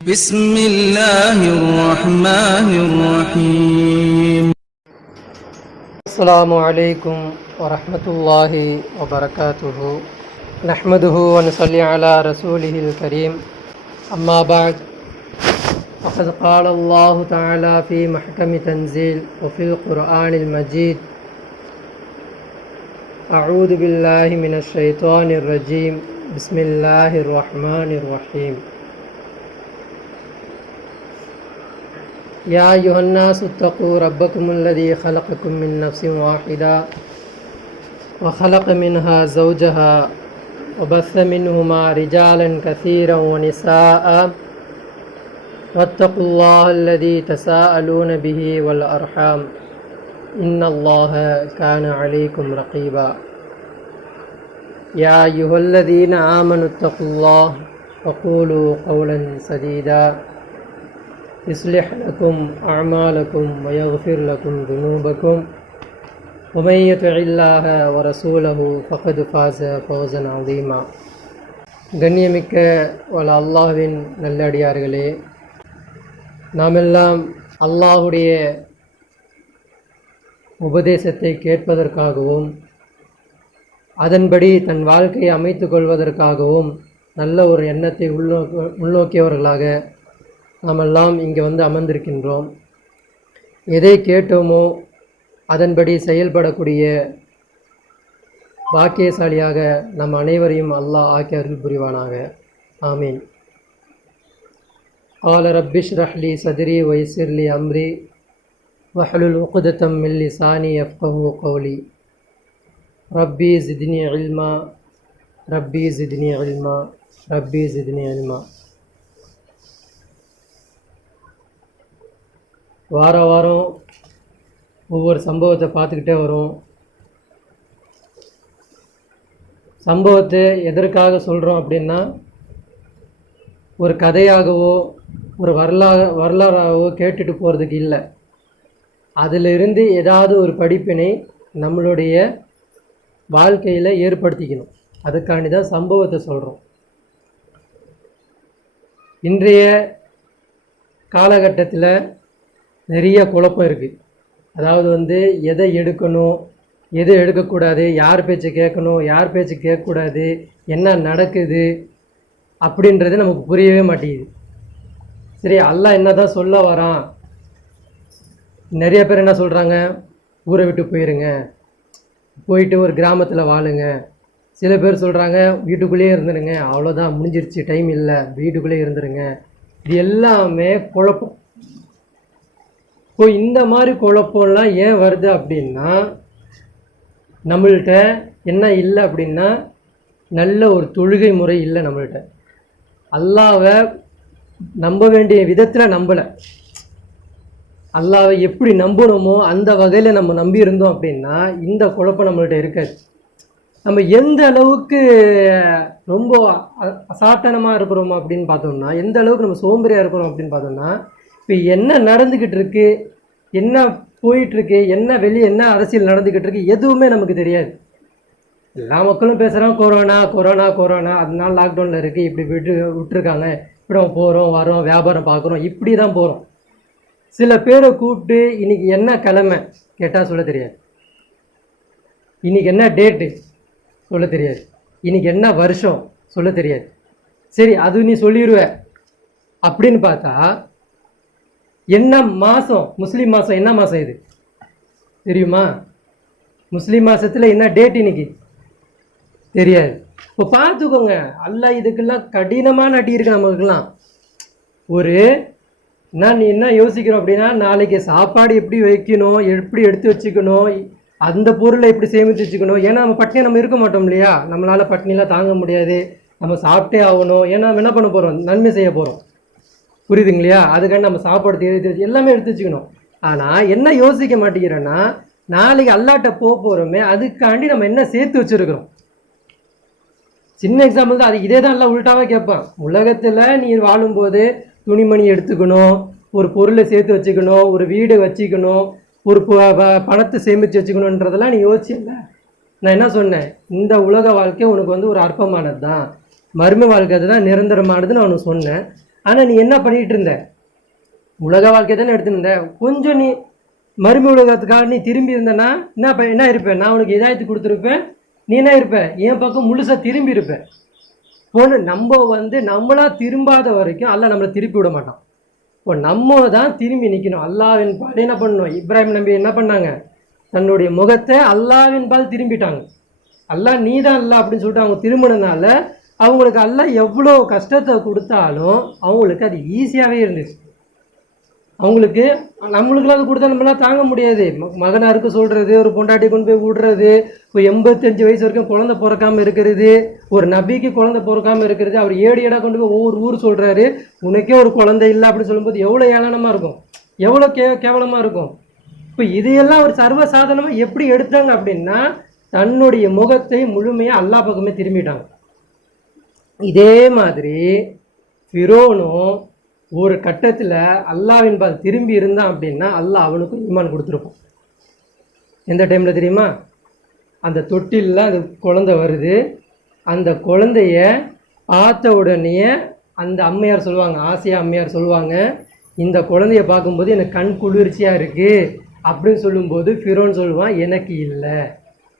بسم الله الرحمن الرحيم. السلام عليكم ورحمة الله وبركاته. نحمده ونصلي على رسوله الكريم. أما بعد، فقد قال الله تعالى في محكم تنزيل وفي القرآن المجيد: أعوذ بالله من الشيطان الرجيم. بسم الله الرحمن الرحيم. يا أيها الناس اتقوا ربكم الذي خلقكم من نفس واحدة وخلق منها زوجها وبث منهما رجالا كثيرا ونساء واتقوا الله الذي تساءلون به والأرحام إن الله كان عليكم رقيبا. يا أيها الذين آمنوا اتقوا الله وقولوا قولا سديدا يصلح لكم أعمالكم ويغفر لكم ذنوبكم ومن يطع الله ورسوله فقد فاز فوزا عظيما. கண்ணியமிக்க அல்லாஹ்வின் நல்லடியார்களே, நாமெல்லாம் அல்லாஹுடைய உபதேசத்தை கேட்பதற்காகவும் அதன்படி தன் வாழ்க்கையை அமைத்து கொள்வதற்காகவும் நல்ல ஒரு எண்ணத்தை உள்நோக்கியவர்களாக நாமெல்லாம் இங்கே அமர்ந்திருக்கின்றோம். எதை கேட்டோமோ அதன்படி செயல்படக்கூடிய பாக்கியசாலியாக நம் அனைவரையும் அல்லாஹ் ஆக்கி அருள் புரிவானாக. ஆமீன். قال رب اشرح لي صدري ويسر لي أمري واحلل عقدة من لساني يفقهوا قولي ربي زدني علما ربي زدني علما ربي زدني علما. வாரம் ஒவ்வொரு சம்பவத்தை பார்த்துக்கிட்டே வரும். சம்பவத்தை எதற்காக சொல்கிறோம் அப்படின்னா, ஒரு கதையாகவோ ஒரு வரலாறாகவோ கேட்டுட்டு போகிறதுக்கு இல்லை. அதிலிருந்து ஏதாவது ஒரு படிப்பினை நம்மளுடைய வாழ்க்கையில் ஏற்படுத்திக்கணும். அதுக்காண்டி தான் சம்பவத்தை சொல்கிறோம். இன்றைய காலகட்டத்தில் நிறைய குழப்பம் இருக்குது. அதாவது எதை எடுக்கணும், எது எடுக்கக்கூடாது, யார் பேச்சு கேட்கணும், யார் பேச்சு கேட்கக்கூடாது, என்ன நடக்குது அப்படின்றது நமக்கு புரியவே மாட்டேங்குது. சரி, அல்லாஹ் என்ன தான் சொல்ல வரான்? நிறைய பேர் என்ன சொல்கிறாங்க, ஊரை விட்டு போயிருங்க, போயிட்டு ஒரு கிராமத்தில் வாழுங்க. சில பேர் சொல்கிறாங்க வீட்டுக்குள்ளேயே இருந்துருங்க, அவ்வளோதான் முடிஞ்சிருச்சு, டைம் இல்லை, வீட்டுக்குள்ளேயே இருந்துருங்க. இது எல்லாமே குழப்பம். இப்போ இந்த மாதிரி குழப்பம்லாம் ஏன் வருது அப்படின்னா, நம்மள்கிட்ட என்ன இல்லை அப்படின்னா, நல்ல ஒரு தொழுகை முறை இல்லை. நம்மள்கிட்ட அல்லாஹ்வை நம்ப வேண்டிய விதத்தில் நம்பலை. அல்லாஹ்வை எப்படி நம்பணுமோ அந்த வகையில் நம்ம நம்பி இருந்தோம் அப்படின்னா இந்த குழப்பம் நம்மள்கிட்ட இருக்காது. நம்ம எந்த அளவுக்கு ரொம்ப அசாட்டனமாக இருக்கிறோம் அப்படின்னு பார்த்தோம்னா, எந்த அளவுக்கு நம்ம சோம்பேறியாக இருக்கிறோம் அப்படின்னு பார்த்தோம்னா, இப்போ என்ன நடந்துக்கிட்டு இருக்கு, என்ன போயிட்டுருக்கு, என்ன வெளியே என்ன அரசியல் நடந்துக்கிட்டு இருக்கு, எதுவுமே நமக்கு தெரியாது. எல்லா மக்களும் பேசுகிறான் கொரோனா கொரோனா கொரோனா, அதனால லாக்டவுனில் இருக்குது, இப்படி விட்டுருக்காங்க, இப்படி நம்ம போகிறோம் வரோம், வியாபாரம் பார்க்குறோம், இப்படி தான் போகிறோம். சில பேரை கூப்பிட்டு இன்றைக்கி என்ன கிழமை கேட்டால் சொல்ல தெரியாது, இன்றைக்கி என்ன டேட்டு சொல்ல தெரியாது, இன்றைக்கி என்ன வருஷம் சொல்ல தெரியாது. சரி, அது நீ சொல்லிடுவ அப்படின்னு பார்த்தா, என்ன மாதம், முஸ்லீம் மாதம் என்ன மாதம் இது தெரியுமா? முஸ்லீம் மாதத்தில் என்ன டேட் இன்னைக்கு தெரியாது. இப்போ பார்த்துக்கோங்க, அல்லாஹ் இதுக்கெல்லாம் கடினமாக நட்டியிருக்கு நமக்குலாம். ஒரு நீ என்ன யோசிக்கிறோம் அப்படின்னா, நாளைக்கு சாப்பாடு எப்படி வைக்கணும், எப்படி எடுத்து வச்சுக்கணும், அந்த பொருளை எப்படி சேமித்து வச்சுக்கணும். ஏன்னா நம்ம பட்டினியாக நம்ம இருக்க மாட்டோம் இல்லையா, நம்மளால் பட்டினிலாம் தாங்க முடியாது, நம்ம சாப்பிட்டே ஆகணும். ஏன்னா நம்ம என்ன பண்ண போகிறோம், நன்மை செய்ய போகிறோம், புரியுதுங்க இல்லையா? அதுக்காண்டி நம்ம சாப்பாடு எடுத்து எல்லாமே எடுத்து வச்சுக்கணும். ஆனால் என்ன யோசிக்க மாட்டேங்கிறேன்னா, நாளைக்கு அல்லாட்ட போகிறோமே, அதுக்காண்டி நம்ம என்ன சேர்த்து வச்சுருக்கிறோம். சின்ன எக்ஸாம்பிள் தான், அது இதே தான் எல்லாம் உள்டாவே கேட்பான். உலகத்தில் நீ வாழும்போது துணிமணி எடுத்துக்கணும், ஒரு பொருளை சேர்த்து வச்சுக்கணும், ஒரு வீடு வச்சுக்கணும், ஒரு பணத்தை சேமித்து வச்சுக்கணுன்றதெல்லாம் நீ யோசிச்சில்ல. நான் என்ன சொன்னேன், இந்த உலக வாழ்க்கை உனக்கு ஒரு அற்பமானது தான், மர்ம வாழ்க்கை தான் நிரந்தரமானதுன்னு அவனுக்கு சொன்னேன். ஆனால் நீ என்ன பண்ணிகிட்டு இருந்த? உலக வாழ்க்கை தானே எடுத்துருந்த. கொஞ்சம் நீ மறுமை உலகத்துக்காக நீ திரும்பி இருந்தனா என்ன இருப்பேன்? நான் உனக்கு இதாயத்து கொடுத்துருப்பேன். நீ என்ன இருப்ப? என் பக்கம் முழுசாக திரும்பி இருப்பேன். போன நம்ம நம்மளா திரும்பாத வரைக்கும் அல்லாஹ் நம்மளை திருப்பி விட மாட்டான். இப்போ நம்ம தான் திரும்பி நிற்கணும். அல்லாஹ்வின் பால் என்ன பண்ணணும்? இப்ராஹிம் நபி என்ன பண்ணாங்க? தன்னுடைய முகத்தை அல்லாஹ்வின் பால் திரும்பிட்டாங்க. அல்லாஹ் நீ தான் அல்லாஹ் அப்படின்னு சொல்லிட்டு அவங்க திரும்பினதுனால அவங்களுக்கு அல்லாஹ் எவ்வளோ கஷ்டத்தை கொடுத்தாலும் அவங்களுக்கு அது ஈஸியாகவே இருந்துச்சு. அவங்களுக்கு நம்மளுக்குலாம் அது கொடுத்தா நம்மளாம் தாங்க முடியாது. மகனாருக்கு சொல்கிறது, ஒரு பொண்டாட்டி கொண்டு போய் விடுறது, இப்போ 85 வயசு வரைக்கும் குழந்தை பிறக்காமல் இருக்கிறது, ஒரு நபிக்கு குழந்தை பிறக்காமல் இருக்கிறது, அவர் ஏடாக கொண்டு போய் ஒவ்வொரு ஊர் சொல்கிறாரு, உனக்கே ஒரு குழந்தை இல்லை அப்படின்னு சொல்லும்போது எவ்வளோ ஏளனமாக இருக்கும், எவ்வளோ கேவலமாக இருக்கும். இப்போ இதையெல்லாம் ஒரு சர்வசாதாரணமாக எப்படி எடுத்தாங்க அப்படின்னா தன்னுடைய முகத்தை முழுமையாக அல்லாஹ் பக்கமே திரும்பிட்டாங்க. இதே மாதிரி ஃபிரோனும் ஒரு கட்டத்தில் அல்லாஹ்வின் பால் திரும்பி இருந்தான் அப்படின்னா அல்லாஹ் அவனுக்கும் ஈமான் கொடுத்துருப்பான். எந்த டைமில் தெரியுமா? அந்த தொட்டிலில் அந்த குழந்தை வருது. அந்த குழந்தைய பார்த்த உடனே அந்த அம்மையார் சொல்லுவாங்க, ஆசியா அம்மையார் சொல்லுவாங்க, இந்த குழந்தைய பார்க்கும்போது எனக்கு கண் குளிர்ச்சியாக இருக்குது அப்படின்னு சொல்லும்போது ஃபிரோன் சொல்லுவான், எனக்கு இல்லை,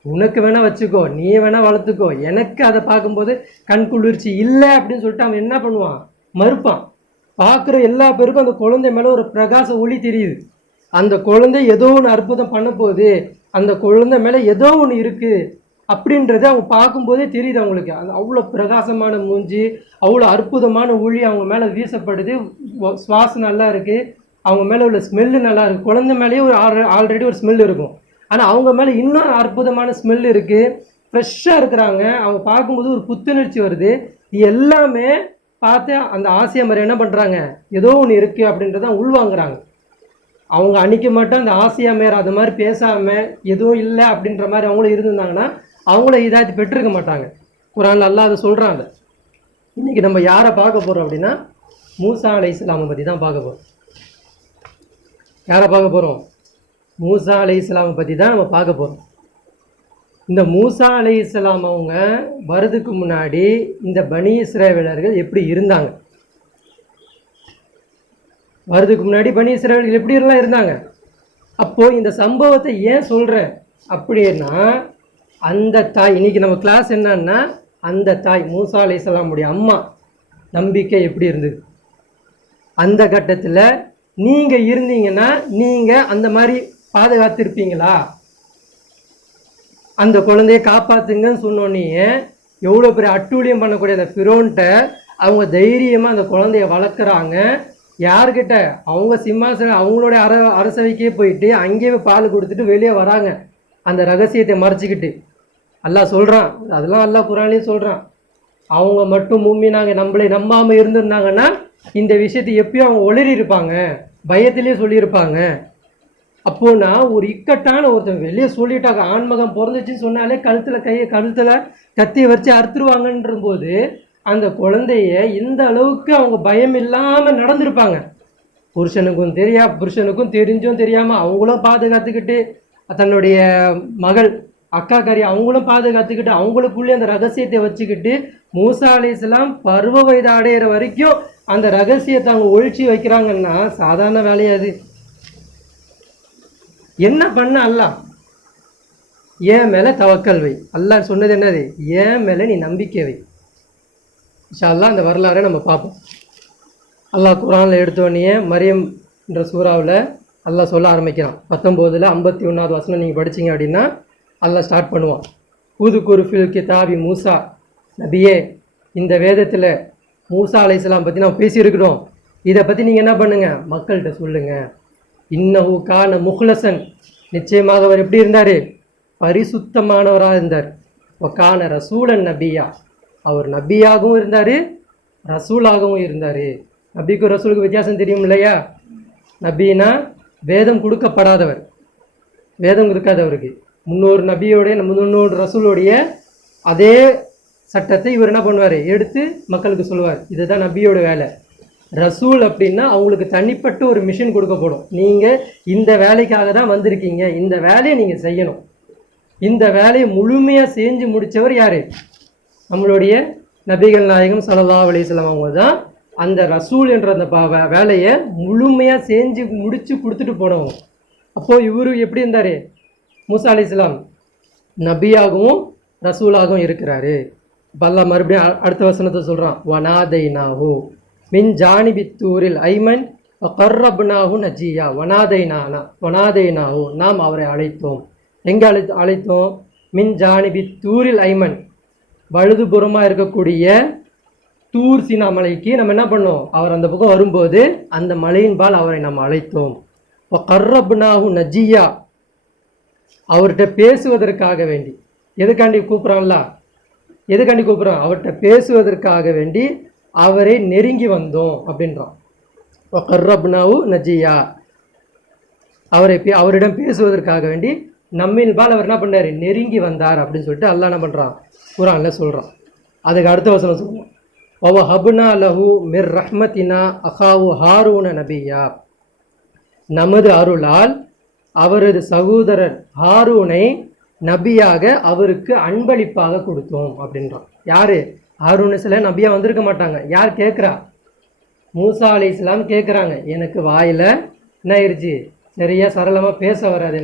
உனக்கு வேணால் வச்சுக்கோ, நீ வேணால் வளர்த்துக்கோ, எனக்கு அதை பார்க்கும்போது கண் குளிர்ச்சி இல்லை அப்படின்னு சொல்லிட்டு அவன் என்ன பண்ணுவான்? மறுப்பான். பார்க்குற எல்லா பேருக்கும் அந்த குழந்தை மேலே ஒரு பிரகாச ஒளி தெரியுது. அந்த குழந்தை ஏதோ ஒன்று அற்புதம் பண்ண போகுது, அந்த குழந்தை மேலே ஏதோ ஒன்று இருக்குது அப்படின்றது அவங்க பார்க்கும்போதே தெரியுது அவங்களுக்கு. அது அவ்வளோ பிரகாசமான மூஞ்சி, அவ்வளோ அற்புதமான ஒளி அவங்க மேலே வீசப்படுது, சுவாசம் நல்லா இருக்குது, அவங்க மேலே உள்ள ஸ்மெல்லு நல்லா இருக்குது. குழந்தை மேலேயே ஒரு ஆல்ரெடி ஒரு ஸ்மெல் இருக்கும், ஆனால் அவங்க மேலே இன்னும் அற்புதமான ஸ்மெல் இருக்குது, ஃப்ரெஷ்ஷாக இருக்கிறாங்க. அவங்க பார்க்கும்போது ஒரு புத்துணர்ச்சி வருது. இது எல்லாமே பார்த்து அந்த ஆசியா மாதிரி என்ன பண்ணுறாங்க? ஏதோ ஒன்று இருக்குது அப்படின்றத உள்வாங்குறாங்க. அவங்க அன்றைக்கி மட்டும் அந்த ஆசியா மேர் அது மாதிரி பேசாமல் எதுவும் இல்லை அப்படின்ற மாதிரி அவங்களும் இருந்திருந்தாங்கன்னா அவங்கள இதாச்சு பெற்றிருக்க மாட்டாங்க. குர்ஆன்ல அல்லாஹ் அதை சொல்கிறாங்க. இன்றைக்கி நம்ம யாரை பார்க்க போகிறோம் அப்படின்னா மூசா அலைஹிஸ்ஸலாமை பற்றி தான் பார்க்க போகிறோம். யாரை பார்க்க போகிறோம்? மூசா அலைஹிஸ்ஸலாமை பற்றி தான் நம்ம பார்க்க போகிறோம். இந்த மூசா அலைஹிஸ்ஸலாம் அவங்க வரதுக்கு முன்னாடி இந்த பனி இஸ்ரவேலர்கள் எப்படி இருந்தாங்க? வரதுக்கு முன்னாடி பனி இஸ்ரவேலர்கள் எப்படி இருந்தாங்க? அப்போது இந்த சம்பவத்தை ஏன் சொல்கிறேன் அப்படின்னா, அந்த தாய், இன்றைக்கி நம்ம கிளாஸ் என்னன்னா அந்த தாய் மூசா அலைஹிஸ்ஸலாமுடைய அம்மா நம்பிக்கை எப்படி இருந்தது? அந்த கட்டத்தில் நீங்கள் இருந்தீங்கன்னா நீங்கள் அந்த மாதிரி பாதுகாத்திருப்பீங்களா? அந்த குழந்தைய காப்பாற்றுங்கன்னு சொன்னோன்னே எவ்வளோ பெரிய அட்டூழியம் பண்ணக்கூடிய அந்த ஃபிரோன்ட்ட அவங்க தைரியமாக அந்த குழந்தைய வளர்க்குறாங்க. யார்கிட்ட? அவங்க சிம்மாசனம் அவங்களுடைய அரசவைக்கே போயிட்டு அங்கேயே பால் கொடுத்துட்டு வெளியே வராங்க, அந்த ரகசியத்தை மறைச்சிக்கிட்டு. அல்லாஹ் சொல்கிறான், அதெல்லாம் அல்லாஹ் குர்ஆன்லயே சொல்கிறான், அவங்க மட்டும் மும்மினாங்க நம்மளை நம்பாமல் இருந்திருந்தாங்கன்னா இந்த விஷயத்தை எப்பயும் அவங்க ஒளிரி இருப்பாங்க, பயத்திலே சொல்லியிருப்பாங்க. அப்போனா ஒரு இக்கட்டான ஒருத்தன் வெளியே சொல்லிட்டாங்க, ஆண்மகம் பிறந்துச்சுன்னு சொன்னாலே கழுத்தில் கத்தியை வச்சு அறுத்துருவாங்கன்ற போது அந்த குழந்தைய இந்த அளவுக்கு அவங்க பயம் இல்லாமல் நடந்திருப்பாங்க. புருஷனுக்கும் தெரிஞ்சும் தெரியாமல் அவங்களும் பாதுகாத்துக்கிட்டு, தன்னுடைய மகள் அக்கா கறி அவங்களும் பாதுகாத்துக்கிட்டு, அவங்களுக்குள்ளே அந்த ரகசியத்தை வச்சுக்கிட்டு மூசா அலைஹிஸ்ஸலாம் பருவ வயது அடையிற வரைக்கும் அந்த ரகசியத்தை அவங்க ஒழிச்சு வைக்கிறாங்கன்னா சாதாரண வேலையாது. என்ன பண்ண? அல்லாஹ் என் மேலே தவக்கல் வை. அல்லாஹ் சொன்னது என்னது? என் மேலே நீ நம்பிக்கை வை. இன்ஷா அல்லாஹ் அந்த வரலாறை நம்ம பார்ப்போம். அல்லாஹ் குர்ஆனில் எடுத்தோடனே மரியம் என்ற சூறாவில் அல்லாஹ் சொல்ல ஆரம்பிக்கிறான். 19 51வது வசனம் நீங்கள் படிச்சிங்க அப்படின்னா அல்லாஹ் ஸ்டார்ட் பண்ணுவான். ஊதுகுரு ஃபில் கிதாபி மூசா, நபியே இந்த வேதத்தில் மூசா அலைஹிஸ்ஸலாம் பற்றி நம்ம பேசியிருக்கிறோம், இதை பற்றி நீங்கள் என்ன பண்ணுங்கள்? மக்கள்கிட்ட சொல்லுங்கள். இன்னஹு கான முஹ்லசன், நிச்சயமாக அவர் எப்படி இருந்தார்? பரிசுத்தமானவராக இருந்தார். கான ரசூலன் நபியா, அவர் நபியாகவும் இருந்தார், ரசூலாகவும் இருந்தார். நபிக்கும் ரசூலுக்கு வித்தியாசம் தெரியும் இல்லையா? நபினா வேதம் கொடுக்கப்படாதவர், வேதம் இருக்காதவருக்கு. முன்னோரு நபியோடைய முன்னோரு ரசூலுடைய அதே சட்டத்தை இவர் என்ன பண்ணுவார்? எடுத்து மக்களுக்கு சொல்லுவார். இதுதான் நபியோட வேலை. ரசூல் அப்படின்னா அவங்களுக்கு தனிப்பட்ட ஒரு மிஷன் கொடுக்கப்படும். நீங்கள் இந்த வேலைக்காக தான் வந்திருக்கீங்க, இந்த வேலையை நீங்கள் செய்யணும். இந்த வேலையை முழுமையாக செஞ்சு முடித்தவர் யார்? நம்மளுடைய நபிகள் நாயகம் ஸல்லல்லாஹு அலைஹி வஸல்லம் அவங்க தான் அந்த ரசூல் என்ற அந்த வேலையை முழுமையாக செஞ்சு முடித்து கொடுத்துட்டு போனவங்க. அப்போது இவரு எப்படி இருந்தார்? மூசா அலைஹிஸ்ஸலாம் நபியாகவும் ரசூலாகவும் இருக்கிறாரு. இப்போ அல்லாஹ் மறுபடியும் அடுத்த வசனத்தை சொல்கிறான், வனாதைனாஹு மின் ஜானிபித்தூரில் ஐமன் கர்ரப்னாஹு நஜியா. வனாதைனாஹு நாம் அவரை அழைத்தோம். எங்கே அழைத்தோம்? மின் ஜானிபித்தூரில் ஐமன் வலதுபுறமாக இருக்கக்கூடிய தூர் சீனா மலைக்கு நம்ம என்ன பண்ணோம்? அவர் அந்த பக்கம் வரும்போது அந்த மலையின்பால் அவரை நாம் அழைத்தோம். கர்ரப்னாஹு நஜியா அவர்கிட்ட பேசுவதற்காக வேண்டி. எதுக்காண்டி கூப்பிட்றான்ல? எதுக்காண்டி கூப்பிட்றான்? அவர்கிட்ட பேசுவதற்காக வேண்டி அவரை நெருங்கி வந்தோம் அப்படின்றான். கர்ரப்னாஹு நஜியா அவரிடம் பேசுவதற்காக வேண்டி நம்மின்பால் அவர் என்ன பண்ணார்? நெருங்கி வந்தார் அப்படின்னு சொல்லிட்டு அல்லாஹ் என்ன பண்ணுறான்? குர்ஆன்ல சொல்கிறான். அதுக்கு அடுத்த வசனம் சொல்லுவோம், வஹப்னா லஹு மிர் ரஹ்மத்தினா அகாவு ஹாரூன நபியா. நமது அருளால் அவரது சகோதரர் ஹாரூனை நபியாக அவருக்கு அன்பளிப்பாக கொடுத்தோம் அப்படின்றான். யாரு? ஹாரூன் சில நபியா வந்திருக்க மாட்டாங்க. யார் கேட்குறா? மூசா அலைஹிஸ்ஸலாம் கேட்குறாங்க. எனக்கு வாயில் என்ன ஆயிடுச்சு? சரியா சரளமாக பேச வராது.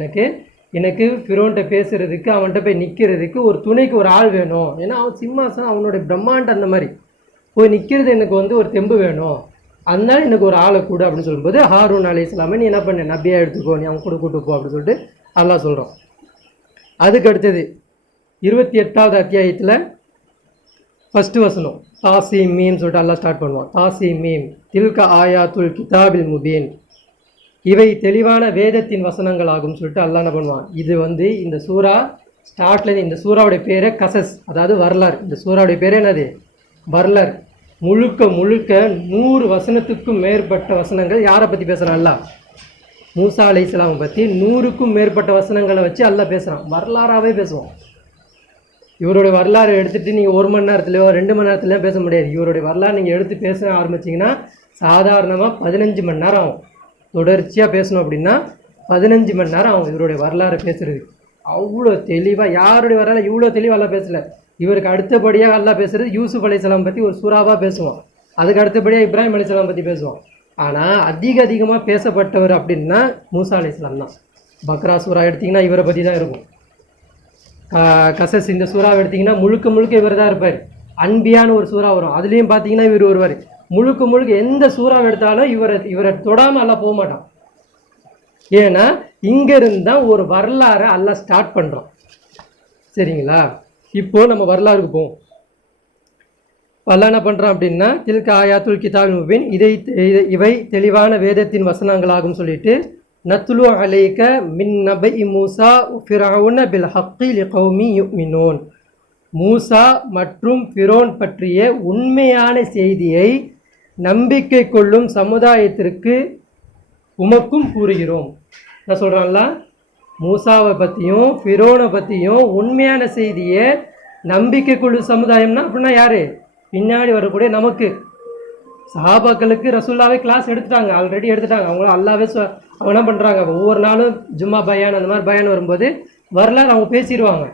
எனக்கு ஃபிரோன்ட்ட பேசுகிறதுக்கு, அவன்கிட்ட போய் நிற்கிறதுக்கு ஒரு துணைக்கு ஒரு ஆள் வேணும். ஏன்னா அவன் சிம்மாசனம், அவனுடைய பிரம்மாண்டம் அந்த மாதிரி போய் நிற்கிறது எனக்கு ஒரு தெம்பு வேணும். அதனால எனக்கு ஒரு ஆளை கூட அப்படின்னு சொல்லும்போது ஹாரூன் அலைஹிஸ்ஸலாமை நீ என்ன பண்ண? நபியாக எடுத்துக்கோ, நீ அவன் கூட கூட்டு போ அப்படின்னு சொல்லிட்டு அல்லாஹ் சொல்கிறான். அதுக்கு அடுத்தது 28வது அத்தியாயத்தில் ஃபஸ்ட்டு வசனம் தாசி மீம் சொல்லிட்டு அல்லாஹ் ஸ்டார்ட் பண்ணுவான். தாசி மீம் தில்க ஆயாத்துல் கிதாபில் முபீன். இவை தெளிவான வேதத்தின் வசனங்கள் ஆகும் சொல்லிட்டு அல்லாஹ் என்ன பண்ணுவான். இது இந்த சூறா ஸ்டார்ட்ல இந்த சூறாவுடைய பேரே கசஸ், அதாவது வரலாறு. இந்த சூறாவுடைய பேரே என்னது? வரலாறு. முழுக்க 100 வசனத்துக்கும் மேற்பட்ட வசனங்கள் யாரை பற்றி பேசுகிறான்? அல்லாஹ் மூசா அலைஹிஸ்ஸலாமை பற்றி 100க்கும் மேற்பட்ட வசனங்களை வச்சு அல்லாஹ் பேசுகிறான். வரலாறாகவே பேசுவோம். இவருடைய வரலாறு எடுத்துகிட்டு நீங்கள் 1 மணி நேரத்துலையோ 2 மணி நேரத்துலையோ பேச முடியாது. இவருடைய வரலாறு நீங்கள் எடுத்து பேச ஆரம்பிச்சிங்கன்னா சாதாரணமாக 15 மணி நேரம் ஆகும். தொடர்ச்சியாக பேசணும் அப்படின்னா 15 மணி நேரம் ஆகும் இவருடைய வரலாறு பேசுகிறது. அவ்வளோ தெளிவாக யாருடைய வரலாறு இவ்வளோ தெளிவாக எல்லாம் பேசலை. இவருக்கு அடுத்தபடியாக அல்லாஹ் பேசுகிறது யூசுப் அலைஹிஸ்ஸலாம் பற்றி ஒரு சூறாவாக பேசுவான். அதுக்கு அடுத்தபடியாக இப்ராஹிம் அலைஹிஸ்ஸலாம் பற்றி பேசுவான். ஆனால் அதிகமாக பேசப்பட்டவர் அப்படின்னா மூசா அலைஹிஸ்ஸலாம் தான். பக்ரா சூறா எடுத்திங்கன்னா இவரை பற்றி தான் இருக்கும். கசஸ் இந்த சூறாவை எடுத்திங்கன்னா முழுக்க இவர் தான் இருப்பார். அன்பியான ஒரு சூறா வரும், அதுலேயும் பார்த்தீங்கன்னா இவர் ஒருவர். முழுக்க எந்த சூறாவை எடுத்தாலும் இவரை தொடாமல் அல்லாஹ் போக மாட்டான். ஏன்னா இங்கேருந்து தான் ஒரு வரலாறை அல்லாஹ் ஸ்டார்ட் பண்ணுறான். சரிங்களா? இப்போது நம்ம வரலாறுக்கு போவோம். அல்லாஹ் என்ன பண்ணுறான் அப்படின்னா தில்க ஆயாத்துல் கிதாபில் முபீன், இவை தெளிவான வேதத்தின் வசனங்களாகும் சொல்லிட்டு நத்லு அலைக மின் நபை மூசா ஃபிரௌன பில் ஹக்கி லிகௌமி யுமினூன். மூசா மற்றும் ஃபிரோன் பற்றிய உண்மையான செய்தியை நம்பிக்கை கொள்ளும் சமுதாயத்திற்கு உமக்கும் கூறுகிறோம். என்ன சொல்கிறான்ல? மூசாவை பற்றியும் ஃபிரோனை பற்றியும் உண்மையான செய்தியை நம்பிக்கை கொள்ளும் சமுதாயம்னா அப்படின்னா யார்? பின்னாடி வரக்கூடிய நமக்கு. சஹாபாக்களுக்கு ரசூல்லாவே கிளாஸ் எடுத்துட்டாங்க, ஆல்ரெடி எடுத்துட்டாங்க. அவங்களும் அல்லாவே அவங்க என்ன பண்ணுறாங்க? ஒவ்வொரு நாளும் ஜும்மா பயான் அந்த மாதிரி பயான் வரும்போது வரலாறு அவங்க பேசிடுவாங்க.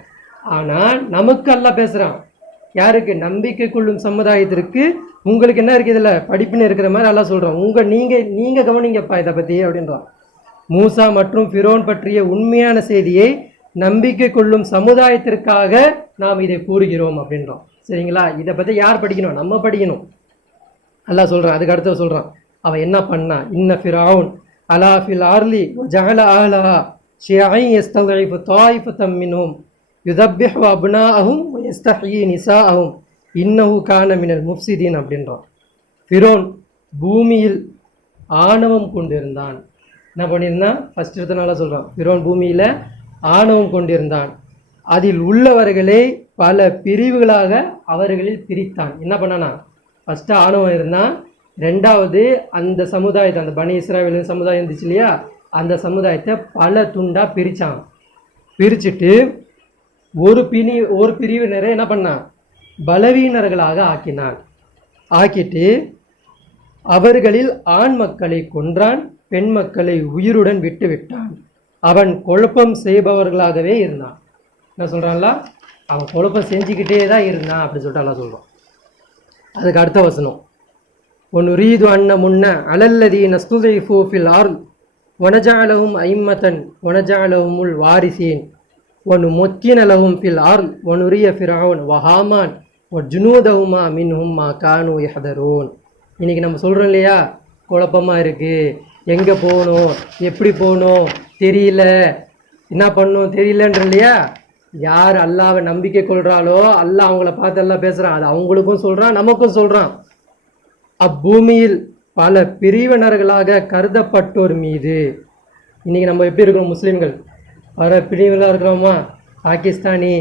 ஆனால் நமக்கு அல்லாஹ் பேசுகிறான். யாருக்கு? நம்பிக்கை கொள்ளும் சமுதாயத்திற்கு. உங்களுக்கு என்ன இருக்குது? இதில் படிப்புன்னு இருக்கிற மாதிரி அல்லாஹ் சொல்கிறோம். நீங்கள் கவனிங்கப்பா இதை பற்றி அப்படின்றான். மூசா மற்றும் ஃபிரோன் பற்றிய உண்மையான செய்தியை நம்பிக்கை கொள்ளும் சமுதாயத்திற்காக நாம் இதை கூறுகிறோம் அப்படின்றோம். சரிங்களா? இதை பற்றி யார் படிக்கணும்? நம்ம படிக்கணும். அல்லாஹ் சொல்கிறான். அதுக்கு அடுத்து சொல்கிறான், அவன் என்ன பண்ணா? இன்ன ஃபிரௌன் அலா ஃபில் ஆர்லி ஜஅல அஹ்லஹா ஷியஐ யஸ்தضعف طائفة منهم யுதப்பிஹு அப்னாஅஹும் வயஸ்தஹ்யி நிசாஅஹும் இன்னஹு கான மினல் முஃப்ஸிதீன் அப்படின்றான். ஃபிரோன் பூமியில் ஆணவம் கொண்டிருந்தான். என்ன பண்ணியிருந்தான்? ஃபஸ்ட் எடுத்தனால சொல்கிறான். ஃபிரோன் பூமியில் ஆணவம் கொண்டிருந்தான். அதில் உள்ளவர்களை பல பிரிவுகளாக அவர்களில் பிரித்தான். என்ன பண்ணானா? ஃபஸ்ட்டு ஆணவம் இருந்தான். ரெண்டாவது அந்த சமுதாயத்தை, அந்த பனி இஸ்ராயேல் சமுதாயம் இருந்துச்சு இல்லையா, அந்த சமுதாயத்தை பல துண்டாக பிரித்தான். பிரிச்சுட்டு ஒரு பிரிவினரை என்ன பண்ணான்? பலவீனர்களாக ஆக்கினான். ஆக்கிட்டு அவர்களில் ஆண் மக்களை கொன்றான், பெண் மக்களை உயிருடன் விட்டு விட்டான். அவன் குழப்பம் செய்பவர்களாகவே இருந்தான். என்ன சொல்கிறான்ல? அவன் குழப்பம் செஞ்சுக்கிட்டே தான் இருந்தான் அப்படின்னு சொல்லிட்டு எல்லாம் சொல்கிறான். அதுக்கு அடுத்த வசனம் وَنُرِيدُ أَنَّ مُنَّ عَلَى الَّذِينَ اسْتُضْعِفُوا فِي الْأَرْضِ وَنَجْعَلَهُمْ أَئِمَّةً وَنَجْعَلَهُمُ الْوَارِثِينَ وَنُمَكِّنَ لَهُمْ فِي الْأَرْضِ وَنُرِيَ فِرْعَوْنَ وَهَامَانَ وَجُنُودَهُمَا مِنْهُمْ مَا كَانُوا يَحْذَرُونَ. இன்னைக்கு நம்ம சொல்கிறோம் இல்லையா, குழப்பமாக இருக்குது, எங்கே போகணும் எப்படி போகணும் தெரியல, என்ன பண்ணணும் தெரியலன்ற இல்லையா. யார் அல்லாவை நம்பிக்கை கொள்கிறாளோ அல்லாஹ் அவங்கள பார்த்து எல்லாம் பேசுகிறான். அது அவங்களுக்கும் சொல்கிறான், நமக்கும் சொல்கிறான். அப்பூமியில் பல பிரிவினர்களாக கருதப்பட்டோர் மீது, இன்றைக்கி நம்ம எப்படி இருக்கிறோம் முஸ்லீம்கள், பல பிரிவினராக இருக்கிறோமா, Pakistani,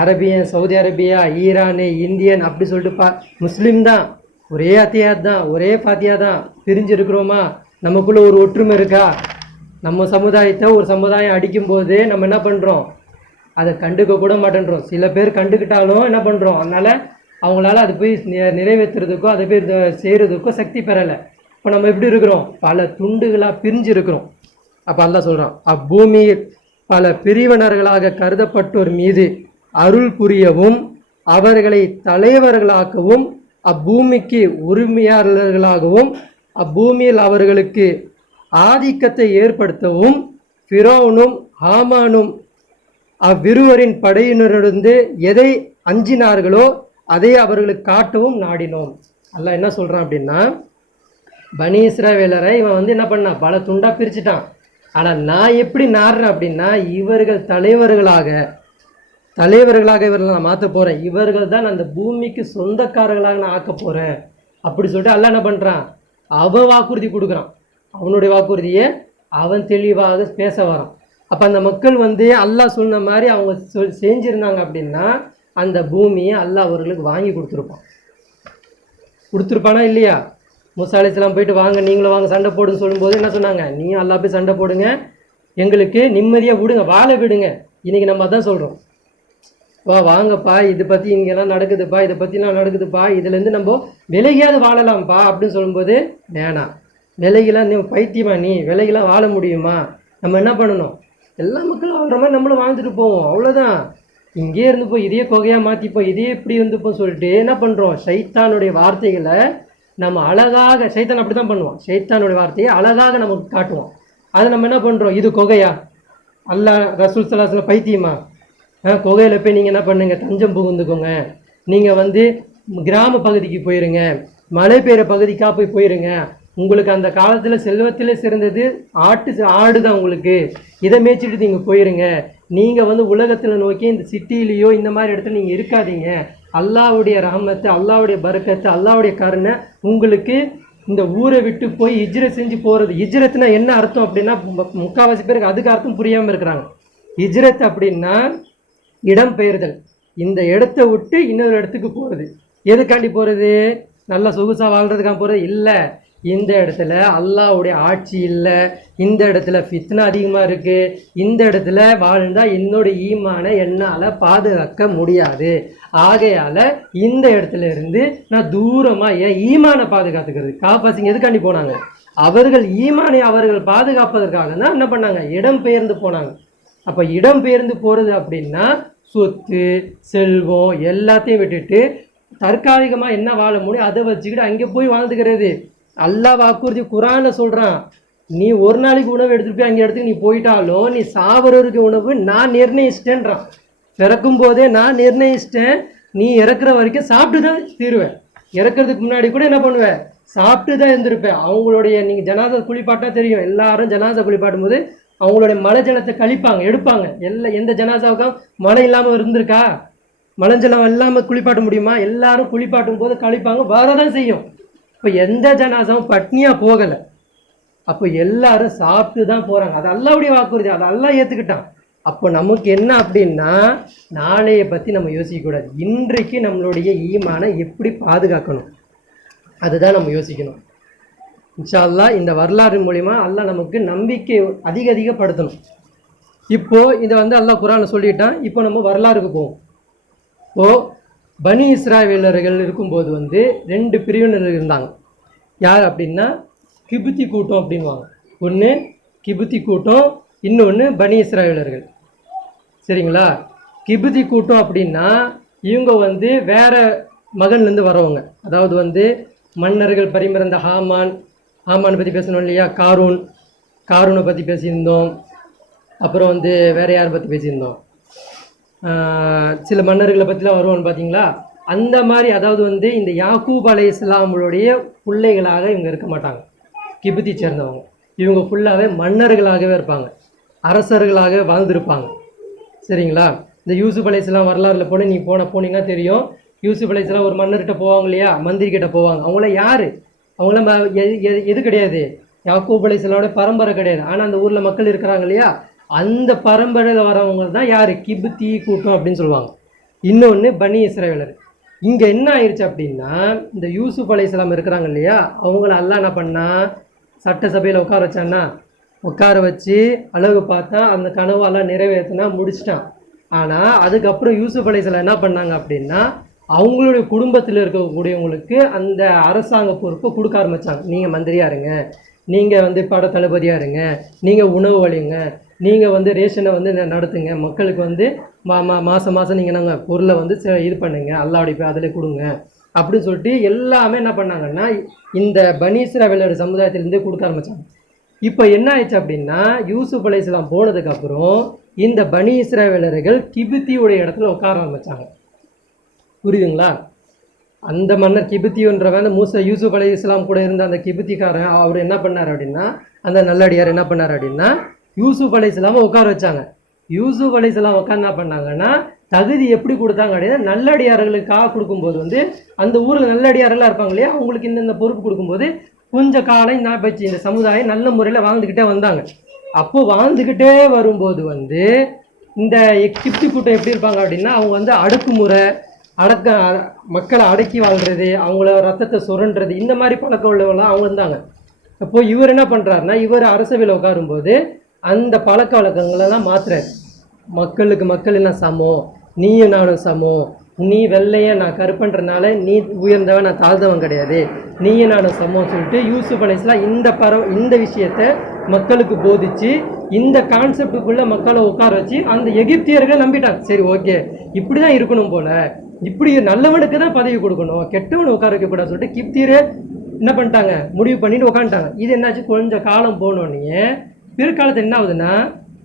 Arabian, Saudi Arabia, Iran, Indian அப்படி சொல்லிட்டு முஸ்லீம் தான், ஒரே அத்தியாத் தான், ஒரே ஃபாத்தியா தான், பிரிஞ்சு இருக்கிறோமா? நமக்குள்ளே ஒரு ஒற்றுமை இருக்கா? நம்ம சமுதாயத்தை ஒரு சமுதாயம் அடிக்கும்போது நம்ம என்ன பண்ணுறோம், அதை கண்டுக்க கூட மாட்டேன்றோம். சில பேர் கண்டுக்கிட்டாலும் என்ன பண்ணுறோம், அதனால் அவங்களால அது போய் நிறைவேற்றுறதுக்கோ அதை போய் செய்கிறதுக்கோ சக்தி பெறலை. இப்போ நம்ம எப்படி இருக்கிறோம், பல துண்டுகளாக பிரிஞ்சு இருக்கிறோம். அப்போ அல்லாஹ் சொல்கிறான், அப்பூமியில் பல பிரிவினர்களாக கருதப்பட்டோர் மீது அருள் புரியவும் அவர்களை தலைவர்களாக்கவும் அப்பூமிக்கு உரிமையாளர்களாகவும் அப்பூமியில் அவர்களுக்கு ஆதிக்கத்தை ஏற்படுத்தவும் ஃபிரௌனும் ஹாமானும் அவ்விருவரின் படையினரிலிருந்து எதை அஞ்சினார்களோ அதை அவர்களுக்கு காட்டவும் நாடினோம். அல்லாஹ் என்ன சொல்கிறான் அப்படின்னா, பனி இஸ்ரவேலரை இவன் என்ன பண்ணான், பல துண்டாக பிரிச்சுட்டான். ஆனால் நான் எப்படி நாடுறேன் அப்படின்னா, இவர்கள் தலைவர்களாக இவர்களை நான் மாற்ற போகிறேன், இவர்கள் தான் அந்த பூமிக்கு சொந்தக்காரர்களாக நான் ஆக்க போகிறேன் அப்படி சொல்லிட்டு அல்லாஹ் என்ன பண்ணுறான், அவன் வாக்குறுதி கொடுக்குறான். அவனுடைய வாக்குறுதியை அவன் தெளிவாக பேச வரான். அப்போ அந்த மக்கள் அல்லாஹ் சொன்ன மாதிரி அவங்க செஞ்சுருந்தாங்க அப்படின்னா அந்த பூமியை அல்லாஹ் அவர்களுக்கு வாங்கி கொடுத்துருப்பானா இல்லையா? மூசா அலைஹிஸ்ஸலாம் போயிட்டு வாங்க நீங்களும் வாங்க சண்டை போடுன்னு சொல்லும்போது என்ன சொன்னாங்க, நீயும் அல்லாஹ் போய் சண்டை போடுங்க, எங்களுக்கு நிம்மதியாக விடுங்க, வாழ விடுங்க. இன்றைக்கி நம்ம அதான் சொல்கிறோம், வாங்கப்பா இதை பற்றி இங்கெல்லாம் நடக்குதுப்பா, இதை பற்றிலாம் நடக்குதுப்பா, இதுலேருந்து நம்ம விலகியாவது வாழலாம்ப்பா அப்படின்னு சொல்லும்போது வேணாம், விலகிலாம் நீ பைத்தியமா, நீ விலகிலாம் வாழ முடியுமா? நம்ம என்ன பண்ணணும், எல்லா மக்களும் வாழ்கிற மாதிரி நம்மளும் வாழ்ந்துட்டு போவோம், அவ்வளோதான். இங்கே இருந்துப்போம், இதையே கொகையாக மாற்றிப்போம், இதையே இப்படி இருந்துப்போம் சொல்லிட்டு என்ன பண்ணுறோம், ஷைத்தானுடைய வார்த்தைகளை நம்ம அழகாக, ஷைத்தான் அப்படி தான் பண்ணுவோம், ஷைத்தானுடைய வார்த்தையை அழகாக நமக்கு காட்டுவோம். அதை நம்ம என்ன பண்ணுறோம், இது கொகையா, அல்லாஹ் ரசூல் ஸல்லல்லாஹு அலைஹி வஸல்லம் பைத்தியமா, கொகையில் போய் நீங்கள் என்ன பண்ணுங்க, தஞ்சம் புகுந்துக்கோங்க, நீங்கள் கிராம பகுதிக்கு போயிருங்க, மழை பெய்கிற பகுதிக்காக போயிருங்க, உங்களுக்கு அந்த காலத்தில் செல்வத்தில் சிறந்தது ஆடு தான், உங்களுக்கு இதை மேய்ச்சிட்டு நீங்கள் போயிருங்க, நீங்கள் உலகத்தில் நோக்கி இந்த சிட்டிலேயோ இந்த மாதிரி இடத்துல நீங்கள் இருக்காதீங்க, அல்லாஹ்வுடைய ரஹமத்து, அல்லாஹ்வுடைய பரக்கத்து, அல்லாஹ்வுடைய கருணை உங்களுக்கு இந்த ஊரை விட்டு போய் ஹிஜ்ரத் செஞ்சு போகிறது. ஹிஜ்ரத்னா என்ன அர்த்தம் அப்படின்னா, முக்கால்வாசி பேருக்கு அதுக்கு அர்த்தம் புரியாமல் இருக்கிறாங்க. ஹிஜ்ரத் அப்படின்னா இடம் பெயர்தல், இந்த இடத்த விட்டு இன்னொரு இடத்துக்கு போகிறது. எதுக்காண்டி போகிறது, நல்லா சொகுசாக வாழ்கிறதுக்காக போகிறது இல்லை, இந்த இடத்துல அல்லாஹ்வுடைய ஆட்சி இல்லை, இந்த இடத்துல ஃபித்னா அதிகமாக இருக்குது, இந்த இடத்துல வாழ்ந்தால் என்னோடய ஈமானை என்னால் பாதுகாக்க முடியாது, ஆகையால் இந்த இடத்துல இருந்து நான் தூரமாக என் ஈமானை பாதுகாத்துக்கிறது. காப்பாசிங்க எதுக்காண்டி போனாங்க, அவர்கள் ஈமானை அவர்கள் பாதுகாப்பதற்காக தான் என்ன பண்ணாங்க, இடம் பெயர்ந்து போனாங்க. அப்போ இடம் பெயர்ந்து போகிறது அப்படின்னா சொத்து செல்வம் எல்லாத்தையும் விட்டுட்டு தற்காலிகமாக என்ன வாழ முடியும் அதை வச்சுக்கிட்டு அங்கே போய் வாழ்ந்துக்கிறது. அல்லாஹ் வாக்குறுதி குர்ஆன்ல சொல்கிறான், நீ ஒரு நாளைக்கு உணவு எடுத்துகிட்டு போய் அங்கே இடத்துக்கு நீ போயிட்டாலும் நீ சாவரருக்கு உணவு நான் நிர்ணயிச்சிட்டேன்றான். பிறக்கும் போதே நான் நிர்ணயிச்சிட்டேன், நீ இறக்குற வரைக்கும் சாப்பிட்டு தான் தீருவேன். இறக்குறதுக்கு முன்னாடி கூட என்ன பண்ணுவேன், சாப்பிட்டு தான் இருந்திருப்பேன். அவங்களுடைய நீங்கள் ஜனாதா குளிப்பாட்டா தெரியும், எல்லாரும் ஜனாதா குளிப்பாட்டும் போது அவங்களுடைய மலை ஜலத்தை கழிப்பாங்க, எடுப்பாங்க. எந்த ஜனாதாவுக்கும் மழை இல்லாமல் இருந்திருக்கா, மலஞ்சலம் இல்லாமல் குளிப்பாட்ட முடியுமா? எல்லாரும் குளிப்பாட்டும் போது கழிப்பாங்க, வரதான் செய்யும். இப்போ எந்த ஜனாதாவும் பட்னியாக போகலை, அப்போ எல்லாரும் சாப்பிட்டு தான் போகிறாங்க. அது அல்லாஹ்வுடைய வாக்குறுதி, அதை அல்லாஹ் ஏற்றுக்கிட்டான். அப்போ நமக்கு என்ன அப்படின்னா, நாளையை பற்றி நம்ம யோசிக்கக்கூடாது, இன்றைக்கு நம்மளுடைய ஈமானை எப்படி பாதுகாக்கணும் அதுதான் நம்ம யோசிக்கணும். இன்ஷா அல்லாஹ் இந்த வரலாறு மூலிமா அல்லாஹ் நமக்கு நம்பிக்கை அதிகப்படுத்தணும். இப்போது இதை அல்லாஹ் குர்ஆன்ல சொல்லிட்டான். இப்போ நம்ம வரலாறுக்கு போவோம். இப்போது பனி இஸ்ராயேலர்கள் இருக்கும்போது 2 பிரிவினர் இருந்தாங்க. யார் அப்படின்னா கிபுத்தி கூட்டம் அப்படின்வாங்க. ஒன்று கிபுத்தி கூட்டம், இன்னொன்று பனி இஸ்ராயேலர்கள். சரிங்களா? கிபுத்தி கூட்டம் அப்படின்னா இவங்க வேற மகன்லேருந்து வரவங்க, அதாவது மன்னர்கள் பரிமறந்த ஹாமான் பற்றி பேசணும் இல்லையா, காரூனை பற்றி பேசியிருந்தோம். அப்புறம் வந்து வேறு யாரை பற்றி பேசியிருந்தோம், சில மன்னர்களை பற்றிலாம் வருவோன்னு பார்த்தீங்களா. அந்த மாதிரி அதாவது வந்து இந்த யாக்கூப் அலைஹிஸ்ஸலாமுடைய பிள்ளைகளாக இவங்க இருக்க மாட்டாங்க, கிபுத்தி சேர்ந்தவங்க. இவங்க ஃபுல்லாகவே மன்னர்களாகவே இருப்பாங்க, அரசர்களாக வாழ்ந்திருப்பாங்க. சரிங்களா. இந்த யூசுப் அலைஹிஸ்ஸலாம் வரலாறுல போனீங்கன்னா தெரியும். யூசுப் அலைஹிஸ்ஸலாம் ஒரு மன்னர்கிட்ட போவாங்க இல்லையா, மந்திரி கிட்ட போவாங்க. அவங்களாம் யார்? அவங்களாம் எது கிடையாது, யாக்கூப் அலைஹிஸ்ஸலாமோட பரம்பரை கிடையாது. ஆனால் அந்த ஊரில் மக்கள் இருக்கிறாங்க இல்லையா, அந்த பரம்பரையில் வரவங்க தான் யார், கிபுத்தி கூட்டம் அப்படின்னு சொல்லுவாங்க. இன்னொன்று பனி இஸ்ரவேலர். இங்கே என்ன ஆயிடுச்சு அப்படின்னா, இந்த யூசுப் அலைஹிஸ்ஸலாம் இருக்கிறாங்க இல்லையா, அவங்கள அல்லாஹ் என்ன பண்ணா, சட்டசபையில் உட்கார வச்சான்னா, உட்கார வச்சு அழகு பார்த்தா அந்த கனவு எல்லாம் நிறைவேற்றினா முடிச்சிட்டான். ஆனால் அதுக்கப்புறம் யூசுப் அலைஹிஸ்ஸலாம் என்ன பண்ணாங்க அப்படின்னா, அவங்களுடைய குடும்பத்தில் இருக்கக்கூடியவங்களுக்கு அந்த அரசாங்க பொறுப்பை கொடுக்க ஆரம்பித்தாங்க. நீங்கள் மந்திரியாக இருங்க, நீங்கள் வந்து பட தளபதியாக இருங்க, நீங்கள் உணவு வழிங்க, நீங்கள் வந்து ரேஷனை வந்து நடத்துங்க, மக்களுக்கு வந்து மாதம் நீங்கள் நாங்கள் பொருளை வந்து இது பண்ணுங்க, அல்லாஹ்வுடைய போய் அதில் கொடுங்க அப்படின்னு சொல்லிட்டு எல்லாமே என்ன பண்ணாங்கன்னா இந்த பனி இஸ்ரவேலர் சமுதாயத்திலேருந்தே கொடுக்க ஆரம்பித்தாங்க. இப்போ என்ன ஆயிடுச்சு அப்படின்னா, யூசுப் அலைஹிஸ்ஸலாம் போனதுக்கப்புறம் இந்த பனி இஸ்ரவேலர்கள் கிபுத்தியுடைய இடத்துல உட்கார ஆரம்பித்தாங்க. புரியுதுங்களா. அந்த மன்னர் கிபுத்தின்றவன் யூசுப் அலைஹிஸ்ஸலாம் கூட இருந்த அந்த கிபுத்திக்காரன் அவர் என்ன பண்ணார் அப்படின்னா, அந்த நல்லடியார் என்ன பண்ணார் அப்படின்னா, யூசுப் அலைஹிஸ்ஸலாமை உட்கார வச்சாங்க. யூசுப் அலைஹிஸ்ஸலாம் உட்காந்து என்ன பண்ணாங்கன்னா, தகுதி எப்படி கொடுத்தாங்க அப்படின்னா, நல்லடியார்களுக்காக கொடுக்கும்போது வந்து அந்த ஊரில் நல்லடியாரெல்லாம் இருப்பாங்க இல்லையா, அவங்களுக்கு இந்த பொறுப்பு கொடுக்கும்போது கொஞ்ச காலம் என்ன போச்சு, இந்த சமுதாயம் நல்ல முறையில் வாழ்ந்துக்கிட்டே வந்தாங்க. அப்போது வாழ்ந்துக்கிட்டே வரும்போது வந்து இந்த கிப்தி கூட்டம் எப்படி இருப்பாங்க அப்படின்னா, அவங்க வந்து அடக்குமுறை, மக்களை அடக்கி வாழ்கிறது, அவங்கள ரத்தத்தை சுரண்டுறது, இந்த மாதிரி பழக்கம் உள்ளவங்களாம் அவங்க இருந்தாங்க. அப்போது இவர் என்ன பண்ணுறாருன்னா, இவர் அரசவையில் உட்காரும்போது அந்த பழக்க வழக்கங்களெல்லாம் மாற்றுறாரு. மக்கள் என்ன சமம், நீயும் நானும் சமம், நீ வெள்ளைய நான் கருப்பன்றனால நீ உயர்ந்தவன் நான் தாழ்ந்தவன் கிடையாது, நீயும் நானும் சமம் சொல்லிட்டு யூசுப் அலைஹிஸ்ஸலாம் இந்த விஷயத்தை மக்களுக்கு போதிச்சு இந்த கான்செப்டுக்குள்ளே மக்களை உட்கார வச்சு அந்த எகிப்தியர்களை நம்பிட்டாங்க. சரி ஓகே, இப்படி தான் இருக்கணும் போல், இப்படி நல்லவனுக்கு தான் பதவி கொடுக்கணும், கெட்டவனை உட்கார வைக்கக்கூடாது சொல்லிட்டு கிப்தியரை என்ன பண்ணிட்டாங்க, முடிவு பண்ணிட்டு உட்காந்துட்டாங்க. இது என்னாச்சு, கொஞ்சம் காலம் போனோடனே பிற்காலத்தில் என்ன ஆகுதுன்னா,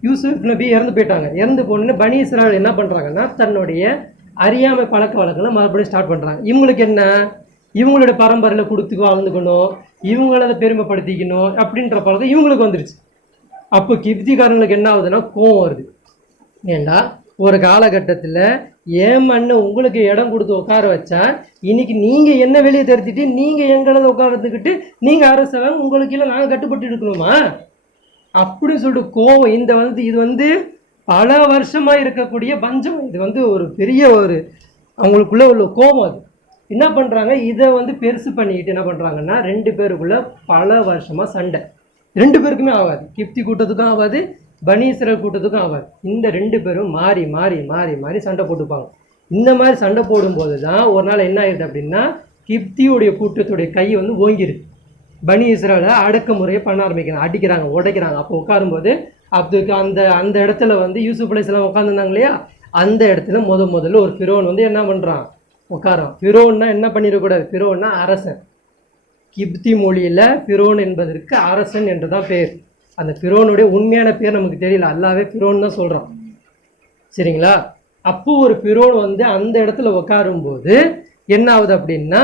யூசுப் நபி இறந்து போயிட்டாங்க. இறந்து போனோடனே பனி இஸ்ராயேல் என்ன பண்ணுறாங்கன்னா, தன்னுடைய அறியாமை பழக்க வழக்கங்களை மறுபடியும் ஸ்டார்ட் பண்ணுறாங்க. இவங்களுக்கு என்ன, இவங்களுடைய பரம்பரையில் கொடுத்து வாழ்ந்துக்கணும், இவங்கள பெருமைப்படுத்திக்கணும் அப்படின்ற பழக்கம் இவங்களுக்கு வந்துருச்சு. அப்போ கிப்திகாரங்களுக்கு என்ன ஆகுதுன்னா கோவம் வருது. ஏண்டா ஒரு காலகட்டத்தில் ஏன் மண்ணை உங்களுக்கு இடம் கொடுத்து உட்கார வச்சா, இன்னைக்கு நீங்கள் என்ன வெளியே தெரிஞ்சுட்டு நீங்கள் எங்களதை உட்காரத்துக்கிட்டு நீங்கள் அரசவன், உங்களுக்கு இல்லை நாங்கள் கட்டுப்பட்டு இருக்கணுமா அப்படின்னு சொல்லிட்டு கோவம். இது வந்து பல வருஷமாக இருக்கக்கூடிய பஞ்சம். இது வந்து ஒரு பெரிய அவங்களுக்குள்ள உள்ள கோபம். அது என்ன பண்ணுறாங்க, இதை வந்து பெருசு பண்ணிக்கிட்டு என்ன பண்ணுறாங்கன்னா, 2 பேருக்குள்ள பல வருஷமாக சண்டை. 2 பேருக்குமே ஆகாது, கிப்தி கூட்டத்துக்கும் ஆகாது, பனி இஸ்ரேல் கூட்டத்துக்கும் ஆகாது. இந்த 2 பேரும் மாறி மாறி மாறி மாறி சண்டை போட்டுப்பாங்க. இந்த மாதிரி சண்டை போடும்போது தான் ஒரு நாள் என்ன ஆயிடுது அப்படின்னா, கிப்தியுடைய கூட்டத்துடைய கை வந்து ஓங்கிடுது. பனி இஸ்ரேலை அடக்குமுறையை பண்ண ஆரம்பிக்கிறாங்க, அடிக்கிறாங்க, உடைக்கிறாங்க. அப்போ உட்காரும்போது அதுக்கு அந்த இடத்துல வந்து யூசுப் அலைஹிஸ்ஸலாம் உட்காந்துருந்தாங்க இல்லையா, அந்த இடத்துல முதல்ல ஒரு ஃபிரோன் வந்து என்ன பண்ணுறான், உட்காரான். ஃபிரோன்னா என்ன பண்ணிடக்கூடாது, ஃபிரோன்னா அரசன். கிப்தி மொழியில் ஃபிரோன் என்பதற்கு அரசன் என்று தான் பேர். அந்த ஃபிரோனுடைய உண்மையான பேர் நமக்கு தெரியல, அல்லாவே ஃபிரோன் தான் சொல்கிறான். சரிங்களா. அப்போ ஒரு ஃபிரோன் வந்து அந்த இடத்துல உட்காரும்போது என்ன ஆகுது அப்படின்னா,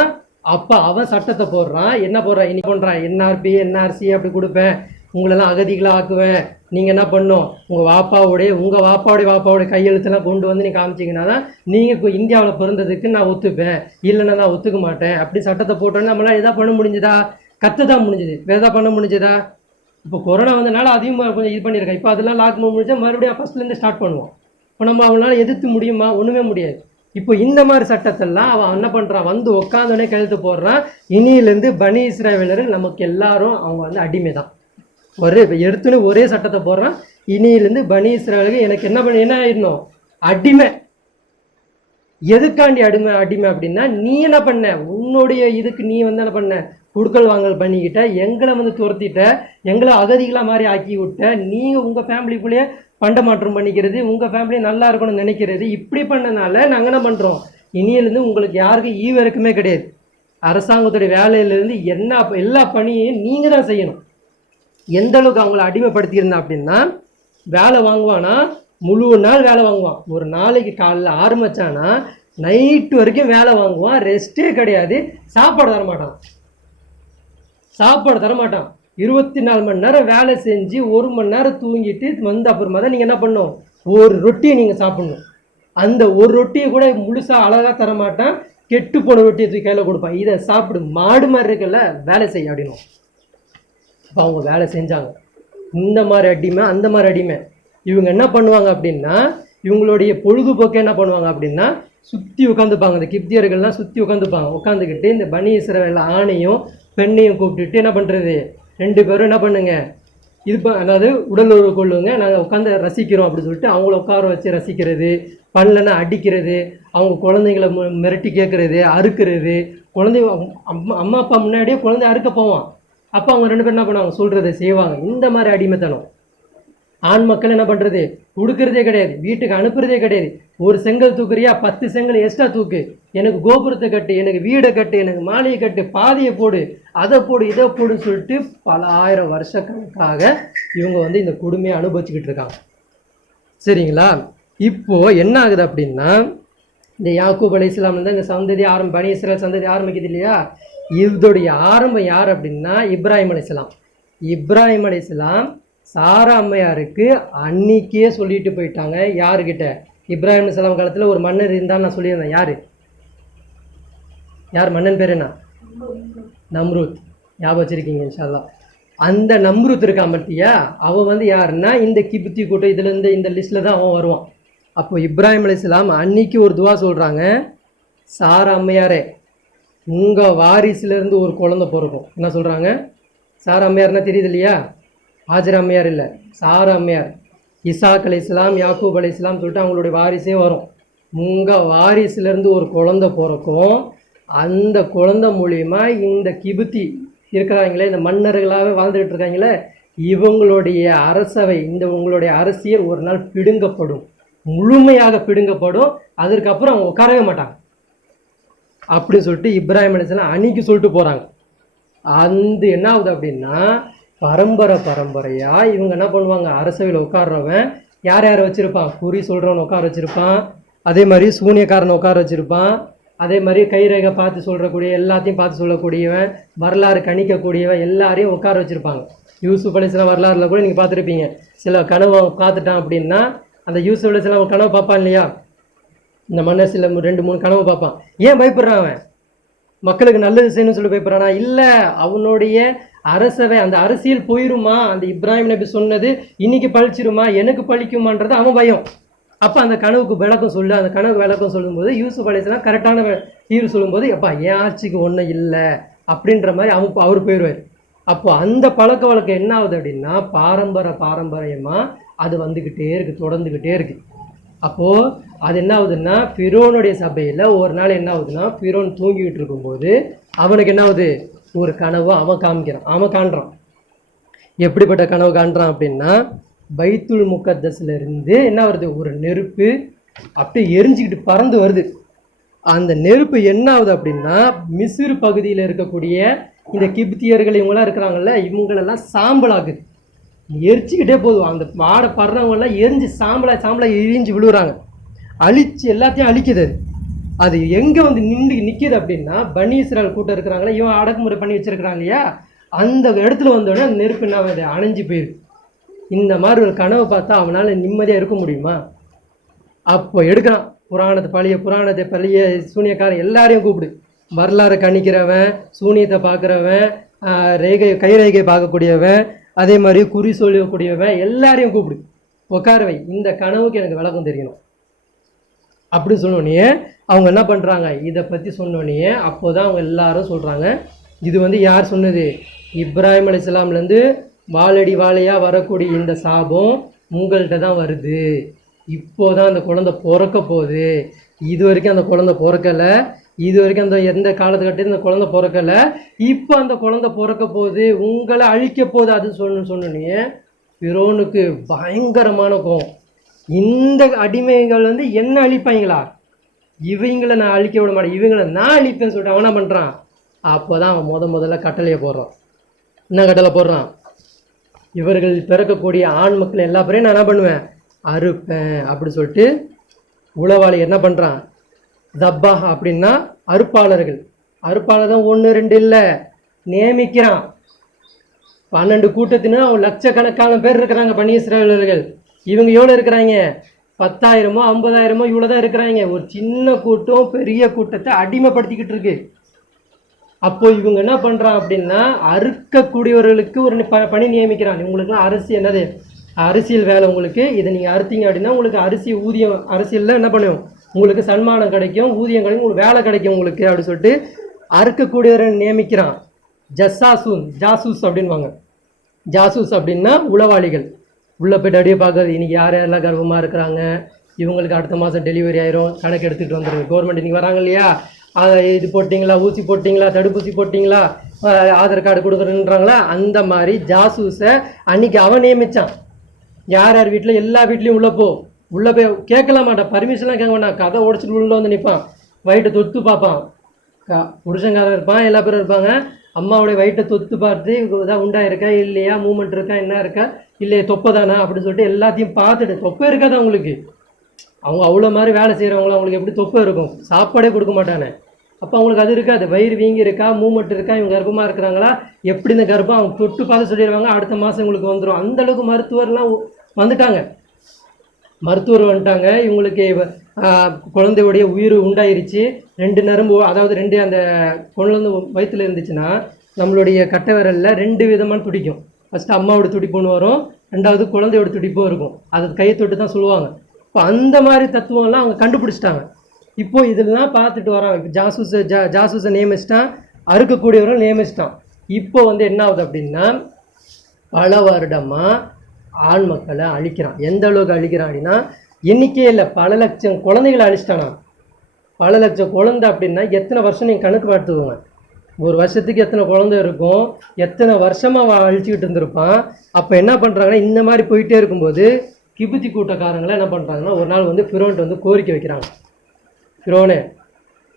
அப்போ அவன் சட்டத்தை போடுறான். என்ன போடுறான், இன்னைக்கு பண்ணுறான், NRP NRC அப்படி கொடுப்பேன், உங்களெல்லாம் அகதிகளாக ஆக்குவேன், நீங்கள் என்ன பண்ணணும், உங்கள் வாப்பாவுடைய கையெழுத்தெல்லாம் கொண்டு வந்து நீங்கள் காமிச்சிங்கன்னா தான் நீங்கள் இந்தியாவில் பிறந்ததுக்கு நான் ஒத்துப்பேன், இல்லைன்னா நான் ஒத்துக்க மாட்டேன் அப்படி சட்டத்தை போட்டோன்னு நம்மளால் எதாவது பண்ண முடிஞ்சுதா, கற்று தான் முடிஞ்சுது, வேறு எதாவது பண்ண முடிஞ்சுதா. இப்போ கொரோனா வந்தனால அதையும் கொஞ்சம் இது பண்ணியிருக்கேன். இப்போ அதெல்லாம் லாக் முடிஞ்சா மறுபடியும் ஃபஸ்ட்லேருந்து ஸ்டார்ட் பண்ணுவோம். இப்போ நம்ம அவனால் எதிர்த்து முடியுமா, ஒன்றுமே முடியாது. இப்போ இந்த மாதிரி சட்டத்தெல்லாம் அவன் என்ன பண்ணுறான், வந்து உட்காந்தோடனே கழுத்து போடுறான். இனியிலேருந்து பனி இஸ்ரவேலர் நமக்கு எல்லாரும் அவங்க வந்து அடிமை தான். எடுத்துன்னு ஒரே சட்டத்தை போடுறான். இனியிலேருந்து பனி இஸ்ரவேலுக்கு எனக்கு என்ன ஆயிடணும், அடிமை. எதுக்காண்டி அடிமை அப்படின்னா, நீ என்ன பண்ண, உன்னுடைய இதுக்கு நீ வந்து என்ன பண்ண, குடுக்கல் வாங்கல் பண்ணிக்கிட்ட, எங்களை வந்து துரத்திட்ட, எங்களை அகதிகளாக மாதிரி ஆக்கி விட்ட, நீங்கள் உங்கள் ஃபேமிலிக்குள்ளேயே பண்ட மாற்றம் பண்ணிக்கிறது, உங்கள் ஃபேமிலி நல்லா இருக்கணும்னு நினைக்கிறது, இப்படி பண்ணனால நாங்கள் என்ன பண்ணுறோம், இனியிலேருந்து உங்களுக்கு யாருக்கும் ஈவு இருக்குமே கிடையாது. அரசாங்கத்துடைய வேலையிலேருந்து எல்லா பணியையும் நீங்கள் தான் செய்யணும். எந்த அளவுக்கு அவங்கள அடிமைப்படுத்தியிருந்தா அப்படின்னா, வேலை வாங்குவானா முழு நாள் வேலை வாங்குவான். ஒரு நாளைக்கு காலைல ஆரம்பிச்சானா நைட்டு வரைக்கும் வேலை வாங்குவான். ரெஸ்ட்டே கிடையாது. சாப்பாடு தரமாட்டான். 24 மணி நேரம் வேலை செஞ்சு 1 மணி நேரம் தூங்கிட்டு வந்து அப்புறமா தான் நீங்கள் என்ன பண்ணணும், ஒரு ரொட்டியை நீங்கள் சாப்பிடணும். அந்த ஒரு ரொட்டியை கூட முழுசாக அழகாக தரமாட்டான். கெட்டு போன ரொட்டியை தூக்கி கையில் கொடுப்பான். இதை சாப்பிடு, மாடு மாதிரி இருக்குல்ல, வேலை செய்ய அப்படின்னும். இப்போ அவங்க வேலை செஞ்சாங்க. இந்த மாதிரி அடிமை அந்த மாதிரி அடிமை. இவங்க என்ன பண்ணுவாங்க அப்படின்னா, இவங்களுடைய பொழுதுபோக்கு என்ன பண்ணுவாங்க அப்படின்னா, சுற்றி உட்காந்துப்பாங்க. இந்த கிப்தியர்கள்லாம் சுற்றி உட்காந்துக்கிட்டு இந்த பனி இஸ்ரவேல் ஆணையும் பெண்ணையும் கூப்பிட்டுட்டு என்ன பண்ணுறது, 2 பேரும் என்ன பண்ணுங்க, அதாவது உடல் உறவு கொள்ளுங்க, நாங்கள் உட்காந்து ரசிக்கிறோம் அப்படின்னு சொல்லிட்டு அவங்கள உட்கார வச்சு ரசிக்கிறது, பண்ணலன்னா அடிக்கிறது, அவங்க குழந்தைங்களை மிரட்டி கேட்குறது, அறுக்கிறது. அம்மா அப்பா முன்னாடியே குழந்தை அறுக்க போவான். அப்போ அவங்க 2 பேரும் என்ன பண்ணுவாங்க, சொல்கிறத செய்வாங்க. இந்த மாதிரி அடிமைத்தனம். ஆண் மக்கள் என்ன பண்ணுறது, கொடுக்கறதே கிடையாது, வீட்டுக்கு அனுப்புறதே கிடையாது. ஒரு செங்கல் தூக்குறியா, 10 செங்கல் எக்ஸ்ட்ரா தூக்கு, எனக்கு கோபுரத்தை கட்டு, எனக்கு வீடை கட்டு, எனக்கு மாலையை கட்டு, பாதையை போடு, அதை போடு, இதை போடுன்னு சொல்லிட்டு பல 1000 வருஷ கணக்காக இவங்க இந்த கொடுமையை அனுபவிச்சுக்கிட்டு இருக்காங்க. சரிங்களா? இப்போது என்ன ஆகுது அப்படின்னா, இந்த யாக்கூப் அலைஹிஸ்ஸலாம் இந்த சந்ததி பனி இஸ்ரவேல் சந்ததி ஆரம்பிக்குது இல்லையா, இதோடைய ஆரம்பம் யார் அப்படின்னா இப்ராஹிம் அலைஹிஸ்ஸலாம் சாரா அம்மையாருக்கு அன்னைக்கே சொல்லிட்டு போயிட்டாங்க. யாருக்கிட்ட? இப்ராஹிம் அலைஹிஸ்ஸலாம் காலத்தில் ஒரு மன்னர் இருந்தான்னு நான் சொல்லியிருந்தேன். யார் மன்னன் பேர் என்ன? நம்ரூத். ஞாபகம் வச்சிருக்கீங்க இன்ஷா அல்லாஹ். அந்த நம்ரூத் இருக்கான் பத்தியா, அவன் யாருன்னா இந்த கிப்தி கூட்டம் இதுலேருந்து இந்த லிஸ்ட்டில் தான் அவன் வருவான். அப்போ இப்ராஹிம் அலைஹிஸ்ஸலாம் அன்னைக்கு ஒரு துவா சொல்கிறாங்க, சாரா அம்மையாரே உங்கள் வாரிசுலேருந்து ஒரு குழந்தை பிறக்கும். என்ன சொல்கிறாங்க? சாரா அம்மையார்னா தெரியுது இல்லையா? ஹாஜர் அம்மையார் இல்லை, சாரா அம்மையார். இசாக் அலைஹிஸ்ஸலாம் யாக்கூப் அலைஹிஸ்ஸலாம் சொல்லிட்டு அவங்களுடைய வாரிசே வரும். உங்கள் வாரிசுலேருந்து ஒரு குழந்தை பிறக்கும். அந்த குழந்தை மூலிமா இந்த கிபுத்தி இருக்கிறாங்களே, இந்த மன்னர்களாகவே வாழ்ந்துகிட்டு இருக்காங்களே, இவங்களுடைய அரசவை, உங்களுடைய அரசியல் ஒரு நாள் பிடுங்கப்படும், முழுமையாக பிடுங்கப்படும். அதற்கப்புறம் அவங்க உட்காரவே மாட்டாங்க அப்படின்னு சொல்லிட்டு இப்ராஹிம் அலைஹிஸ்ஸலாம் அன்னைக்கு சொல்லிட்டு போகிறாங்க. என்ன ஆகுது அப்படின்னா, பரம்பரையாக இவங்க என்ன பண்ணுவாங்க, அரசவையில் உட்கார்றவன் யார் வச்சுருப்பான், குறி சொல்கிறவன் உட்கார வச்சுருப்பான், அதே மாதிரி சூனியக்காரனை உட்கார வச்சுருப்பான், அதே மாதிரி கைரேகை பார்த்து சொல்கிறக்கூடிய எல்லாத்தையும் பார்த்து சொல்லக்கூடியவன், வரலாறு கணிக்கக்கூடியவன் எல்லாரையும் உட்கார வச்சுருப்பாங்க. யூசுப் அலைஹிஸ்ஸலாம் வரலாறுல கூட நீங்கள் பார்த்துருப்பீங்க. சில கனவை பார்த்துட்டான் அப்படின்னா அந்த யூசுப் அலைஹிஸ்ஸலாம் ஒரு கனவை பார்ப்பான் இல்லையா, இந்த மன்னர் சில 2-3 கனவை பார்ப்பான். ஏன் பயப்படுறான் அவன்? மக்களுக்கு நல்லது செய்யணும்னு சொல்லி பயப்படுறானா? இல்லை, அவனுடைய அரசவை, அந்த அரசியல் போயிருமா, அந்த இப்ராஹிம் நபி சொன்னது இன்னைக்கு பழிச்சிருமா, எனக்கு பழிக்குமான்றது அவன் பயம். அப்போ அந்த கனவுக்கு விளக்கம் சொல்லு. அந்த கனவுக்கு விளக்கம் சொல்லும்போது யூசுப் அலைஹிஸ்ஸலாம் கரெக்டான தீர்வு சொல்லும்போது, அப்பா என் ஆட்சிக்கு ஒன்றும் இல்லை அப்படின்ற மாதிரி அவர் போயிடுவார். அப்போ அந்த பழக்க வழக்கம் என்ன ஆகுது அப்படின்னா, பாரம்பரியமாக அது வந்துக்கிட்டே இருக்குது, தொடர்ந்துக்கிட்டே இருக்குது. அப்போது அது என்ன ஆகுதுன்னா, ஃபிரோனுடைய சபையில் ஒரு நாள் என்ன ஆகுதுன்னா, ஃபிரோன் தூங்கிக்கிட்டு இருக்கும்போது அவனுக்கு என்ன ஆகுது, ஒரு கனவு அவன் காண்றான். எப்படிப்பட்ட கனவு காண்றான் அப்படின்னா, பைத்துல் முகத்தஸ்லேருந்து என்ன வருது, ஒரு நெருப்பு அப்படியே எரிஞ்சிக்கிட்டு பறந்து வருது. அந்த நெருப்பு என்ன ஆகுது அப்படின்னா, மிஸ்ர் பகுதியில் இருக்கக்கூடிய இந்த கிப்தியர்கள் இவங்களாம் இருக்கிறாங்கல்ல, இவங்களெல்லாம் சாம்பலாகுது, எரிச்சிக்கிட்டே போதும். அந்த வாடை படுறவங்கெல்லாம் எரிஞ்சு சாம்பலாக எரிஞ்சு விழுவுறாங்க, அழிச்சு எல்லாத்தையும் அழிக்குது. அது எங்கே நிற்கிது அப்படின்னா, பனி இஸ்ரவேல் கூட்டம் இருக்கிறாங்களே, இவன் அடக்குமுறை பண்ணி வச்சுருக்கிறாங்க இல்லையா, அந்த இடத்துல வந்தோடனே அந்த நெருப்பு என்ன அணைஞ்சு போயிருக்கு. இந்த மாதிரி ஒரு கனவை பார்த்தா அவனால் நிம்மதியாக இருக்க முடியுமா? அப்போ எடுக்கிறான் பழைய புராணத்தை சூனியக்காரன் எல்லாரையும் கூப்பிடு, வரலாறு கணிக்கிறவன், சூனியத்தை பார்க்குறவன், கைரேகை பார்க்கக்கூடியவன், அதே மாதிரி குறி சொல்லக்கூடியவன் எல்லாரையும் கூப்பிடு, உட்காரவை, இந்த கனவுக்கு எனக்கு விளக்கம் தெரியணும் அப்படி சொன்னோடனே அவங்க என்ன பண்ணுறாங்க, இதை பற்றி சொன்னோடனே அப்போ தான் அவங்க எல்லாரும் சொல்கிறாங்க, இது யார் சொன்னது, இப்ராஹிம் அலைஹிஸ்ஸலாம்லேருந்து வாழடி வாழையாக வரக்கூடிய இந்த சாபம் உங்கள்கிட்ட தான் வருது. இப்போதான் அந்த குழந்தை பிறக்க போகுது, இது வரைக்கும் அந்த குழந்தை பிறக்கலை, இது வரைக்கும் அந்த எந்த காலத்துக்கிட்ட இந்த குழந்தை பிறக்கலை, இப்போ அந்த குழந்தை பிறக்க போகுது, உங்களை அழிக்க போகுது அது சொன்னோன்னே ஃபிரோனுக்கு பயங்கரமான கோவம். இந்த அடிமைகள் என்ன அழிப்பாங்களா, இவங்களை நான் அழிக்க விட மாட்டேன், இவங்களை நான் அழிப்பேன்னு சொல்லிட்டு அவன் என்ன பண்ணுறான், அப்போ தான் அவன் முதல்ல கட்டளையை போடுறான். என்ன கட்டளை போடுறான்? இவர்கள் பிறக்கக்கூடிய ஆண் மக்கள் எல்லா பேரையும் நான் என்ன பண்ணுவேன், அறுப்பேன் அப்படி சொல்லிட்டு உளவாளி என்ன பண்ணுறான், தப்பா அப்படின்னா அறுப்பாளர்கள், அறுப்பாளர் தான் 1 2 இல்லை நியமிக்கிறான். 12 கூட்டத்தினா லட்சக்கணக்கான பேர் இருக்கிறாங்க பனி இஸ்ரவேலர்கள். இவங்க எவ்வளோ இருக்கிறாங்க, 10,000 50,000 இவ்வளோ தான் இருக்கிறாங்க. ஒரு சின்ன கூட்டம் பெரிய கூட்டத்தை அடிமைப்படுத்திக்கிட்டு இருக்கு. அப்போ இவங்க என்ன பண்ணுறான் அப்படின்னா அறுக்கக்கூடியவர்களுக்கு ஒரு பணி நியமிக்கிறான். இவங்களுக்குலாம் அரிசி என்னது, அரசியல் வேலை, உங்களுக்கு இதை நீங்கள் அறுத்தீங்க அப்படின்னா உங்களுக்கு அரிசி ஊதியம், அரசியலில் என்ன பண்ணுவோம், உங்களுக்கு சன்மானம் கிடைக்கும், ஊதியம் கிடைக்கும், உங்களுக்கு வேலை கிடைக்கும் உங்களுக்கு அப்படின்னு சொல்லிட்டு அறுக்கக்கூடியவரை நியமிக்கிறான். ஜாசூஸ் அப்படின்வாங்க. ஜாசூஸ் அப்படின்னா உளவாளிகள். உள்ளே போய்ட்டு அப்படியே பார்க்குறது, இன்றைக்கி யார் யாரெல்லாம் கர்ப்பமாக இருக்கிறாங்க, இவங்களுக்கு அடுத்த மாதம் டெலிவரி ஆயிரும், கணக்கு எடுத்துகிட்டு வந்துடுங்க. கவர்மெண்ட் இன்றைக்கி வராங்க இல்லையா, அதை இது போட்டிங்களா, ஊசி போட்டிங்களா, தடுப்பூசி போட்டிங்களா, ஆதார் கார்டு கொடுக்குறேன்றாங்களா, அந்த மாதிரி ஜாசூஸை அன்றைக்கி அவன் நியமித்தான். யார் யார் வீட்டில், எல்லா வீட்லேயும் உள்ளே போய் கேட்கல மாட்டான், பர்மிஷன்லாம் கேட்க மாட்டான், கதை உடச்சிட்டு உள்ளே வந்து நிற்பான், வயிற்றை தொத்து பார்ப்பான். புருஷங்காரன் இருப்பான், எல்லா பேரும் இருப்பாங்க. அம்மாவுடைய வயிற்றை தொத்து பார்த்து இதாக உண்டாயிருக்கா இல்லையா, மூமெண்ட் இருக்கா, என்ன இருக்கா, இல்லையா தொப்பை தானே அப்படின்னு சொல்லிட்டு எல்லாத்தையும் பார்த்துட்டு, தொப்பை இருக்காது அவங்களுக்கு, அவங்க அவ்வளோ மாதிரி வேலை செய்கிறவங்களும் அவங்களுக்கு எப்படி தொப்பை இருக்கும், சாப்பாடே கொடுக்க மாட்டானே. அப்போ அவங்களுக்கு அது இருக்காது, வயிறு வீங்கி இருக்கா, மூமெண்ட் இருக்கா, இவங்க கர்ப்பமாக இருக்கிறாங்களா, எப்படி இந்த கர்ப்பம் அவங்க தொட்டு பார்த்து சொல்லிடுவாங்க, அடுத்த மாதம் இவங்களுக்கு வந்துடும். அந்தளவுக்கு மருத்துவர்லாம் வந்துட்டாங்க, மருத்துவர் வந்துட்டாங்க. இவங்களுக்கு குழந்தையுடைய உயிர் உண்டாயிருச்சு. 2 நரம்பு, அதாவது 2 அந்த குழந்தை வயிற்றில் இருந்துச்சுன்னா நம்மளுடைய கட்டை விரலில் 2 விதமான துடிக்கும். ஃபஸ்ட்டு அம்மாவோட துடிப்பு ஒன்று வரும், 2வது குழந்தையோட துடிப்பும் இருக்கும். அது கையை தொட்டு தான் சொல்லுவாங்க. இப்போ அந்த மாதிரி தத்துவம்லாம் அவங்க கண்டுபிடிச்சிட்டாங்க. இப்போது இதெல்லாம் பார்த்துட்டு வராங்க. இப்போ ஜாசூஸை நியமிச்சிட்டான், அறுக்கக்கூடியவர்கள் நியமிச்சிட்டான். இப்போ என்ன ஆகுது அப்படின்னா பல வருடமாக ஆண் மக்களை அழிக்கிறான். எந்த அளவுக்கு அழிக்கிறான் அப்படின்னா எண்ணிக்கையே இல்லை, பல லட்சம் குழந்தைகளை அழிச்சிட்டானா. பல லட்சம் குழந்தை அப்படின்னா எத்தனை வருஷம் நீங்கள் கணக்கு பார்த்துக்கோங்க. ஒரு வருஷத்துக்கு எத்தனை குழந்தை இருக்கும், எத்தனை வருஷமாக அழிச்சிக்கிட்டு இருந்திருப்பான். அப்போ என்ன பண்ணுறாங்கன்னா இந்த மாதிரி போயிட்டே இருக்கும்போது கிபுத்தி கூட்டக்காரங்களை என்ன பண்ணுறாங்கன்னா ஒரு நாள் ஃபிரோன்ட்டு கோரிக்கை வைக்கிறாங்க. ஃபிரோனே,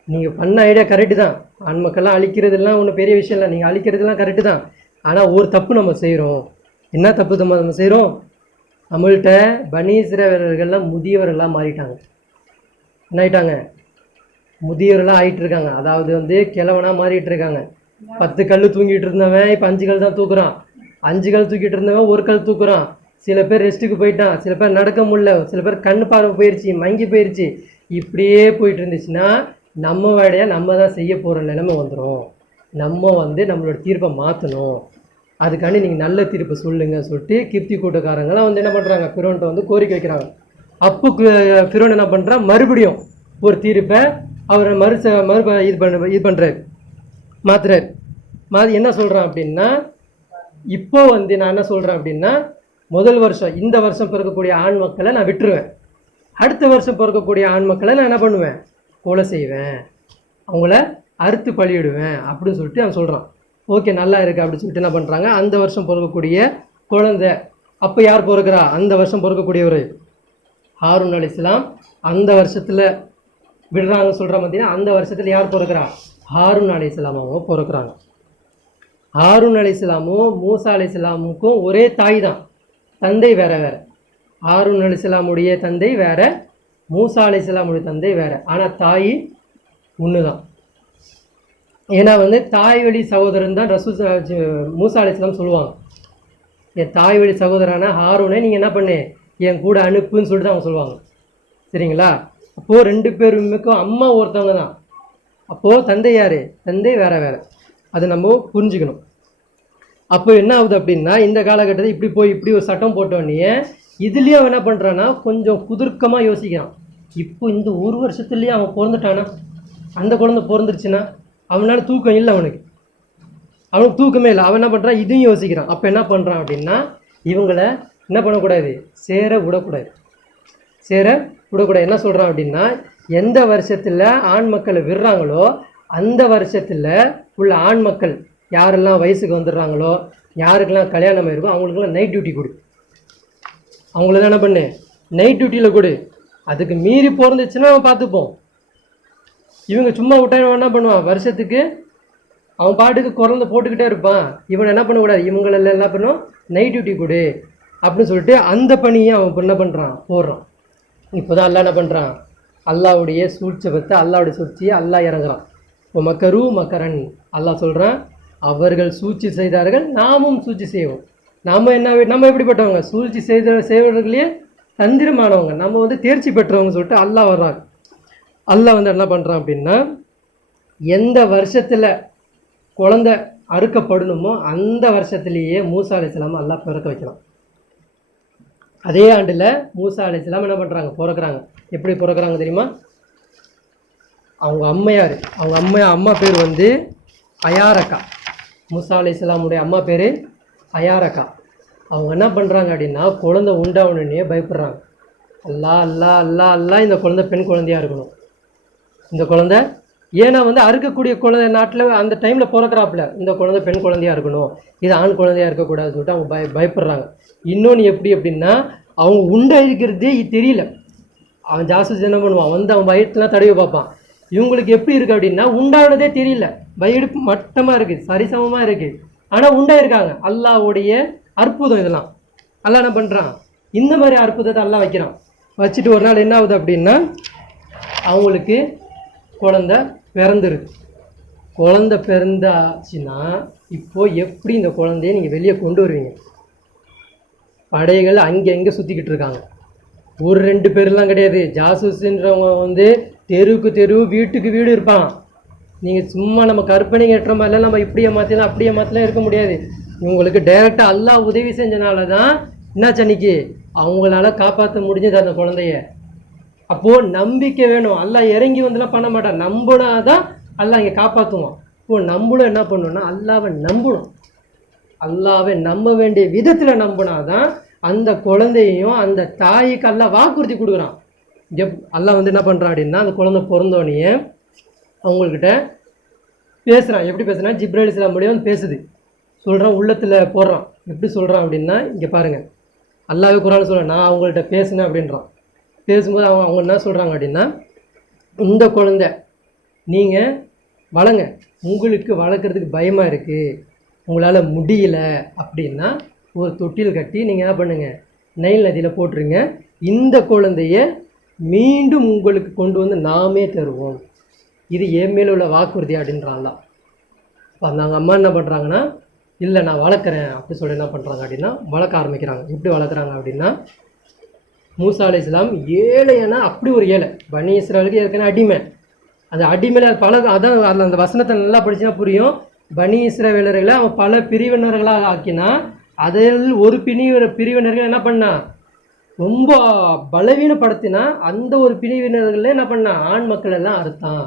நீங்கள் பண்ண ஐடியா கரெக்டு தான், ஆண் மக்கள்லாம் அழிக்கிறதுலாம் ஒன்றும் பெரிய விஷயம் இல்லை, நீங்கள் அழிக்கிறதுலாம் கரெக்டு தான். ஆனால் ஒரு தப்பு நம்ம செய்கிறோம். என்ன தப்பு நம்ம செய்கிறோம், நம்மள்கிட்ட பனி இஸ்ரவேலர்கள்லாம் முதியவர்களாக மாறிட்டாங்க. என்ன ஆகிட்டாங்க, முதியவர்களாக ஆகிட்டு இருக்காங்க. அதாவது கிழவனாக மாறிட்டு இருக்காங்க. 10 கல் தூங்கிட்டு இருந்தவன் இப்போ 5 கல் தான் தூக்குறான், 5 கல் தூக்கிட்டு இருந்தவன் 1 கல் தூக்குறான். சில பேர் ரெஸ்ட்டுக்கு போயிட்டான், சில பேர் நடக்க முடியல, சில பேர் கண் பார்வை போயிடுச்சு, மங்கி போயிடுச்சு. இப்படியே போயிட்டு இருந்துச்சுன்னா நம்ம வேலையாக நம்ம தான் செய்ய போகிற நிலைமை வந்துடும். நம்ம நம்மளோட தீர்ப்பை மாற்றணும். அதுக்காண்டி நீங்கள் நல்ல தீர்ப்பு சொல்லுங்க சொல்லிட்டு கிப்தி கூட்டக்காரங்களாம் என்ன பண்ணுறாங்க, ஃபிரோன்ட்ட கோரிக்கை வைக்கிறாங்க. அப்போ ஃபிரோன் என்ன பண்ணுறான், மறுபடியும் ஒரு தீர்ப்பை அவரை இது பண்ணுறாரு, மாத்துறாரு. என்ன சொல்கிறான் அப்படின்னா, இப்போ நான் என்ன சொல்கிறேன் அப்படின்னா, முதல் வருஷம் இந்த வருஷம் பிறக்கக்கூடிய ஆண் மக்களை நான் விட்டுருவேன், அடுத்த வருஷம் பிறக்கக்கூடிய ஆண் மக்களை நான் என்ன பண்ணுவேன், கொலை செய்வேன், அவங்கள அறுத்து பலியிடுவேன் அப்படின்னு சொல்லிட்டு அவன் சொல்கிறான். ஓகே, நல்லா இருக்குது அப்படின்னு சொல்லிட்டு என்ன பண்ணுறாங்க, அந்த வருஷம் பிறக்கக்கூடிய குழந்தை. அப்போ யார் பிறக்கிறா, அந்த வருஷம் பிறக்கக்கூடியவர் ஹாரூன் அலைஹிஸ்ஸலாம். அந்த வருஷத்தில் விடுறாங்க சொல்கிற பார்த்தீங்கன்னா, அந்த வருஷத்தில் யார் பிறக்கிறா, ஹாரூன் அலைஹிஸ்ஸலாம் அவங்க பிறக்கிறாங்க. ஹாரூன் அலைஹிஸ்ஸலாமும் மூசா அலைஹிஸ்ஸலாமுக்கும் ஒரே தாய் தான், தந்தை வேறு வேறு. ஹாரூன் அலைஹிஸ்ஸலாமுடைய தந்தை வேறு, மூசா அலைஹிஸ்ஸலாமுடைய தந்தை வேறு, ஆனால் தாய் ஒன்று தான். ஏன்னா தாய் வழி சகோதரன் தான் மூசா அலைஹிஸ்ஸலாம் சொல்லுவாங்க. என் தாய் வழி சகோதரனா ஹாரூனை நீங்கள் என்ன பண்ணு, என் கூட அனுப்புன்னு சொல்லிட்டு தான் அவங்க சொல்லுவாங்க. சரிங்களா? அப்போது 2 பேருக்கும் அம்மா ஒருத்தவங்க தான். அப்போது தந்தை யார், தந்தை வேறு வேறு, அதை நம்ம புரிஞ்சுக்கணும். அப்போ என்ன ஆகுது அப்படின்னா, இந்த காலகட்டத்தில் இப்படி ஒரு சட்டம் போட்டோடனே இதுலேயும் அவன் என்ன பண்ணுறான்னா கொஞ்சம் குதர்க்கமாக யோசிக்கிறான். இப்போ இந்த ஒரு வருஷத்துலேயே அவன் பிறந்துட்டானா, அந்த குழந்தை பிறந்துருச்சுன்னா அவனால் தூக்கம் இல்லை, அவனுக்கு தூக்கமே இல்லை. அவன் என்ன பண்ணுறான், இதையும் யோசிக்கிறான். அப்போ என்ன பண்ணுறான் அப்படின்னா, இவங்களை என்ன பண்ணக்கூடாது, சேர விடக்கூடாது. என்ன சொல்கிறான் அப்படின்னா, எந்த வருஷத்தில் ஆண் மக்களை விடுறாங்களோ அந்த வருஷத்தில் உள்ள ஆண் மக்கள் யாரெல்லாம் வயசுக்கு வந்துடுறாங்களோ, யாருக்கெல்லாம் கல்யாணம் ஆயிருக்கோ அவங்களுக்கெல்லாம் நைட் டியூட்டி கொடு. அவங்களெல்லாம் என்ன பண்ணு, நைட் டியூட்டியில் கொடு. அதுக்கு மீறி பிறந்துச்சுன்னா நம்ம பார்த்துப்போம். இவங்க சும்மா விட்டா என்ன பண்ணுவான், வருஷத்துக்கு அவன் பாட்டுக்கு குழந்தை போட்டுக்கிட்டே இருப்பான். இவன் என்ன பண்ணக்கூடாது, இவங்களெல்லாம் என்ன பண்ணும், நைட் டியூட்டி கொடு அப்படின்னு சொல்லிட்டு அந்த பணியை அவன் என்ன பண்ணுறான், போடுறான். இப்போ தான் அல்லா என்ன பண்ணுறான், அல்லாவுடைய சூழ்ச்சிபத்தை, அல்லாவுடைய சூழ்ச்சியை அல்லா இறங்குறான். இப்போ மக்கரு மக்கரன் அல்லாஹ் சொல்கிறான், அவர்கள் சூழ்ச்சி செய்தார்கள், நாமும் சூழ்ச்சி செய்வோம். நம்ம எப்படிப்பட்டவங்க, சூழ்ச்சி செய்வர்களையே தந்திரமானவங்க, நம்ம வந்து தேர்ச்சி பெற்றவங்க சொல்லிட்டு அல்லாஹ் வர்றாங்க. அல்லாஹ் வந்து என்ன பண்ணுறான் அப்படின்னா, எந்த வருஷத்தில் குழந்தை அறுக்கப்படணுமோ அந்த வருஷத்துலேயே மூசா அலைஹிஸ்ஸலாம் அல்லாஹ் பிறக்க வைக்கலாம். அதே ஆண்டில் மூசா அலைஹிஸ்ஸலாம் என்ன பண்ணுறாங்க, பிறக்கிறாங்க. எப்படி பிறக்கிறாங்க தெரியுமா? அவங்க அம்மையார், அவங்க அம்மா பேர் வந்து அயாரக்கா. மூசா அலைஹிஸ்ஸலாமுடைய அம்மா பேர் அயாரக்கா. அவங்க என்ன பண்ணுறாங்க அப்படின்னா, குழந்தை உண்டாகணுன்னே பயப்படுறாங்க. அல்லா அல்லா அல்லா அல்லா இந்த குழந்தை பெண் குழந்தையாக இருக்கணும். இந்த குழந்தை ஏன்னா வந்து அறுக்கக்கூடிய குழந்தை நாட்டில் அந்த டைமில் பிறக்கிறாப்புல, இந்த குழந்தை பெண் குழந்தையாக இருக்கணும், இது ஆண் குழந்தையாக இருக்கக்கூடாதுன்னு சொல்லிட்டு அவங்க பயப்படுறாங்க. இன்னொன்று எப்படி அப்படின்னா, அவங்க உண்டாயிருக்கிறதே தெரியல. அவன் ஜாசூஸ் என்ன பண்ணுவான், வந்து அவன் வயிற்றுலாம் தடவி பார்ப்பான். இவங்களுக்கு எப்படி இருக்குது அப்படின்னா, உண்டானதே தெரியல, வயிறு மட்டமாக இருக்குது, சரிசமமாக இருக்குது, ஆனால் உண்டாயிருக்காங்க. அல்லாவுடைய அற்புதம் இதெல்லாம். அல்லாஹ் என்ன பண்ணுறான், இந்த மாதிரி அற்புதத்தை அல்லாஹ் வைக்கிறான். வச்சுட்டு ஒரு நாள் என்ன ஆகுது அப்படின்னா, அவங்களுக்கு குழந்தை பிறந்துருது. குழந்தை பிறந்தாச்சுன்னா இப்போது எப்படி இந்த குழந்தைய நீங்கள் வெளியே கொண்டு வருவீங்க? படைகள் அங்கே சுற்றிக்கிட்டு இருக்காங்க. ஒரு 2 பேர்லாம் கிடையாது. ஜாசூஸ்ன்றவங்க வந்து தெருவுக்கு தெரு, வீட்டுக்கு வீடு இருப்பான். நீங்கள் சும்மா நம்ம கற்பனை ஏற்ற மாதிரிலாம் நம்ம இப்படியே மாற்றலாம் அப்படியே மாற்றலாம் இருக்க முடியாது. இவங்களுக்கு டைரெக்டாக அல்லாஹ் உதவி செஞ்சனால தான் என்னாச்சு, அன்னைக்கு அவங்களால காப்பாற்ற முடிஞ்சது அந்த குழந்தைய. அப்போது நம்பிக்கை வேணும். அல்லாஹ் இறங்கி வந்துலாம் பண்ண மாட்டான், நம்பினா தான் அல்லாஹ் இங்கே காப்பாற்றுவான். இப்போது நம்மளும் என்ன பண்ணணும்னா, அல்லாவை நம்பணும். அல்லாவை நம்ப வேண்டிய விதத்தில் நம்பினா தான் அந்த குழந்தையும் அந்த தாய்க்கு அல்லாஹ் வாக்குறுதி கொடுக்குறான். அல்லாஹ் வந்து என்ன பண்ணுறான் அப்படின்னா, அந்த குழந்தை பிறந்தோடனே அவங்கக்கிட்ட பேசுகிறான். எப்படி பேசுகிறான், ஜிப்ரீல் அலைஹிஸ்ஸலாம் மூலியம் வந்து பேசுது, சொல்கிறான், உள்ளத்தில் போடுறான். எப்படி சொல்கிறான் அப்படின்னா, இங்கே பாருங்கள், அல்லாஹ்வே குர்ஆன்ல சொல்கிறான், நான் அவங்கள்ட்ட பேசினேன் அப்படின்றான். பேசும்போது அவங்க என்ன சொல்கிறாங்க அப்படின்னா, இந்த குழந்தை நீங்கள் வளங்க, உங்களுக்கு வளர்க்குறதுக்கு பயமாக இருக்குது, உங்களால் முடியல அப்படின்னா ஒரு தொட்டில் கட்டி நீங்கள் என்ன பண்ணுங்கள், நைல் நதியில் போட்டுருங்க. இந்த குழந்தைய மீண்டும் உங்களுக்கு கொண்டு வந்து நாமே தருவோம், இது என் மேலே உள்ள வாக்குறுதி அப்படின்றான்ல. இப்போ அந்த அம்மா என்ன பண்ணுறாங்கன்னா, இல்லை நான் வளர்க்குறேன் அப்படி சொல்லி என்ன பண்ணுறாங்க அப்படின்னா வளர்க்க ஆரம்பிக்கிறாங்க. எப்படி வளர்க்குறாங்க அப்படின்னா, மூசா அலைஹிஸ்ஸலாம் ஏழைன்னா அப்படி ஒரு ஏழை, பனி இஸ்ராயலுக்கு ஏற்கனவே அடிமை. அந்த அடிமையில் பல அதான் அதில் அந்த வசனத்தை நல்லா படிச்சுன்னா புரியும். பனி இஸ்ராயலர்களை அவன் பல பிரிவினர்களாக ஆக்கினா, அதில் ஒரு பிரிவினர்கள் என்ன பண்ணா, ரொம்ப பலவீனப்படுத்தினா, அந்த ஒரு பிரிவினர்களே என்ன பண்ணா, ஆண் மக்கள் எல்லாம் அறுத்தான்.